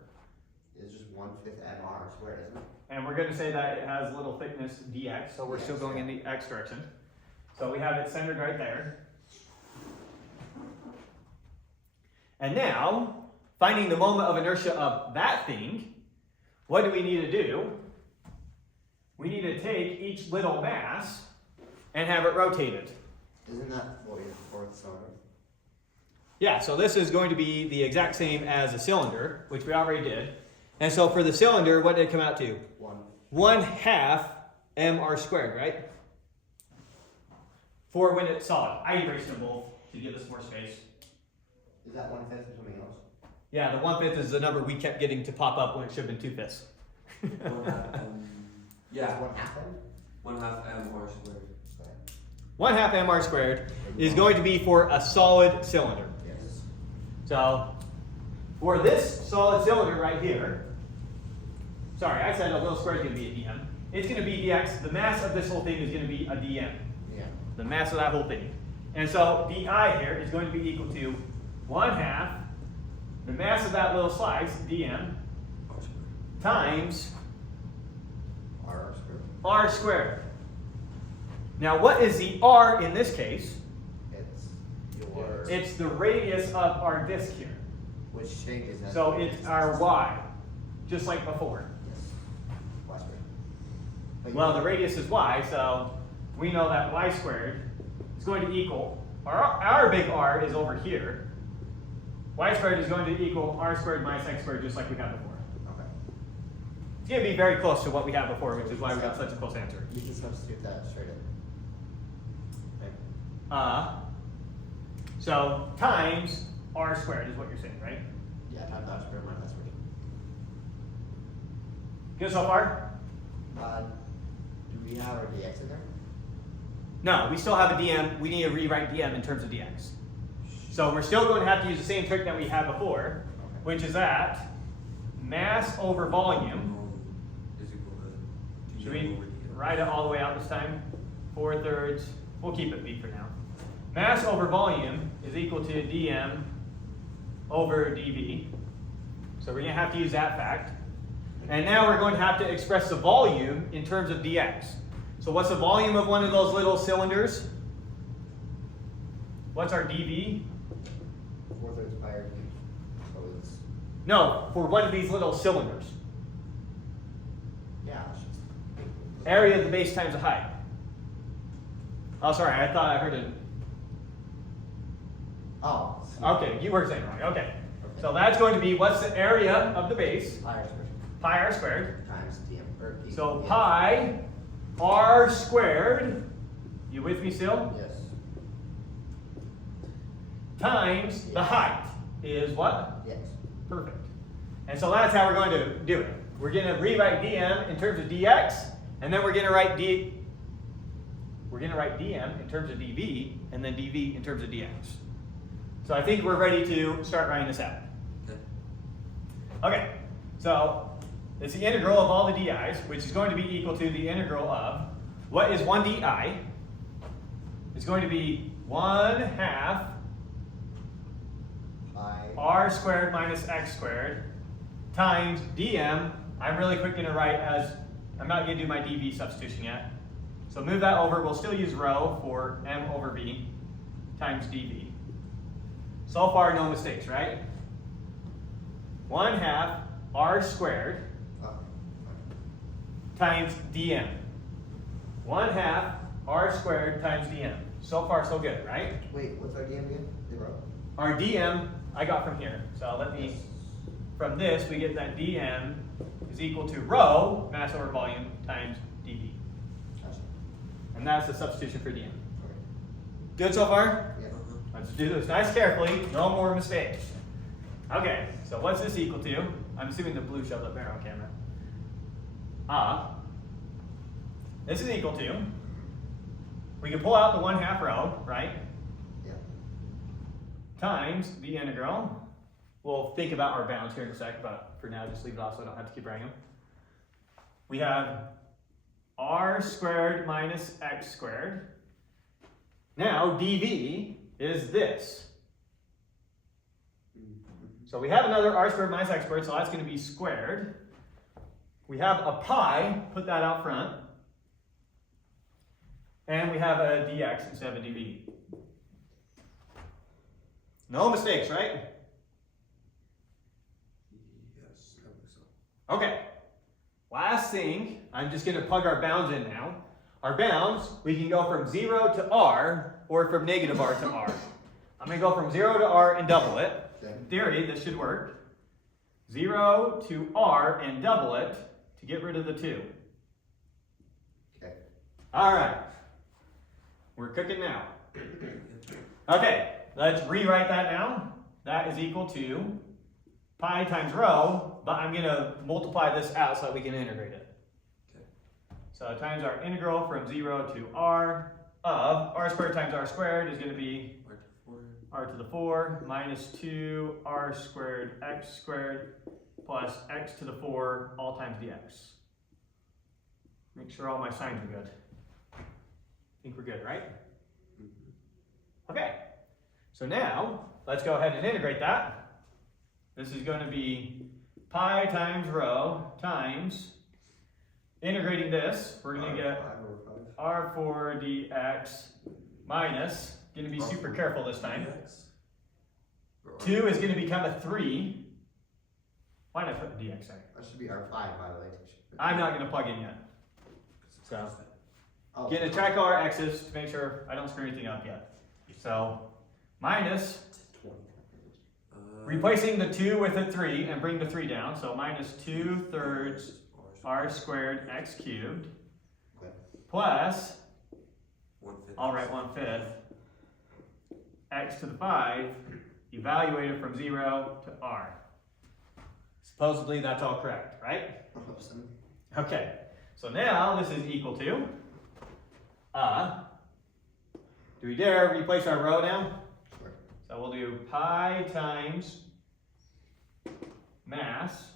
just 1/5 mr squared, isn't it? And we're going to say that it has a little thickness dx, so we're still going in the x direction. So we have it centered right there. And now, finding the moment of inertia of that thing, what do we need to do? We need to take each little mass and have it rotated. Isn't that what we have for the cylinder? Yeah, so this is going to be the exact same as a cylinder, which we already did. And so for the cylinder, what did it come out to? 1/2 mr², right? For when it's solid. I erased them both to give us more space. Is that 1/5 or something else? Yeah, the 1/5 is the number we kept getting to pop up when it should have been 2/5. 1/2 m. It's Yeah. 1/2 then? 1/2 mr². 1/2 mr² is going to be for a solid cylinder. Yes. So for this solid cylinder right here, sorry, I said a little square is going to be a dm. It's going to be dx. The mass of this whole thing is going to be a dm. Yeah. the mass of that whole thing. And so di here is going to be equal to 1/2 the mass of that little slice, dm, times R squared. r squared. Now what is the r in this case? It's your, It's the radius of our disk here. which changes as So the it's distance. our y, just like before. Yes. Y squared. But Well, the radius is y, so we know that y squared is going to equal, our big R is over here. Y squared is going to equal r squared minus x squared, just like we had before. Okay. It's going to be very close to what we had before, which is why we got such a close answer. You can substitute that straight in. Okay. So times r squared is what you're saying, right? Yeah, times R squared minus R squared. Good so far? Do we have our dx in there? No, we still have a dm. We need to rewrite dm in terms of dx. So we're still going to have to use the same trick that we had before, which is that mass over volume. Is equal to Should dm we over dx. write it all the way out this time? 4/3. We'll keep it b for now. Mass over volume is equal to dm over dv. So we're going to have to use that fact. And now we're going to have to express the volume in terms of dx. So what's the volume of one of those little cylinders? What's our dv? 4/3 pi r cubed. So it's, No, for one of these little cylinders. yeah, it's just. Area of the base times the height. Oh, sorry, I thought I heard it. Oh. Okay, you were saying it wrong. Okay. So that's going to be, what's the area of the base? Pi r squared Pi r squared. times dm. Or p. So yeah. pi r squared, you with me still? Yes. Times the height is what? Yes. Perfect. And so that's how we're going to do it. We're going to rewrite dm in terms of dx, and then we're going to write dm in terms of dv, and then dv in terms of dx. So I think we're ready to start writing this out. Okay. Okay, so it's the integral of all the di's, which is going to be equal to the integral of, what is 1 di? It's going to be 1/2 Pi. r squared minus x squared times dm. I'm really quick going to write as, I'm not going to do my dv substitution yet. So move that over, we'll still use rho for m over v times dv. So far, no mistakes, right? 1/2 r squared Oh. times dm. 1/2 r squared times dm. So far, so good, right? Wait, what's our dm again? 0. Our dm I got from here. So let me, from this, we get that dm is equal to rho, mass over volume, times dv. Gotcha. And that's the substitution for dm. Okay. Good so far? Yeah. Let's do this nice carefully, no more mistakes. Okay, so what's this equal to? I'm assuming the blue shows up there on camera. This is equal to, we can pull out the 1/2 rho, right? Yeah. Times the integral. We'll think about our bounds here in a sec, but for now just leave it off so I don't have to keep writing them. We have r squared minus x squared. Now dv is this. So we have another r squared minus x squared, so that's going to be squared. We have a pi, put that out front. And we have a dx instead of a dv. No mistakes, right? Yes, I think so. Okay. Last thing, I'm just going to plug our bounds in now. Our bounds, we can go from 0 to r, or from negative r to r. I'm going to go from 0 to r and double it. Okay. In theory, this should work. 0 to r and double it to get rid of the 2. Okay. All right. We're cooking now. Okay, let's rewrite that now. That is equal to pi times rho, but I'm going to multiply this out so that we can integrate it. Okay. So times our integral from 0 to r of r squared times r squared is going to be R to 4. r to the 4 minus 2 r squared x squared plus x to the 4 all times dx. Make sure all my signs are good. I think we're good, right? Okay, so now let's go ahead and integrate that. This is going to be pi times rho times, integrating this, we're going to get r4 dx minus, going to be super careful this time. 2 is going to become a 3. Why did I put the dx there? That should be R5, by the way. I'm not going to plug in yet. So, Oh, going to track all our x's to make sure I don't screw anything up yet. So, minus, replacing the 2 with a 3 and bring the 3 down. So, minus 2/3 r squared x cubed plus, I'll write 1/5, x to the 5, evaluated from 0 to r. Supposedly that's all correct, right? Okay, so now this is equal to, do we dare replace our rho now? Sure. So we'll do pi times mass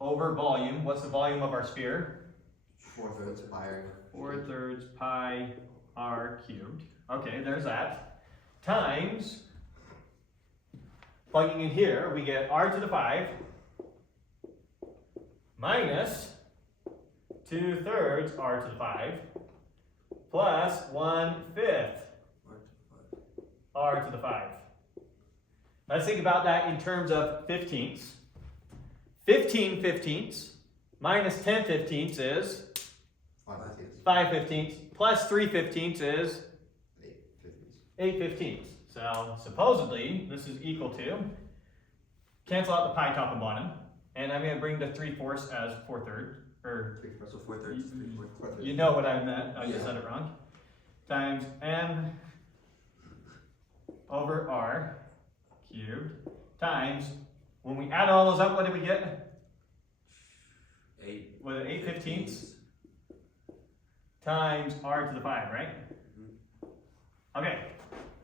over volume. What's the volume of our sphere? 4/3 pi. 4/3 pi r cubed. Okay, there's that. Times, plugging in here, we get r to the 5 minus 2/3 r to the 5 plus 1/5 r to the 5. Let's think about that in terms of 15ths. 15 15ths minus 10 15ths is 5 15ths plus 3 15ths is 8 15ths. So supposedly this is equal to, cancel out the pi top and bottom, and I'm going to bring the 3/4 as 4/3, or So 4/3 is 3/4. you know what I meant, I just Yeah. said it wrong, times m over r cubed times, when we add all those up, what did we get? 8. Was it 8 15ths times r to the 5, right? Okay,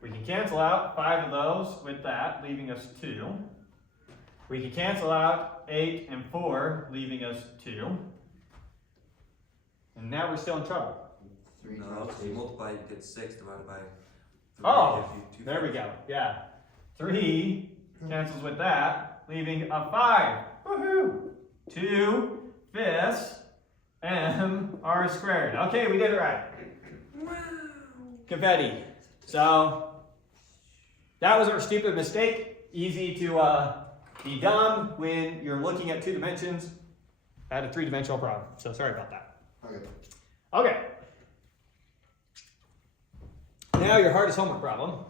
we can cancel out 5 of those with that, leaving us 2. We can cancel out 8 and 4, leaving us 2. And now we're still in trouble. No, so you multiply, you get 6 divided by 3. Oh, gives you 2/5. there we go, yeah. 3 cancels with that, leaving a 5. Woohoo! 2/5 m r squared. Okay, we did it right. Confetti. So, that was our stupid mistake. Easy to be dumb when you're looking at 2 dimensions at a 3-dimensional problem. So, sorry about that. Okay. Okay. Now your hardest homework problem.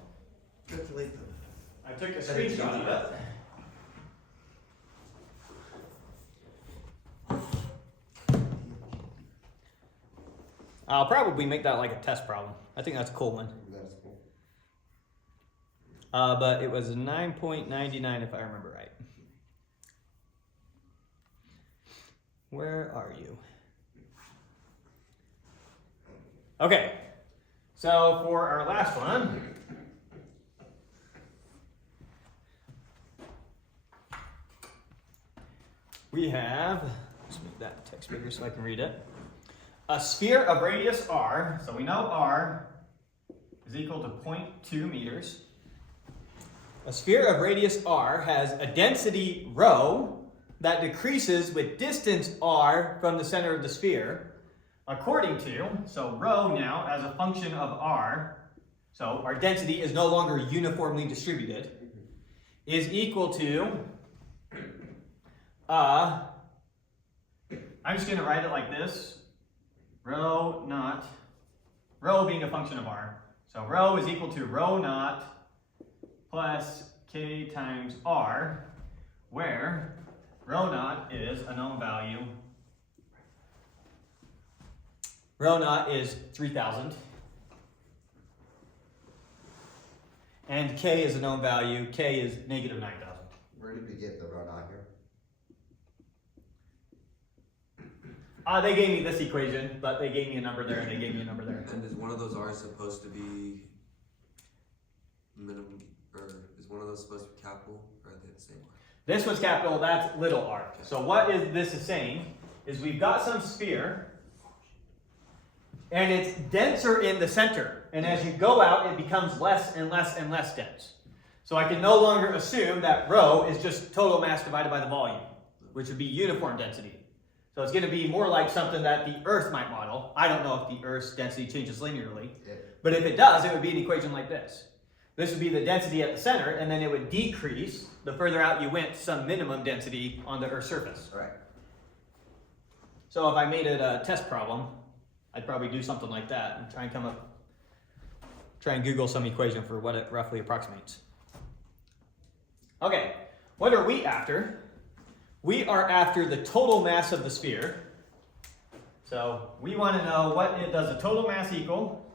I took a screenshot of it. I'll probably make that like a test problem. I think that's a cool one. That's cool. But it was 9.99 if I remember right. Where are you? Okay, so for our last one, we have, let's make that text bigger so I can read it. A sphere of radius r, so we know r is equal to 0.2 meters. A sphere of radius r has a density rho that decreases with distance r from the center of the sphere, according to, so rho now as a function of r, so our density is no longer uniformly distributed, is equal to, I'm just going to write it like this. Rho naught, rho being a function of r. So rho is equal to rho naught plus k times r, where rho naught is a known value. Rho naught is 3,000. And k is a known value. K is negative 9,000. Where did we get the rho naught here? They gave me this equation, but they gave me a number there and they gave me a number there. And is one of those r's supposed to be minimum, or is one of those supposed to be capital, or are they the same one? This was capital, that's little r. So what is this is saying is we've got some sphere And it's denser in the center. And as you go out, it becomes less and less and less dense. So I can no longer assume that rho is just total mass divided by the volume, which would be uniform density. So it's going to be more like something that the Earth might model. I don't know if the Earth's density changes linearly. But if it does, it would be an equation like this. This would be the density at the center, and then it would decrease the further out you went to some minimum density on the Earth's surface. Right. So if I made it a test problem, I'd probably do something like that and try and Google some equation for what it roughly approximates. Okay, what are we after? We are after the total mass of the sphere. So we want to know what it does the total mass equal,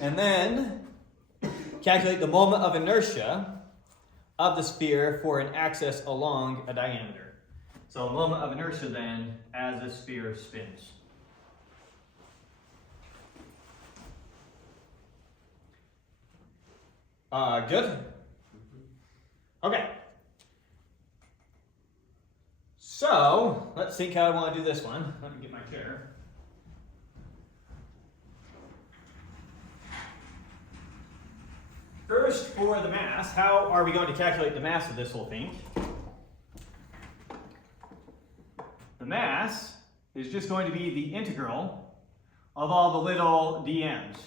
and then calculate the moment of inertia of the sphere for an axis along a diameter. So moment of inertia then as the sphere spins. Good? Okay. So, let's think how I want to do this one. Let me get my chair. First, for the mass, how are we going to calculate the mass of this whole thing? The mass is just going to be the integral of all the little dm's.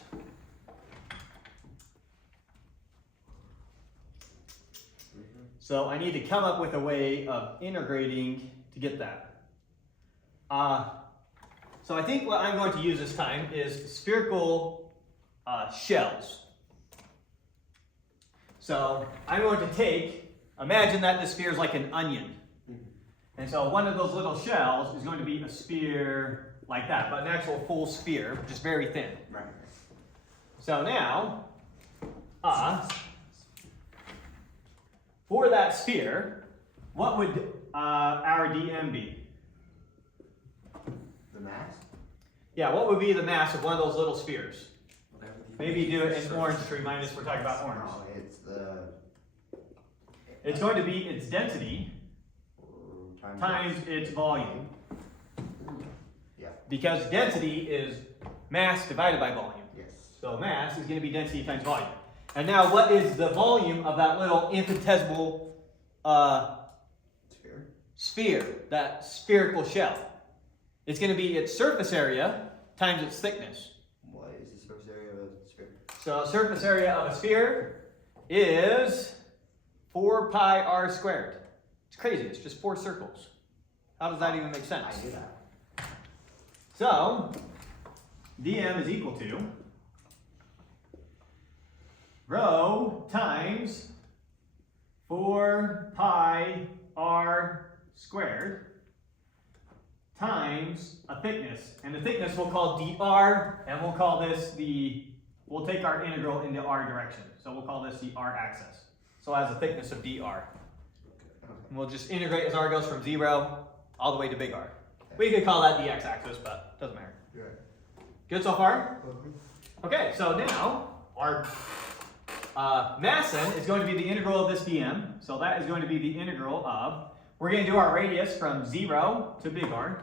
So I need to come up with a way of integrating to get that. So I think what I'm going to use this time is spherical shells. So I'm going to imagine that the sphere is like an onion. And so one of those little shells is going to be a sphere like that, but an actual full sphere, just very thin. Right. So now, for that sphere, what would our dm be? The mass? Yeah, what would be the mass of one of those little spheres? Maybe do it in orange to remind us we're talking about orange. No, it's the It's going to be its density times its volume. Yeah. Because density is mass divided by volume. Yes. So mass is going to be density times volume. And now what is the volume of that little infinitesimal sphere, that spherical shell? It's going to be its surface area times its thickness. What is the surface area of a sphere? So surface area of a sphere is 4 pi r squared. It's crazy, it's just 4 circles. How does that even make sense? I knew that. So, dm is equal to rho times 4 pi r squared times a thickness. And the thickness we'll call dr, and we'll call this we'll take our integral in the r direction. So we'll call this the r axis. So it has a thickness of dr. And we'll just integrate as r goes from 0 all the way to big R. We could call that the x-axis, but it doesn't matter. Good so far? Okay, so now our mass then is going to be the integral of this dm. So that is going to be the integral of, we're going to do our radius from 0 to big R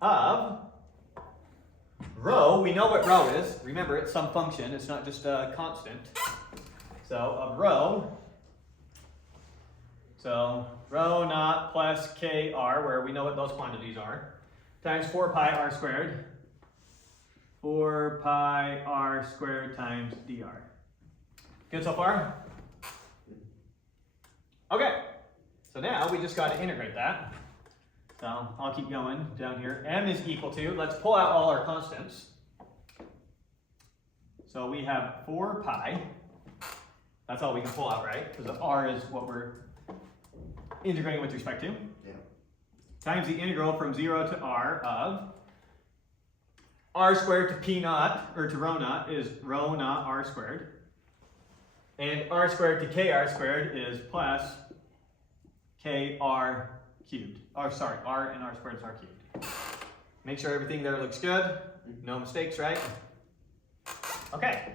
of rho. We know what rho is. Remember, it's some function. It's not just a constant. So of rho. So rho naught plus kr, where we know what those quantities are, times 4 pi r squared. 4 pi r squared times dr. Good so far? Okay, so now we just got to integrate that. So I'll keep going down here. M is equal to, let's pull out all our constants. So we have 4 pi. That's all we can pull out, right? Because r is what we're integrating with respect to. Yeah. Times the integral from 0 to r of r squared to p naught, or to rho naught, is rho naught r squared. And r squared to kr squared is plus kr cubed. Or sorry, r and r squared is r cubed. Make sure everything there looks good. No mistakes, right? Okay.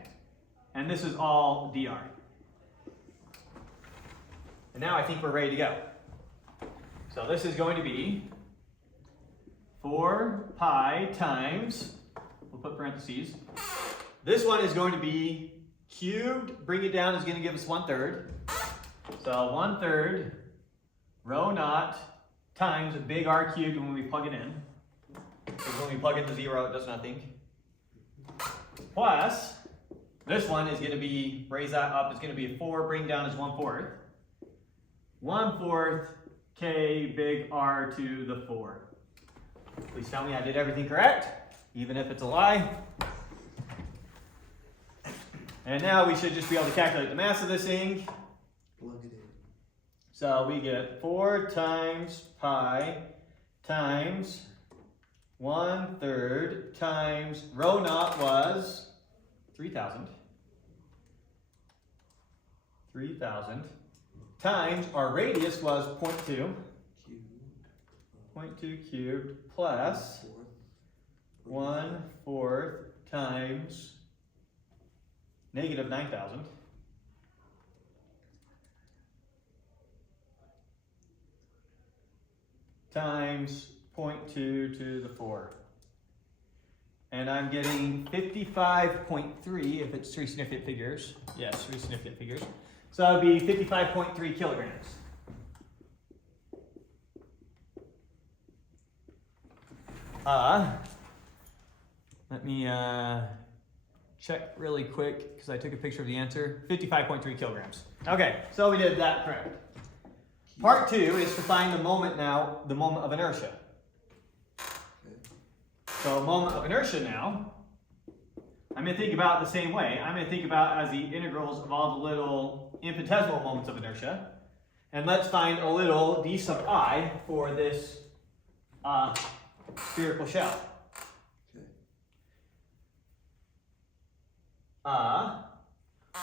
And this is all dr. And now I think we're ready to go. So this is going to be 4 pi times, we'll put parentheses. This one is going to be cubed, bring it down is going to give us 1/3. So 1/3 rho naught times big R cubed when we plug it in. Because when we plug it to 0, it does nothing. Plus, this one is going to be, raise that up, it's going to be a 4, bring down is 1/4. 1/4 k big R to the 4. Please tell me I did everything correct, even if it's a lie. And now we should just be able to calculate the mass of this thing. Plug it in. So we get 4 times pi times 1/3 times rho naught was 3,000. 3,000 times our radius was 0.2. 0.2 cubed plus 1/4 times negative 9,000 times 0.2 to the 4. And I'm getting 55.3 if it's 3 significant figures. Yes, 3 significant figures. So that would be 55.3 kilograms. Let me check really quick because I took a picture of the answer. 55.3 kilograms. Okay, so we did that correct. Part 2 is to find the moment now, the moment of inertia. So moment of inertia now, I'm going to think about it the same way. I'm going to think about it as the integrals of all the little infinitesimal moments of inertia. And let's find a little d sub I for this spherical shell.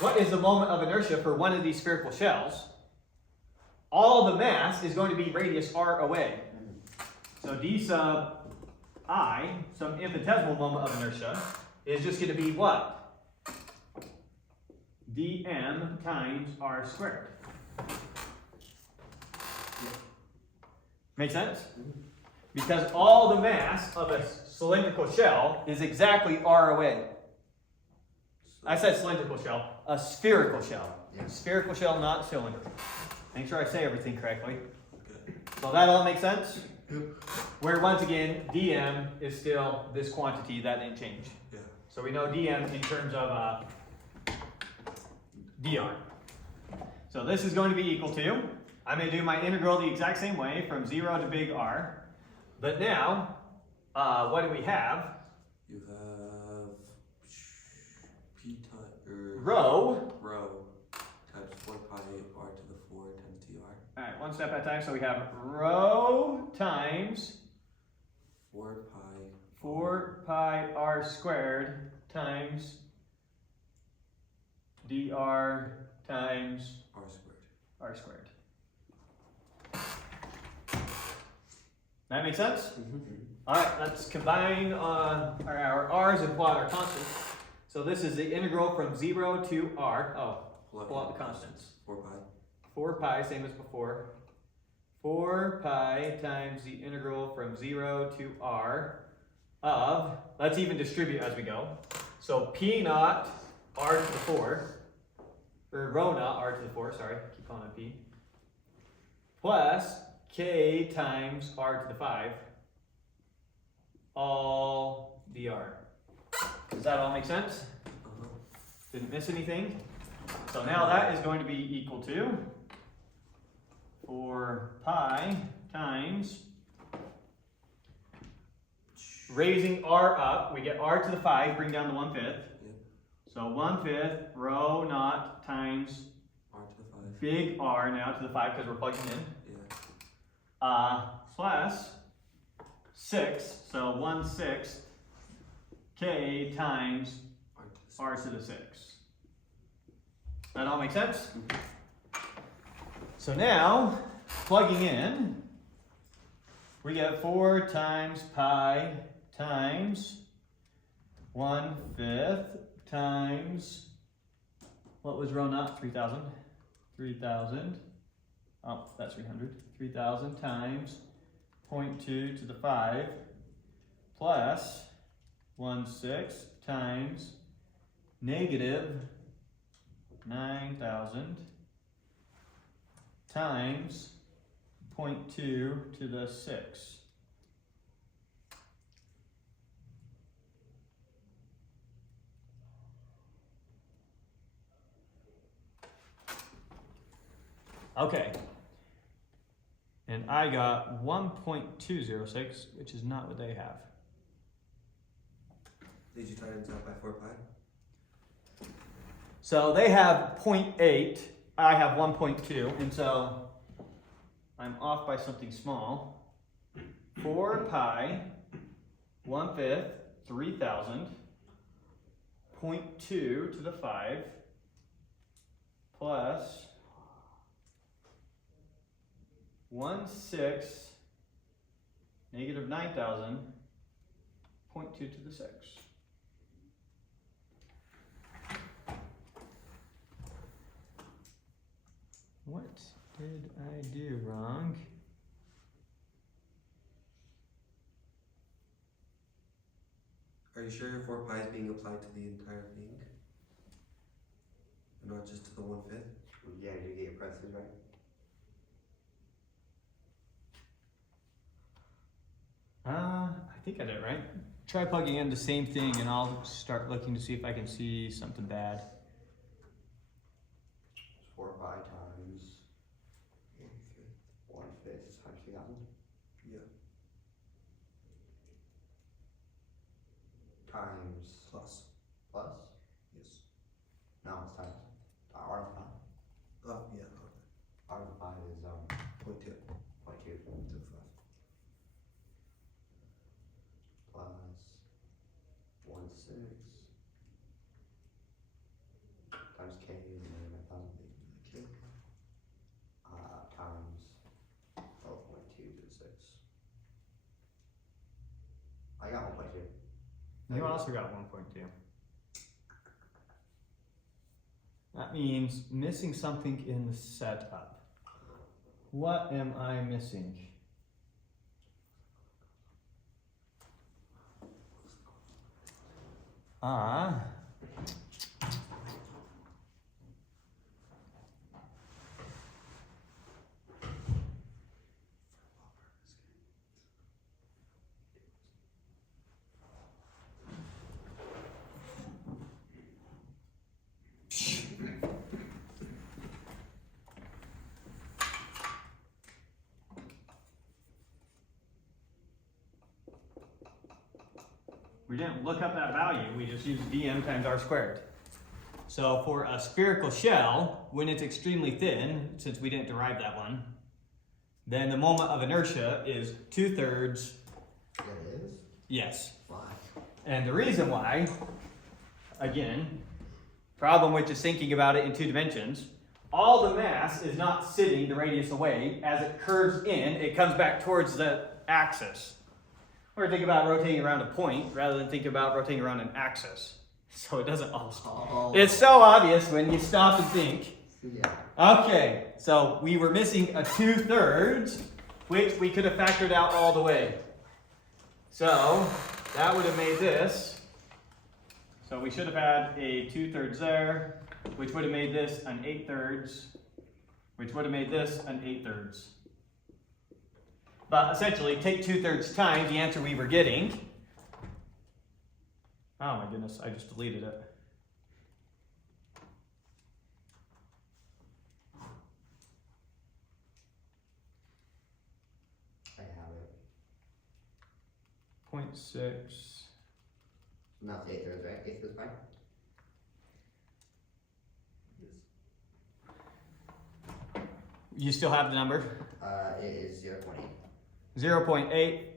What is the moment of inertia for one of these spherical shells? All the mass is going to be radius r away. So d sub I, some infinitesimal moment of inertia, is just going to be what? dm times r squared. Make sense? Because all the mass of a cylindrical shell is exactly r away. I said cylindrical shell, a spherical shell. Yeah. Spherical shell, not cylinder. Make sure I say everything correctly. So that all makes sense? Where once again, dm is still this quantity, that didn't change. Yeah. So we know dm in terms of dr. So this is going to be equal to, I'm going to do my integral the exact same way from 0 to big R. But now, what do we have? You have p times Rho. times 4 pi r to the 4 times dr. Alright, one step at a time. So we have rho times 4 pi r squared times dr times r squared. r squared. That makes sense? Alright, let's combine our r's and plot our constants. So this is the integral from 0 to r. Oh, plot the constants. 4 pi. 4 pi, same as before. 4 pi times the integral from 0 to r of, let's even distribute as we go. So p naught r to the 4, or rho naught r to the 4, sorry, keep calling it p, plus k times r to the 5, all dr. Does that all make sense? Didn't miss anything? So now that is going to be equal to 4 pi times, raising r up, we get r to the 5, bring down to 1/5. Yep. So 1/5 rho naught times R to the 5. big R now to the 5 because we're plugging in. Yeah. Plus 6, so 1/6 k times r to the 6. That all make sense? So now, plugging in, we get 4 times pi times 1/5 times, what was rho naught? 3,000. 3,000. Oh, that's 300. 3,000 times 0.2 to the 5 plus 1/6 times negative 9,000 times 0.2 to the 6. Okay. And I got 1.206, which is not what they have. Did you times that by 4 pi? So they have 0.8, I have 1.2, and so I'm off by something small. 4 pi 1/5, 3,000, 0.2 to the 5, plus 1/6, negative 9,000, 0.2 to the 6. What did I do wrong? Are you sure your 4 pi is being applied to the entire thing? And not just to the 1/5? Yeah, did you get your parentheses right? I think I did it right. Try plugging in the same thing and I'll start looking to see if I can see something bad. 4 pi times 1/5 times 3,000 Yeah. times Plus. plus? Yes. No, it's times. R of pi. Oh, yeah, okay. R of pi is 0.2 0.2 to the 5. plus 1/6 times k is negative 1,000 Okay. times 12.2 to the 6. I got 1.2. You also got 1.2. That means missing something in the setup. What am I missing? We didn't look up that value, we just used dm times r squared. So for a spherical shell, when it's extremely thin, since we didn't derive that one, then the moment of inertia is 2/3. It is? Yes. Why? And the reason why, again, problem with just thinking about it in 2 dimensions, all the mass is not sitting the radius away. As it curves in, it comes back towards the axis. Or think about rotating around a point rather than think about rotating around an axis. So it doesn't all stop. Oh. It's so obvious when you stop and think. Yeah. Okay, so we were missing a 2/3, which we could have factored out all the way. So that would have made this. So we should have had a 2/3 there, which would have made this an 8/3, which would have made this an 8/3. But essentially, take 2/3 times the answer we were getting. Oh my goodness, I just deleted it. I have it. 0.6. Now it's 8/3, right? 8/3 pi? You still have the number? It is 0.8. 0.8.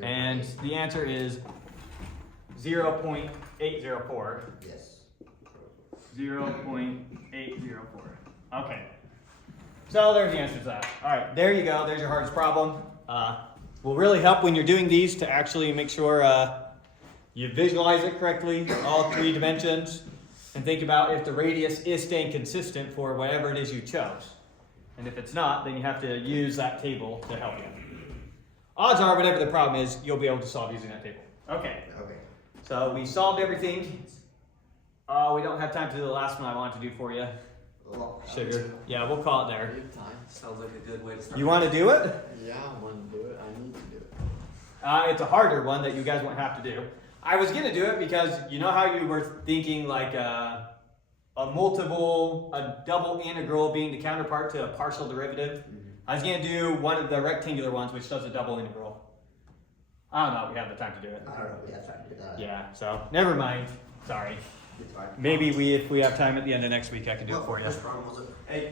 And the answer is 0.804. Yes. 0.804. Okay. So there's the answer to that. All right, there you go. There's your hardest problem. Will really help when you're doing these to actually make sure you visualize it correctly, all 3 dimensions, and think about if the radius is staying consistent for whatever it is you chose. And if it's not, then you have to use that table to help you. odds are, whatever the problem is, you'll be able to solve using that table. Okay, Okay. so we solved everything. We don't have time to do the last one I wanted to do for you. Well, Sugar. Yeah, we'll call it there. We have time. Sounds like a good way to start. You want to do it? Yeah, I want to do it. I need to do it. It's a harder one that you guys won't have to do. I was gonna do it because you know how you were thinking like a double integral being the counterpart to a partial derivative. I was gonna do one of the rectangular ones which does a double integral. I don't know if we have the time to do it. I don't know. Yeah, try to do that. Yeah, so never mind. Sorry. It's fine. Maybe if we have time at the end of next week, I can do it for you. Which problem was it? Hey,